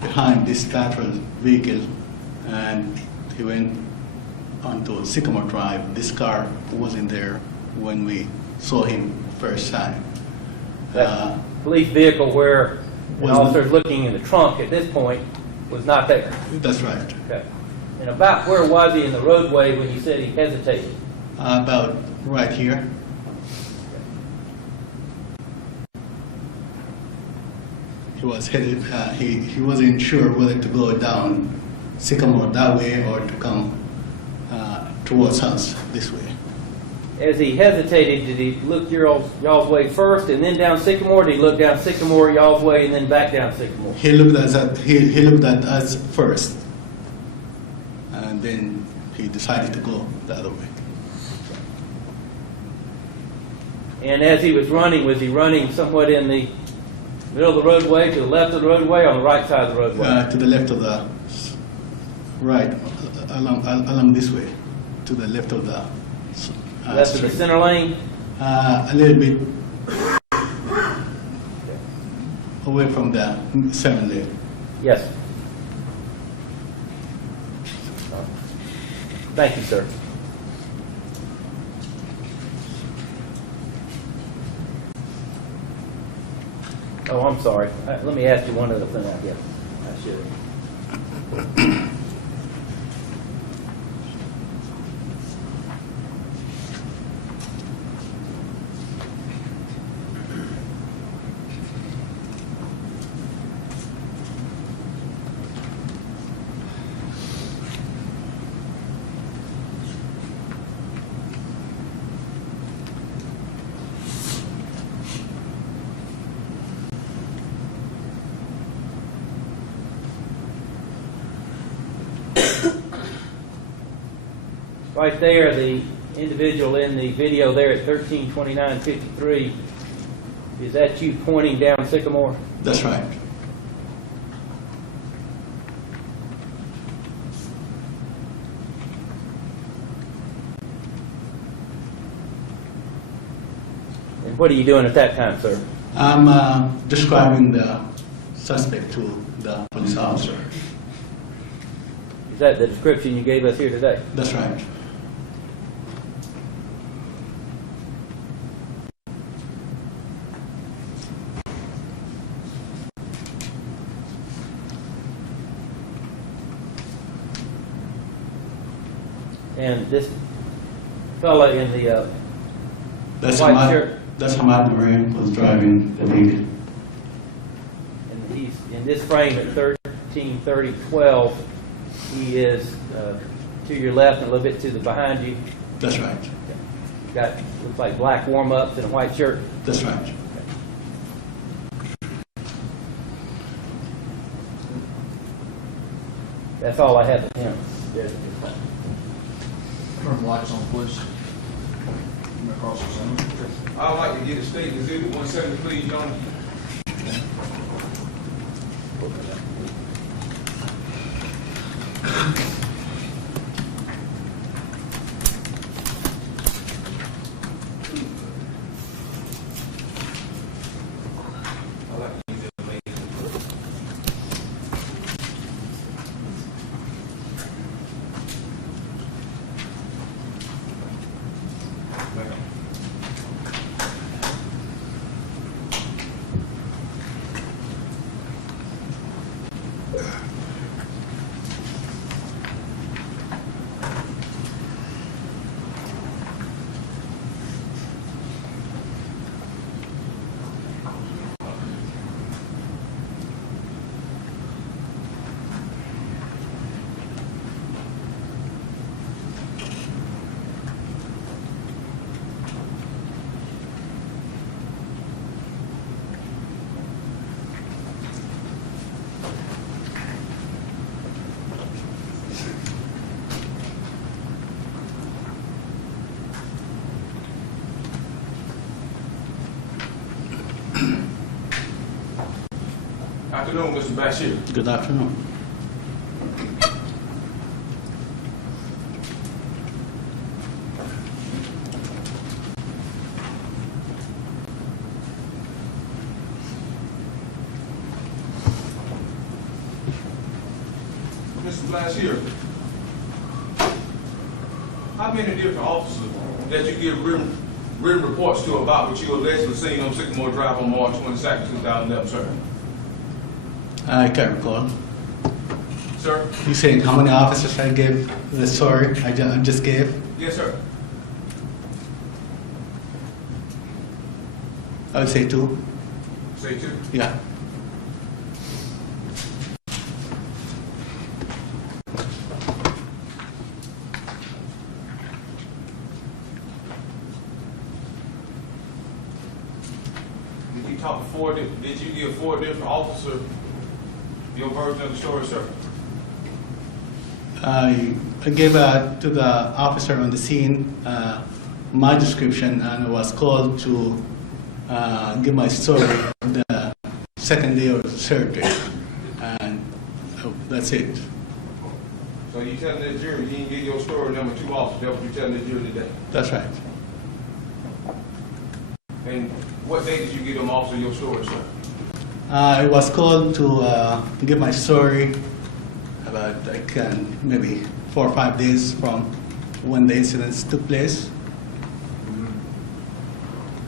behind this patrol vehicle, and he went onto Sycamore Drive. This car wasn't there when we saw him first time. That police vehicle where an officer's looking in the trunk at this point was not there. That's right. Okay. And about where was he in the roadway when you said he hesitated? About right here. He was headed. He wasn't sure whether to go down Sycamore that way or to come towards us this way. As he hesitated, did he look y'all's way first and then down Sycamore? Did he look down Sycamore y'all's way and then back down Sycamore? He looked at us first, and then he decided to go the other way. And as he was he running somewhat in the middle of the roadway, to the left of the roadway, on the right side of the roadway? To the left of the right, along this way, to the left of the left of the center lane? a little bit away from the 7 lane. Yes. Thank you, sir. Oh, I'm sorry. Let me ask you one other thing, I guess. I should. Right there, the individual in the video there at 13:29:53, is that you pointing down Sycamore? That's right. And what are you doing at that time, sir? I'm describing the suspect to the police officer. Is that the description you gave us here today? That's right. And this fella in the That's white shirt, That's Hamad Marine was driving the vehicle. and he's in this frame at 13:30:12. He is to your left and a little bit to the behind you. That's right. Got looks like black warm-ups and a white shirt. That's right. That's all I have of him. Turn the lights on, please. Come across the center. I'd like to get a State Exhibit 170, please, John. I'd like to use it later. Afternoon, Mr. Bashir. Good afternoon. Mr. Bashir, how many different officers that you give written reports to about what you allegedly seen on Sycamore Drive on March 22nd, 2011, sir? I can't recall. Sir? You saying how many officers I gave the story I just gave? Yes, sir. I would say 2. Say 2. Yeah. Did you talk to 4? Did you give 4 different officers your version of the story, sir? I gave to the officer on the scene my description, and I was called to give my story the second day or third day, and that's it. So you telling the jury you didn't get your story number 2 officer? That's what you telling the jury today. That's right. And what day did you give them officer your story, sir? I was called to give my story about maybe 4 or 5 days from when the incidents took place.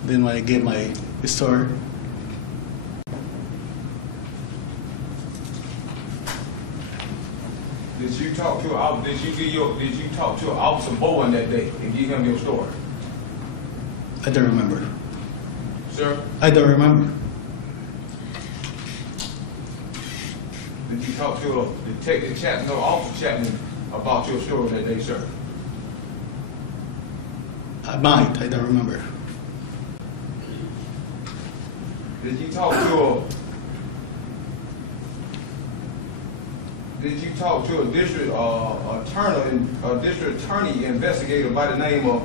Then when I gave my story. Did you talk to an officer Bowen that day and give him your story? I don't remember. Sir? I don't remember. Did you talk to a Detective Chapman or Officer Chapman about your story that day, sir? I might. I don't remember. Did you talk to a district attorney investigator by the name of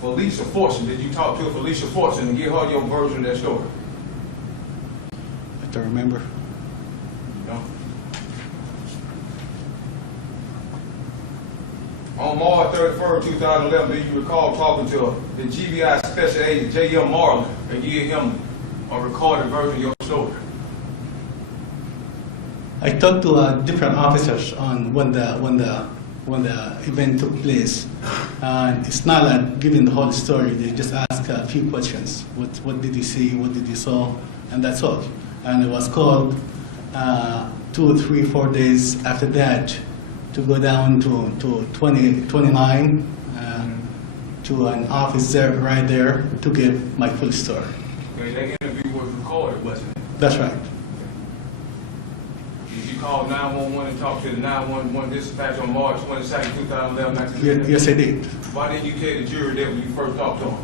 Felicia Fortune? Did you talk to Felicia Fortune and give her your version of that story? I don't remember. No. On March 31st, 2011, do you recall talking to the GBI Special Agent J.M. Marlin and give him a recorded version of your story? I talked to different officers on when the event took place. It's not like giving the whole story. They just ask a few questions. What did you see? What did you saw? And that's all. And I was called 2, 3, 4 days after that to go down to 29 to an office there, right there, to give my full story. Okay, that interview was recorded, wasn't it? That's right. Did you call 911 and talk to the 911 dispatch on March 22nd, 2011? Yes, I did. Why didn't you tell the jury that when you first talked to them?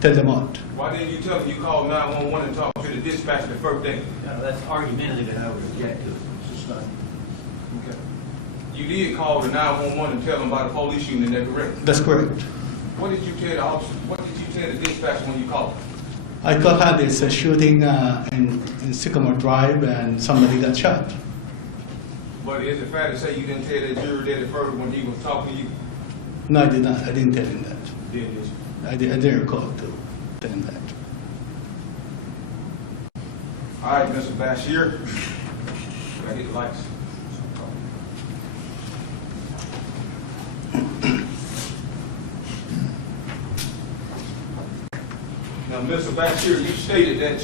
Tell them what? Why didn't you tell them you called 911 and talked to the dispatch the first day? No, that's argumentative and I would object to it. Okay. You did call the 911 and tell them about the police shooting, is that correct? That's correct. What did you tell the officer? What did you tell the dispatch when you called? I got this shooting in Sycamore Drive and somebody got shot. But is it fair to say you didn't tell the jury that at first when he was talking to you? No, I did not. I didn't tell him that. Did you? I didn't recall to tell him that. All right, Mr. Bashir. Can I get the lights? Now, Mr. Bashir, you stated that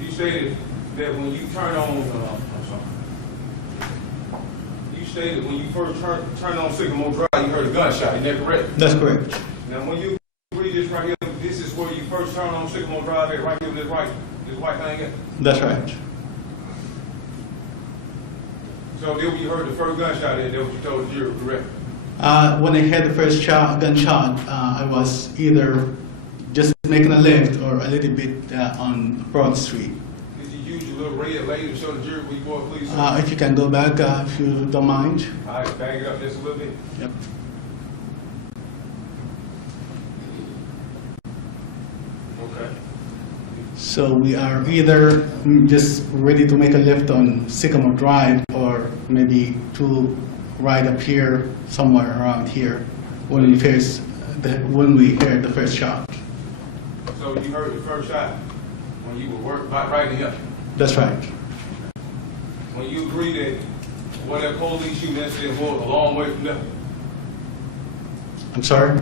You stated that when you turn on, I'm sorry. You stated when you first turned on Sycamore Drive, you heard a gunshot. Is that correct? That's correct. Now, when you read this right here, this is where you first turned on Sycamore Drive at, right here, this white thing at. That's right. So then you heard the first gunshot at, that's what you told the jury, correct? When I had the first gunshot, I was either just making a left or a little bit on Broad Street. Did you use your little red light to show the jury where you were, please? If you can go back, if you don't mind. All right, bag it up just a little bit. Yep. Okay. So we are either just ready to make a left on Sycamore Drive or maybe to right up here, somewhere around here, when we heard the first shot. So you heard the first shot when you were right here. That's right. When you agree that what that police shooting incident was a long way from there. I'm sorry?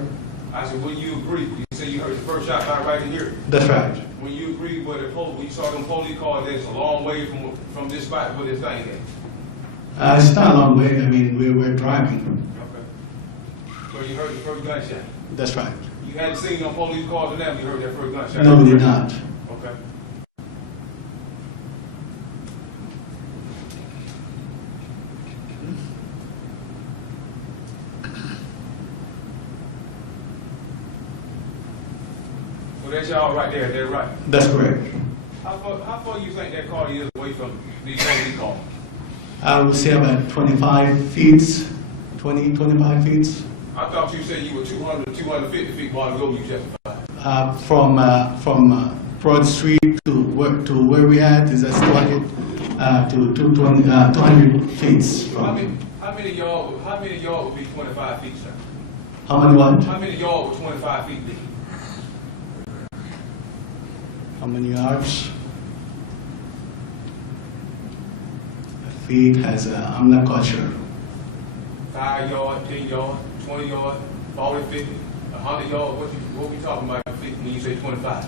I said, when you agree, you said you heard the first shot right in here. That's right. When you agree with the police, when you saw them police cars, that's a long way from this spot where this thing is. It's not a long way. I mean, we were driving. Okay. So you heard the first gunshot. That's right. You hadn't seen no police cars in them, you heard that first gunshot. No, we did not. Okay. So that's y'all right there, that's right. That's correct. How far you think that car is away from these police cars? I would say about 25 feet, 25 feet. I thought you said you were 200, 250 feet while ago you justified. From Broad Street to where we at is 200 feet. How many y'all would be 25 feet, sir? How many what? How many y'all would 25 feet be? How many yards? Feet has I'm not quite sure. 5 yards, 10 yards, 20 yards, 40, 50, 100 yards. What we talking about when you say 25?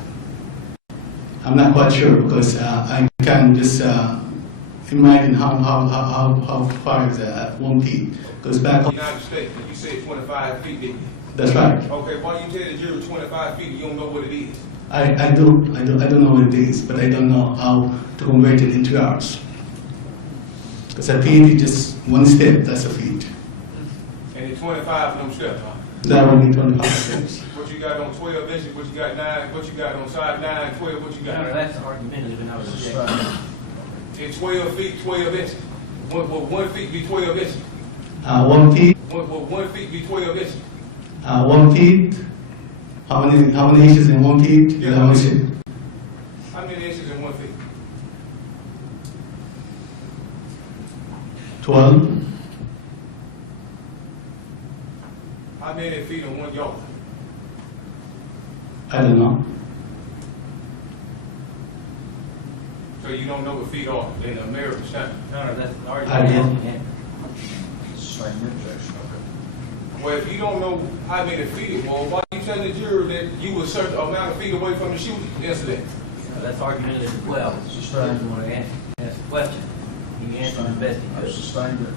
I'm not quite sure because I can just imagine how far is 1 feet. Because back home. United States, you said 25 feet, didn't you? That's right. Okay, why you tell the jury 25 feet and you don't know what it is? I don't know what it is, but I don't know how to convert it into yards. Because a feet is just one step, that's a feet. And it's 25 of them steps, huh? That would be 25 steps. What you got on 12 inches, what you got 9, what you got on side 9, 12, what you Your Honor, got? that's argumentative and I was objecting. In 12 feet, 12 inches. Will 1 feet be 12 inches? 1 feet. Will 1 feet be 12 inches? 1 feet. How many inches in 1 feet? Yeah. How many? How many inches in 1 feet? 12. How many feet in 1 yard? I don't know. So you don't know what feet are in the American standard? Your Honor, that's an I argument. did. Same objection, Well, if you don't know how many feet it was, why you telling the jury that you were a certain amount of feet away from the shooting incident? That's argumentative as well. Just want to ask the question. You answer the best you I could. sustained it.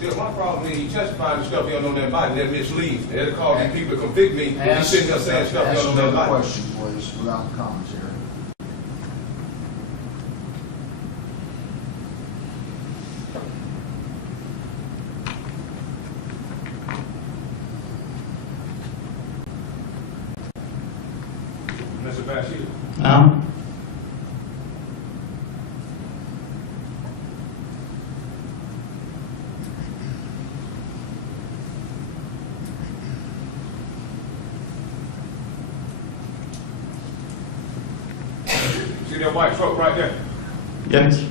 See, my problem is he testified to stuff he don't know nothing about, and that misleads. That'll cause these people to convict me when he's sitting there saying stuff he Ask don't know nothing another about. question, please, without commentary. Mr. Basher, Now, see that white truck right there? yes,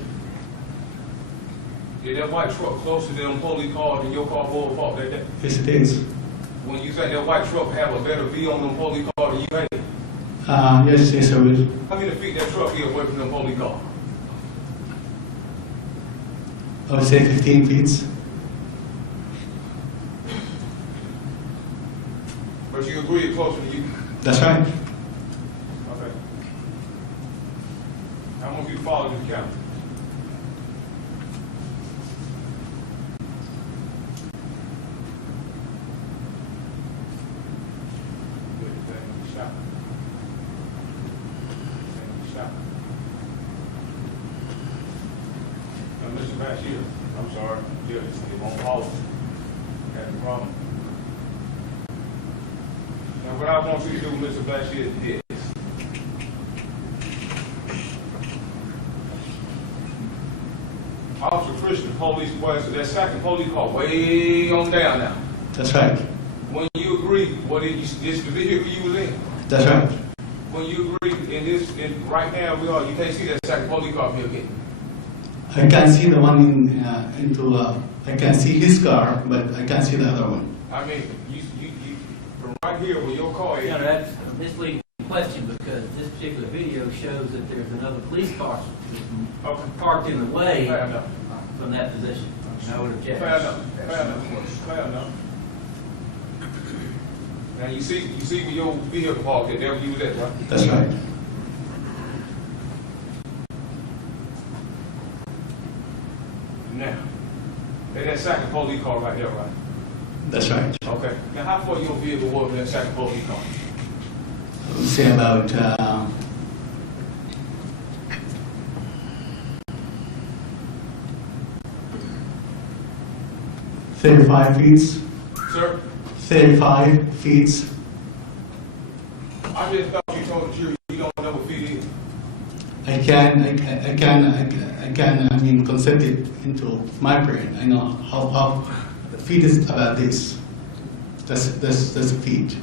Is that white truck closer to them police cars than your car pulled apart that day? yes it is. When you think that white truck have a better view on them police cars than you had, Yes, yes, I will. how many feet that truck is away from them police cars? I would say 15 feet. But you agree it's closer to you? That's right. Okay. follow the camera. Now, Mr. Basher, I'm sorry, it won't follow. That's the problem. Now, what I want you to do, Mr. Basher, is this. Officer Christian, police, that second police car way on down now. That's right. When you agree, what did you, this the vehicle you was in? That's right. When you agree in this, right now you can't see that second police car here again. I can see the one I can see his car, but I can't see the other one. I mean, you from right here where your car is. You know, that's a misleading question because this particular video shows that there's another police car parked in the way Fair enough. from that position. And I would object. Fair enough. Fair enough. Fair enough. Now you see where your vehicle parked at, there where you was at, right? That's right. Now, that second police car right there, right? That's right. Okay. Now how far your vehicle was from that second police car? Say about 35 feet. Sir? 35 feet. I just thought you told the jury you don't know what feet is. I can concept it into my brain. I know how the feet is about this. That's a feet.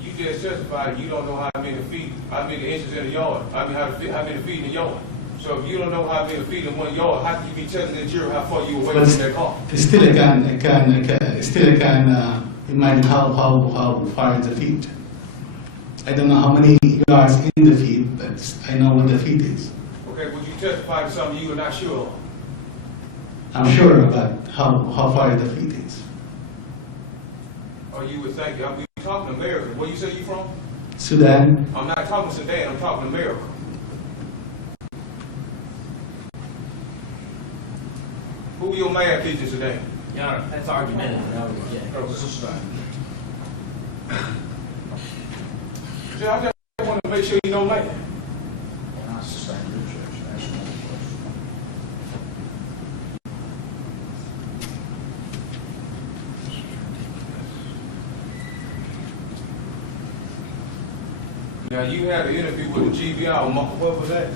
You just testified you don't know how many feet, how many inches in a yard. I mean, how many feet in a yard. So if you don't know how many feet in 1 yard, how can you be telling the jury how far you away But from that car? still I can imagine how far is the feet. I don't know how many yards in the feet, but I know what the feet is. Okay, would you testify to something you were not sure of? I'm sure about how far the feet is. Or you would think, I mean, you're talking America. Where you say you from? Sudan, I'm not talking Sudan, I'm talking America. Who your math teacher today? Your Honor, that's argumentative, and I would object. See, I just want to make sure you know math. And I sustain your objection. Ask another question. Now, you had an interview with the GBI, what was that?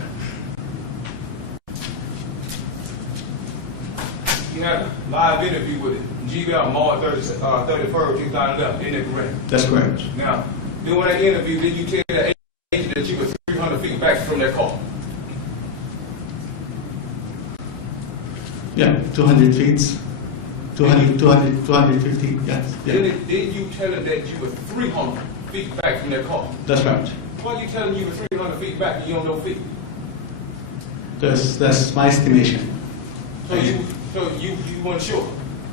You had a live interview with the GBI on March 31st, 2011, isn't that correct? that's correct. Now, during that interview, did you tell the agent that you were 300 feet back from that car? Yeah, 200 feet, 250, yes. Yeah. Did you tell her that you were 300 feet back from that car? That's right. Why are you telling you were 300 feet back and you don't know feet? That's my estimation. So you weren't sure?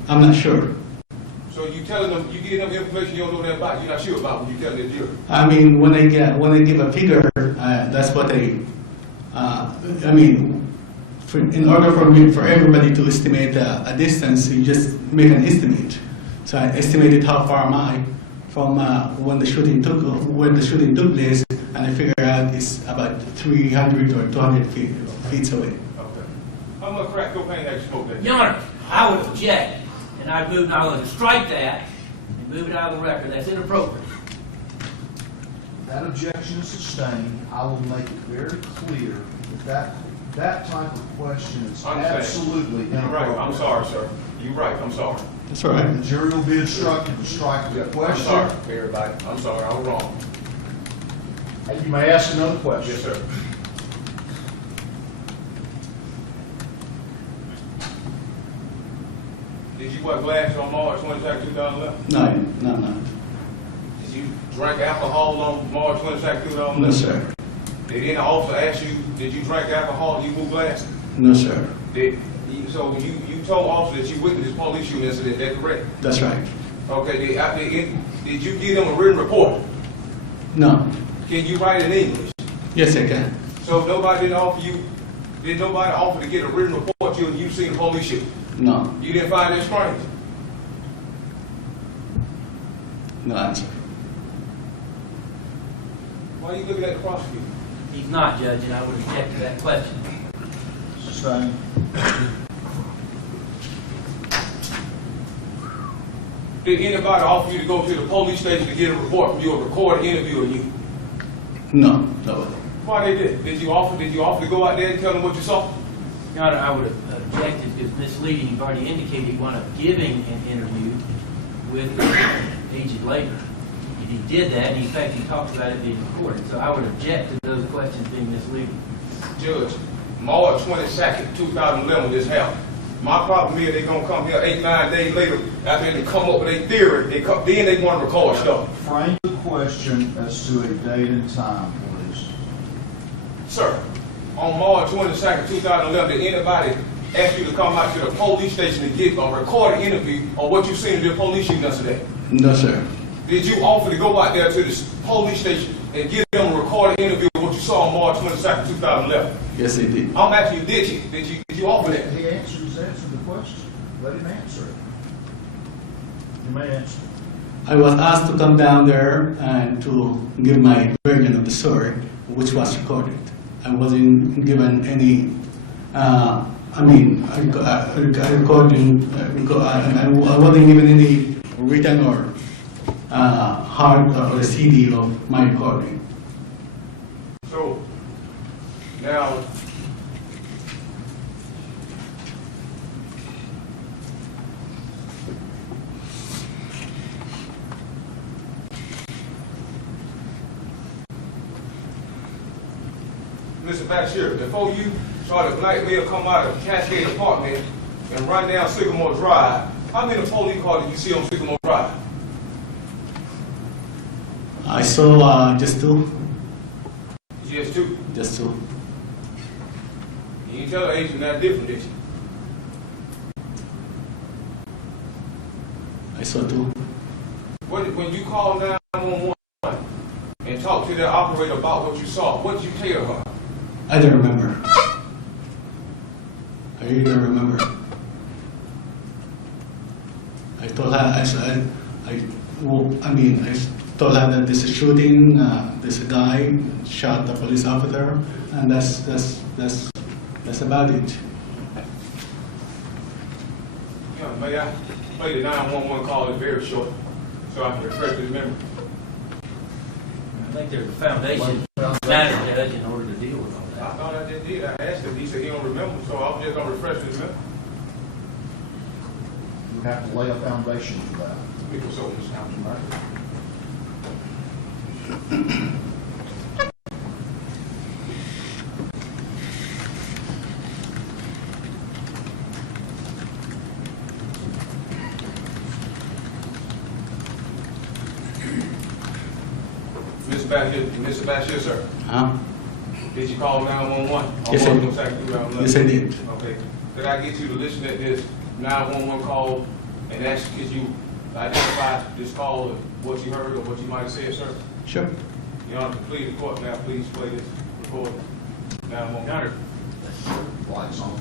I'm not sure. So you telling them, you giving them information you don't know that about, you're not sure about when you tell the jury? I mean, when I give a figure, that's what in order for everybody to estimate a distance, you just make an estimate. So I estimated how far am I from when the shooting took place, and I figured out it's about 300 or 200 feet away. Okay. How much crack cocaine have you smoked that day? Your Honor, I would object, and I'd move not only to strike that and move it out of the record. That's inappropriate. That objection is sustained. I will make it very clear that type of question is Understand. absolutely You're inappropriate. right, I'm sorry, sir. You're right, I'm sorry. That's all right. The jury will be instructed to strike the I'm question. sorry, everybody. I'm sorry, I was wrong. And you may ask another question. Yes, sir. Did you wear glasses on March 22nd, 2011? No. Did you drink alcohol on March 22nd, 2011? No, sir. Did any officer ask you, did you drink alcohol and you wore glasses? No, sir. So you told officer that you witnessed this police shooting incident, is that correct? That's right. Okay, did you give them a written report? No. Can you write it in English? Yes, I can. So nobody didn't offer you Did nobody offer to get a written report you seen the police shoot? No. You didn't find that strange? No answer. Why are you looking at the prosecutor? He's not, Judge, and I would object to that question. Sustained. Did anybody offer you to go to the police station to get a report from you or record an interview of you? No. No. Why they did? Did you offer to go out there and tell them what you saw? Your Honor, I would object it because misleading. You've already indicated you wound up giving an interview with Agent Labor. If he did that, and in fact he talked about it being recorded, so I would object to those questions being misleading. Judge, March 22nd, 2011, this happened. My problem is they're gonna come here 8-9 days later after they come up with a theory. Then they want to record stuff. Frame the question as to a date and time, please. Sir, on March 22nd, 2011, did anybody ask you to come out to the police station to get a recorded interview of what you seen in the police shooting yesterday? No, sir. Did you offer to go out there to the police station and give them a recorded interview of what you saw on March 22nd, 2011? Yes, I did. I'm asking you, did you? Did you offer that? He answered the question. Let him answer it. You may answer. I was asked to come down there and to give my version of the story, which was recorded. I wasn't given any. I wasn't given any written or hard or CD of my recording. So, now, Mr. Basher, before you saw the black male come out of Cascade apartment and run down Sycamore Drive, how many police cars did you see on Sycamore Drive? I saw just two. Just two. Just two. You didn't tell the agent that different, did you? I saw two. When you called 911 and talked to the operator about what you saw, what did you tell her? I don't remember. I really don't remember. I told her, I told her that there's a shooting, there's a guy shot the police officer, and that's about it. Yeah, may I play the 911 call? It's very short, so I can refresh his memory. I think there's a foundation matter, Judge, in order to deal with all I that. thought I just did. I asked him. He said he don't remember, so I'm just gonna refresh his memory. You have to lay a foundation for that. People so Mr. Thompson, right? Mr. Basher, sir, Huh? did you call 911? Yes, I did. Yes, I did. Okay. Could I get you to listen at this 911 call and ask, could you identify this call, what you heard or what you might have said, sir? Sure. Your Honor, please, the court now, please play this recording. 911. Your Honor, Lights on.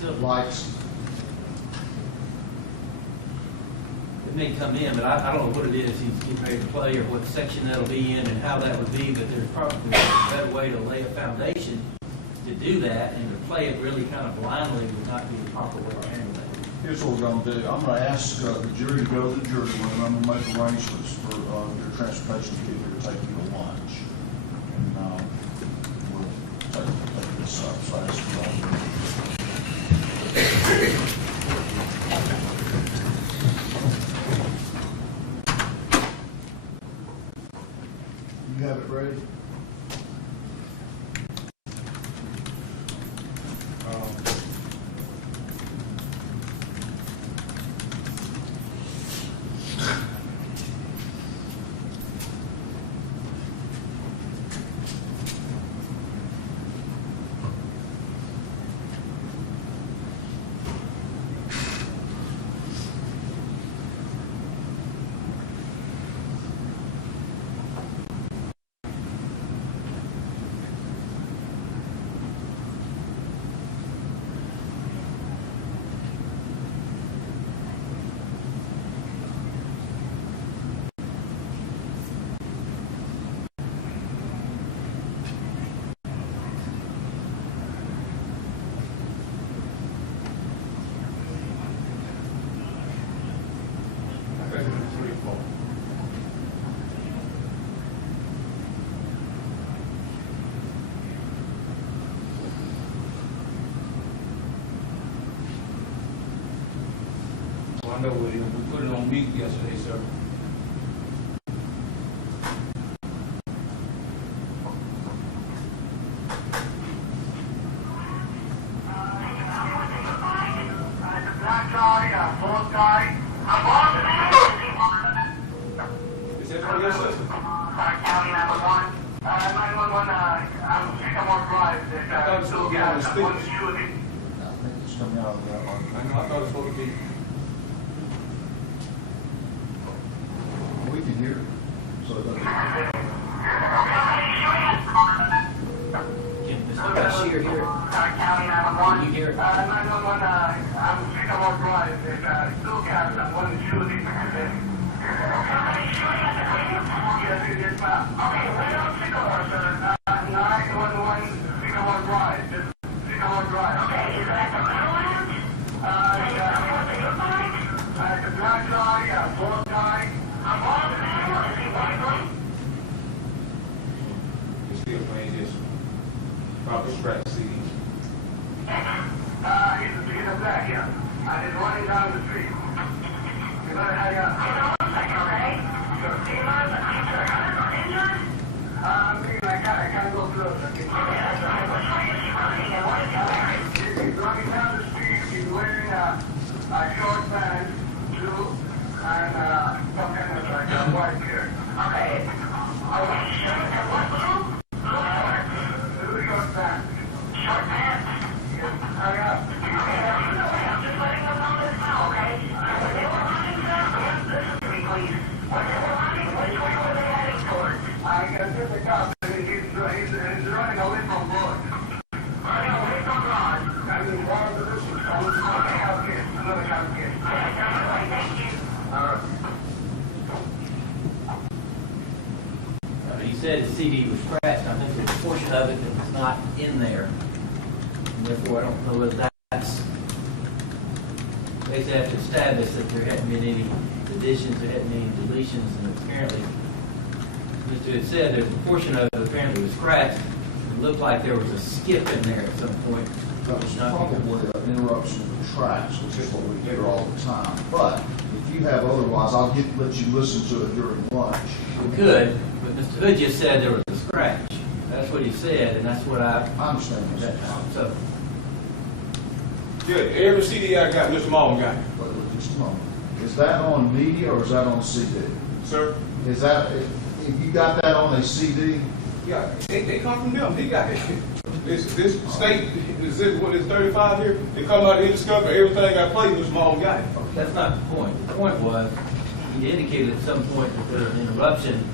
so Lights. it may come in, but I don't know what it is he's getting ready to play or what section that'll be in and how that would be, but there's probably a better way to lay a foundation to do that, and to play it really kind of blindly would not be the proper way to handle that. Here's what we're going to do. I'm going to ask the jury to go to the jury room. I'm going to make arrangements for your transportation to get here to take you to lunch. And we'll take this up fast as well. You have it ready? I know we put it on mute yesterday, sir. Is that from your system? County 911. 911, I'm Sycamore Drive. I thought it was supposed to be on the speakers. I think it's coming out of that one. I know, I thought it was supposed to be. We can hear it. So it doesn't. Can Mr. Bashir hear it? County 911. Can you hear it? 911, I'm Sycamore Drive. There's still cabs on 1 and 2 of these. Yes, it is not. Okay, we're on Sycamore, sir. 911 Sycamore Drive. Sycamore Drive. Okay, is that the Meadowlands? The black guy, blonde guy. I'm on the Sycamore. You're still playing this proper scratch CD. He's a black, yeah. He's running down the street. You better hang up. Hold on one second, okay? I can't go closer. He's running down the street. He's wearing a short pants, blue, and some kind of like a white shirt. Okay. A white shirt and what blue? Blue short pants. Short pants? Yeah. Hurry up. I'm just letting them know this now, okay? When they were running down, listen to me, please. When they were running, which way were they heading towards? I can see the cop. He's running away from Broad. Running away from Broad? I mean, one of the listens. Okay, okay. Another cop kid. Thank you. All right. He said the CD was scratched. I think there's a portion of it that was not in there. And therefore, I don't know whether that's basically have to establish that there hadn't been any additions, there hadn't been any deletions, and apparently, Mr. had said there's a portion of it apparently was scratched. It looked like there was a skip in there at some point. That was probably an interruption of the tracks, which is what we hear all the time. But if you have otherwise, I'll let you listen to it during lunch. We could, but Mr. Hood just said there was a scratch. That's what he said, and that's what I understand. so. Yeah, every CD I got, Mr. Malton got. But just a moment. Is that on media or is that on CD? Sir? Is that, if you got that on a CD? Yeah, they come from them. He got it. This state, what is 35 here? They come out and discover everything I played, Mr. Malton got it. That's not the point. The point was, he indicated at some point that there was an interruption,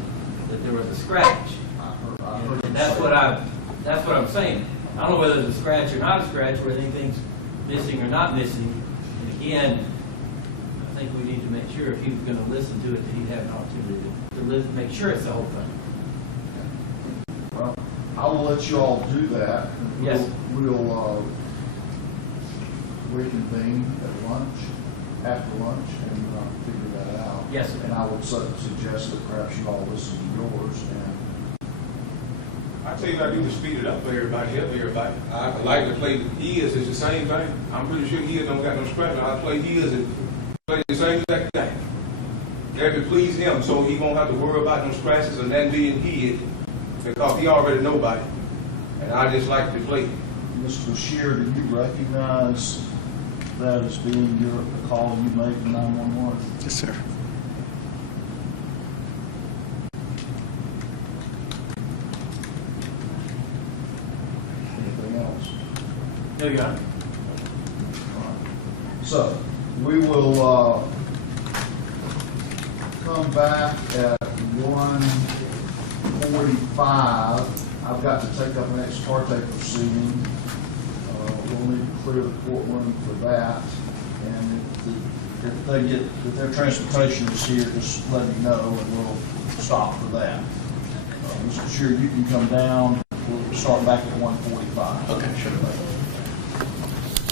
that there was a scratch. And that's what I'm saying. I don't know whether it's a scratch or not a scratch, or anything's missing or not missing. And again, I think we need to make sure if he was going to listen to it, that he'd have an opportunity to make sure it's the whole thing. Well, I will let you all do that. Yes. We'll reconvene at lunch, after lunch, and figure that out. Yes, sir. And I would suggest that perhaps you all listen to yours. And I tell you what I do to speed it up for everybody, help everybody. I like to play his, it's the same thing. I'm pretty sure his don't got no scratch. I play his and play the same exact thing. That would please him, so he won't have to worry about no scratches and that being hid, because he already know about it. And I just like to play. Mr. Bashir, do you recognize that as being the call you made to 911? Yes, sir. Anything else? No, Your Honor. So, we will come back at 1:45. I've got to take up an ex parte proceeding. We'll need to clear the courtroom for that. And if their transportation is here, just let me know and we'll stop for that. Mr. Shear, you can come down. We'll start back at 1:45. Okay, sure.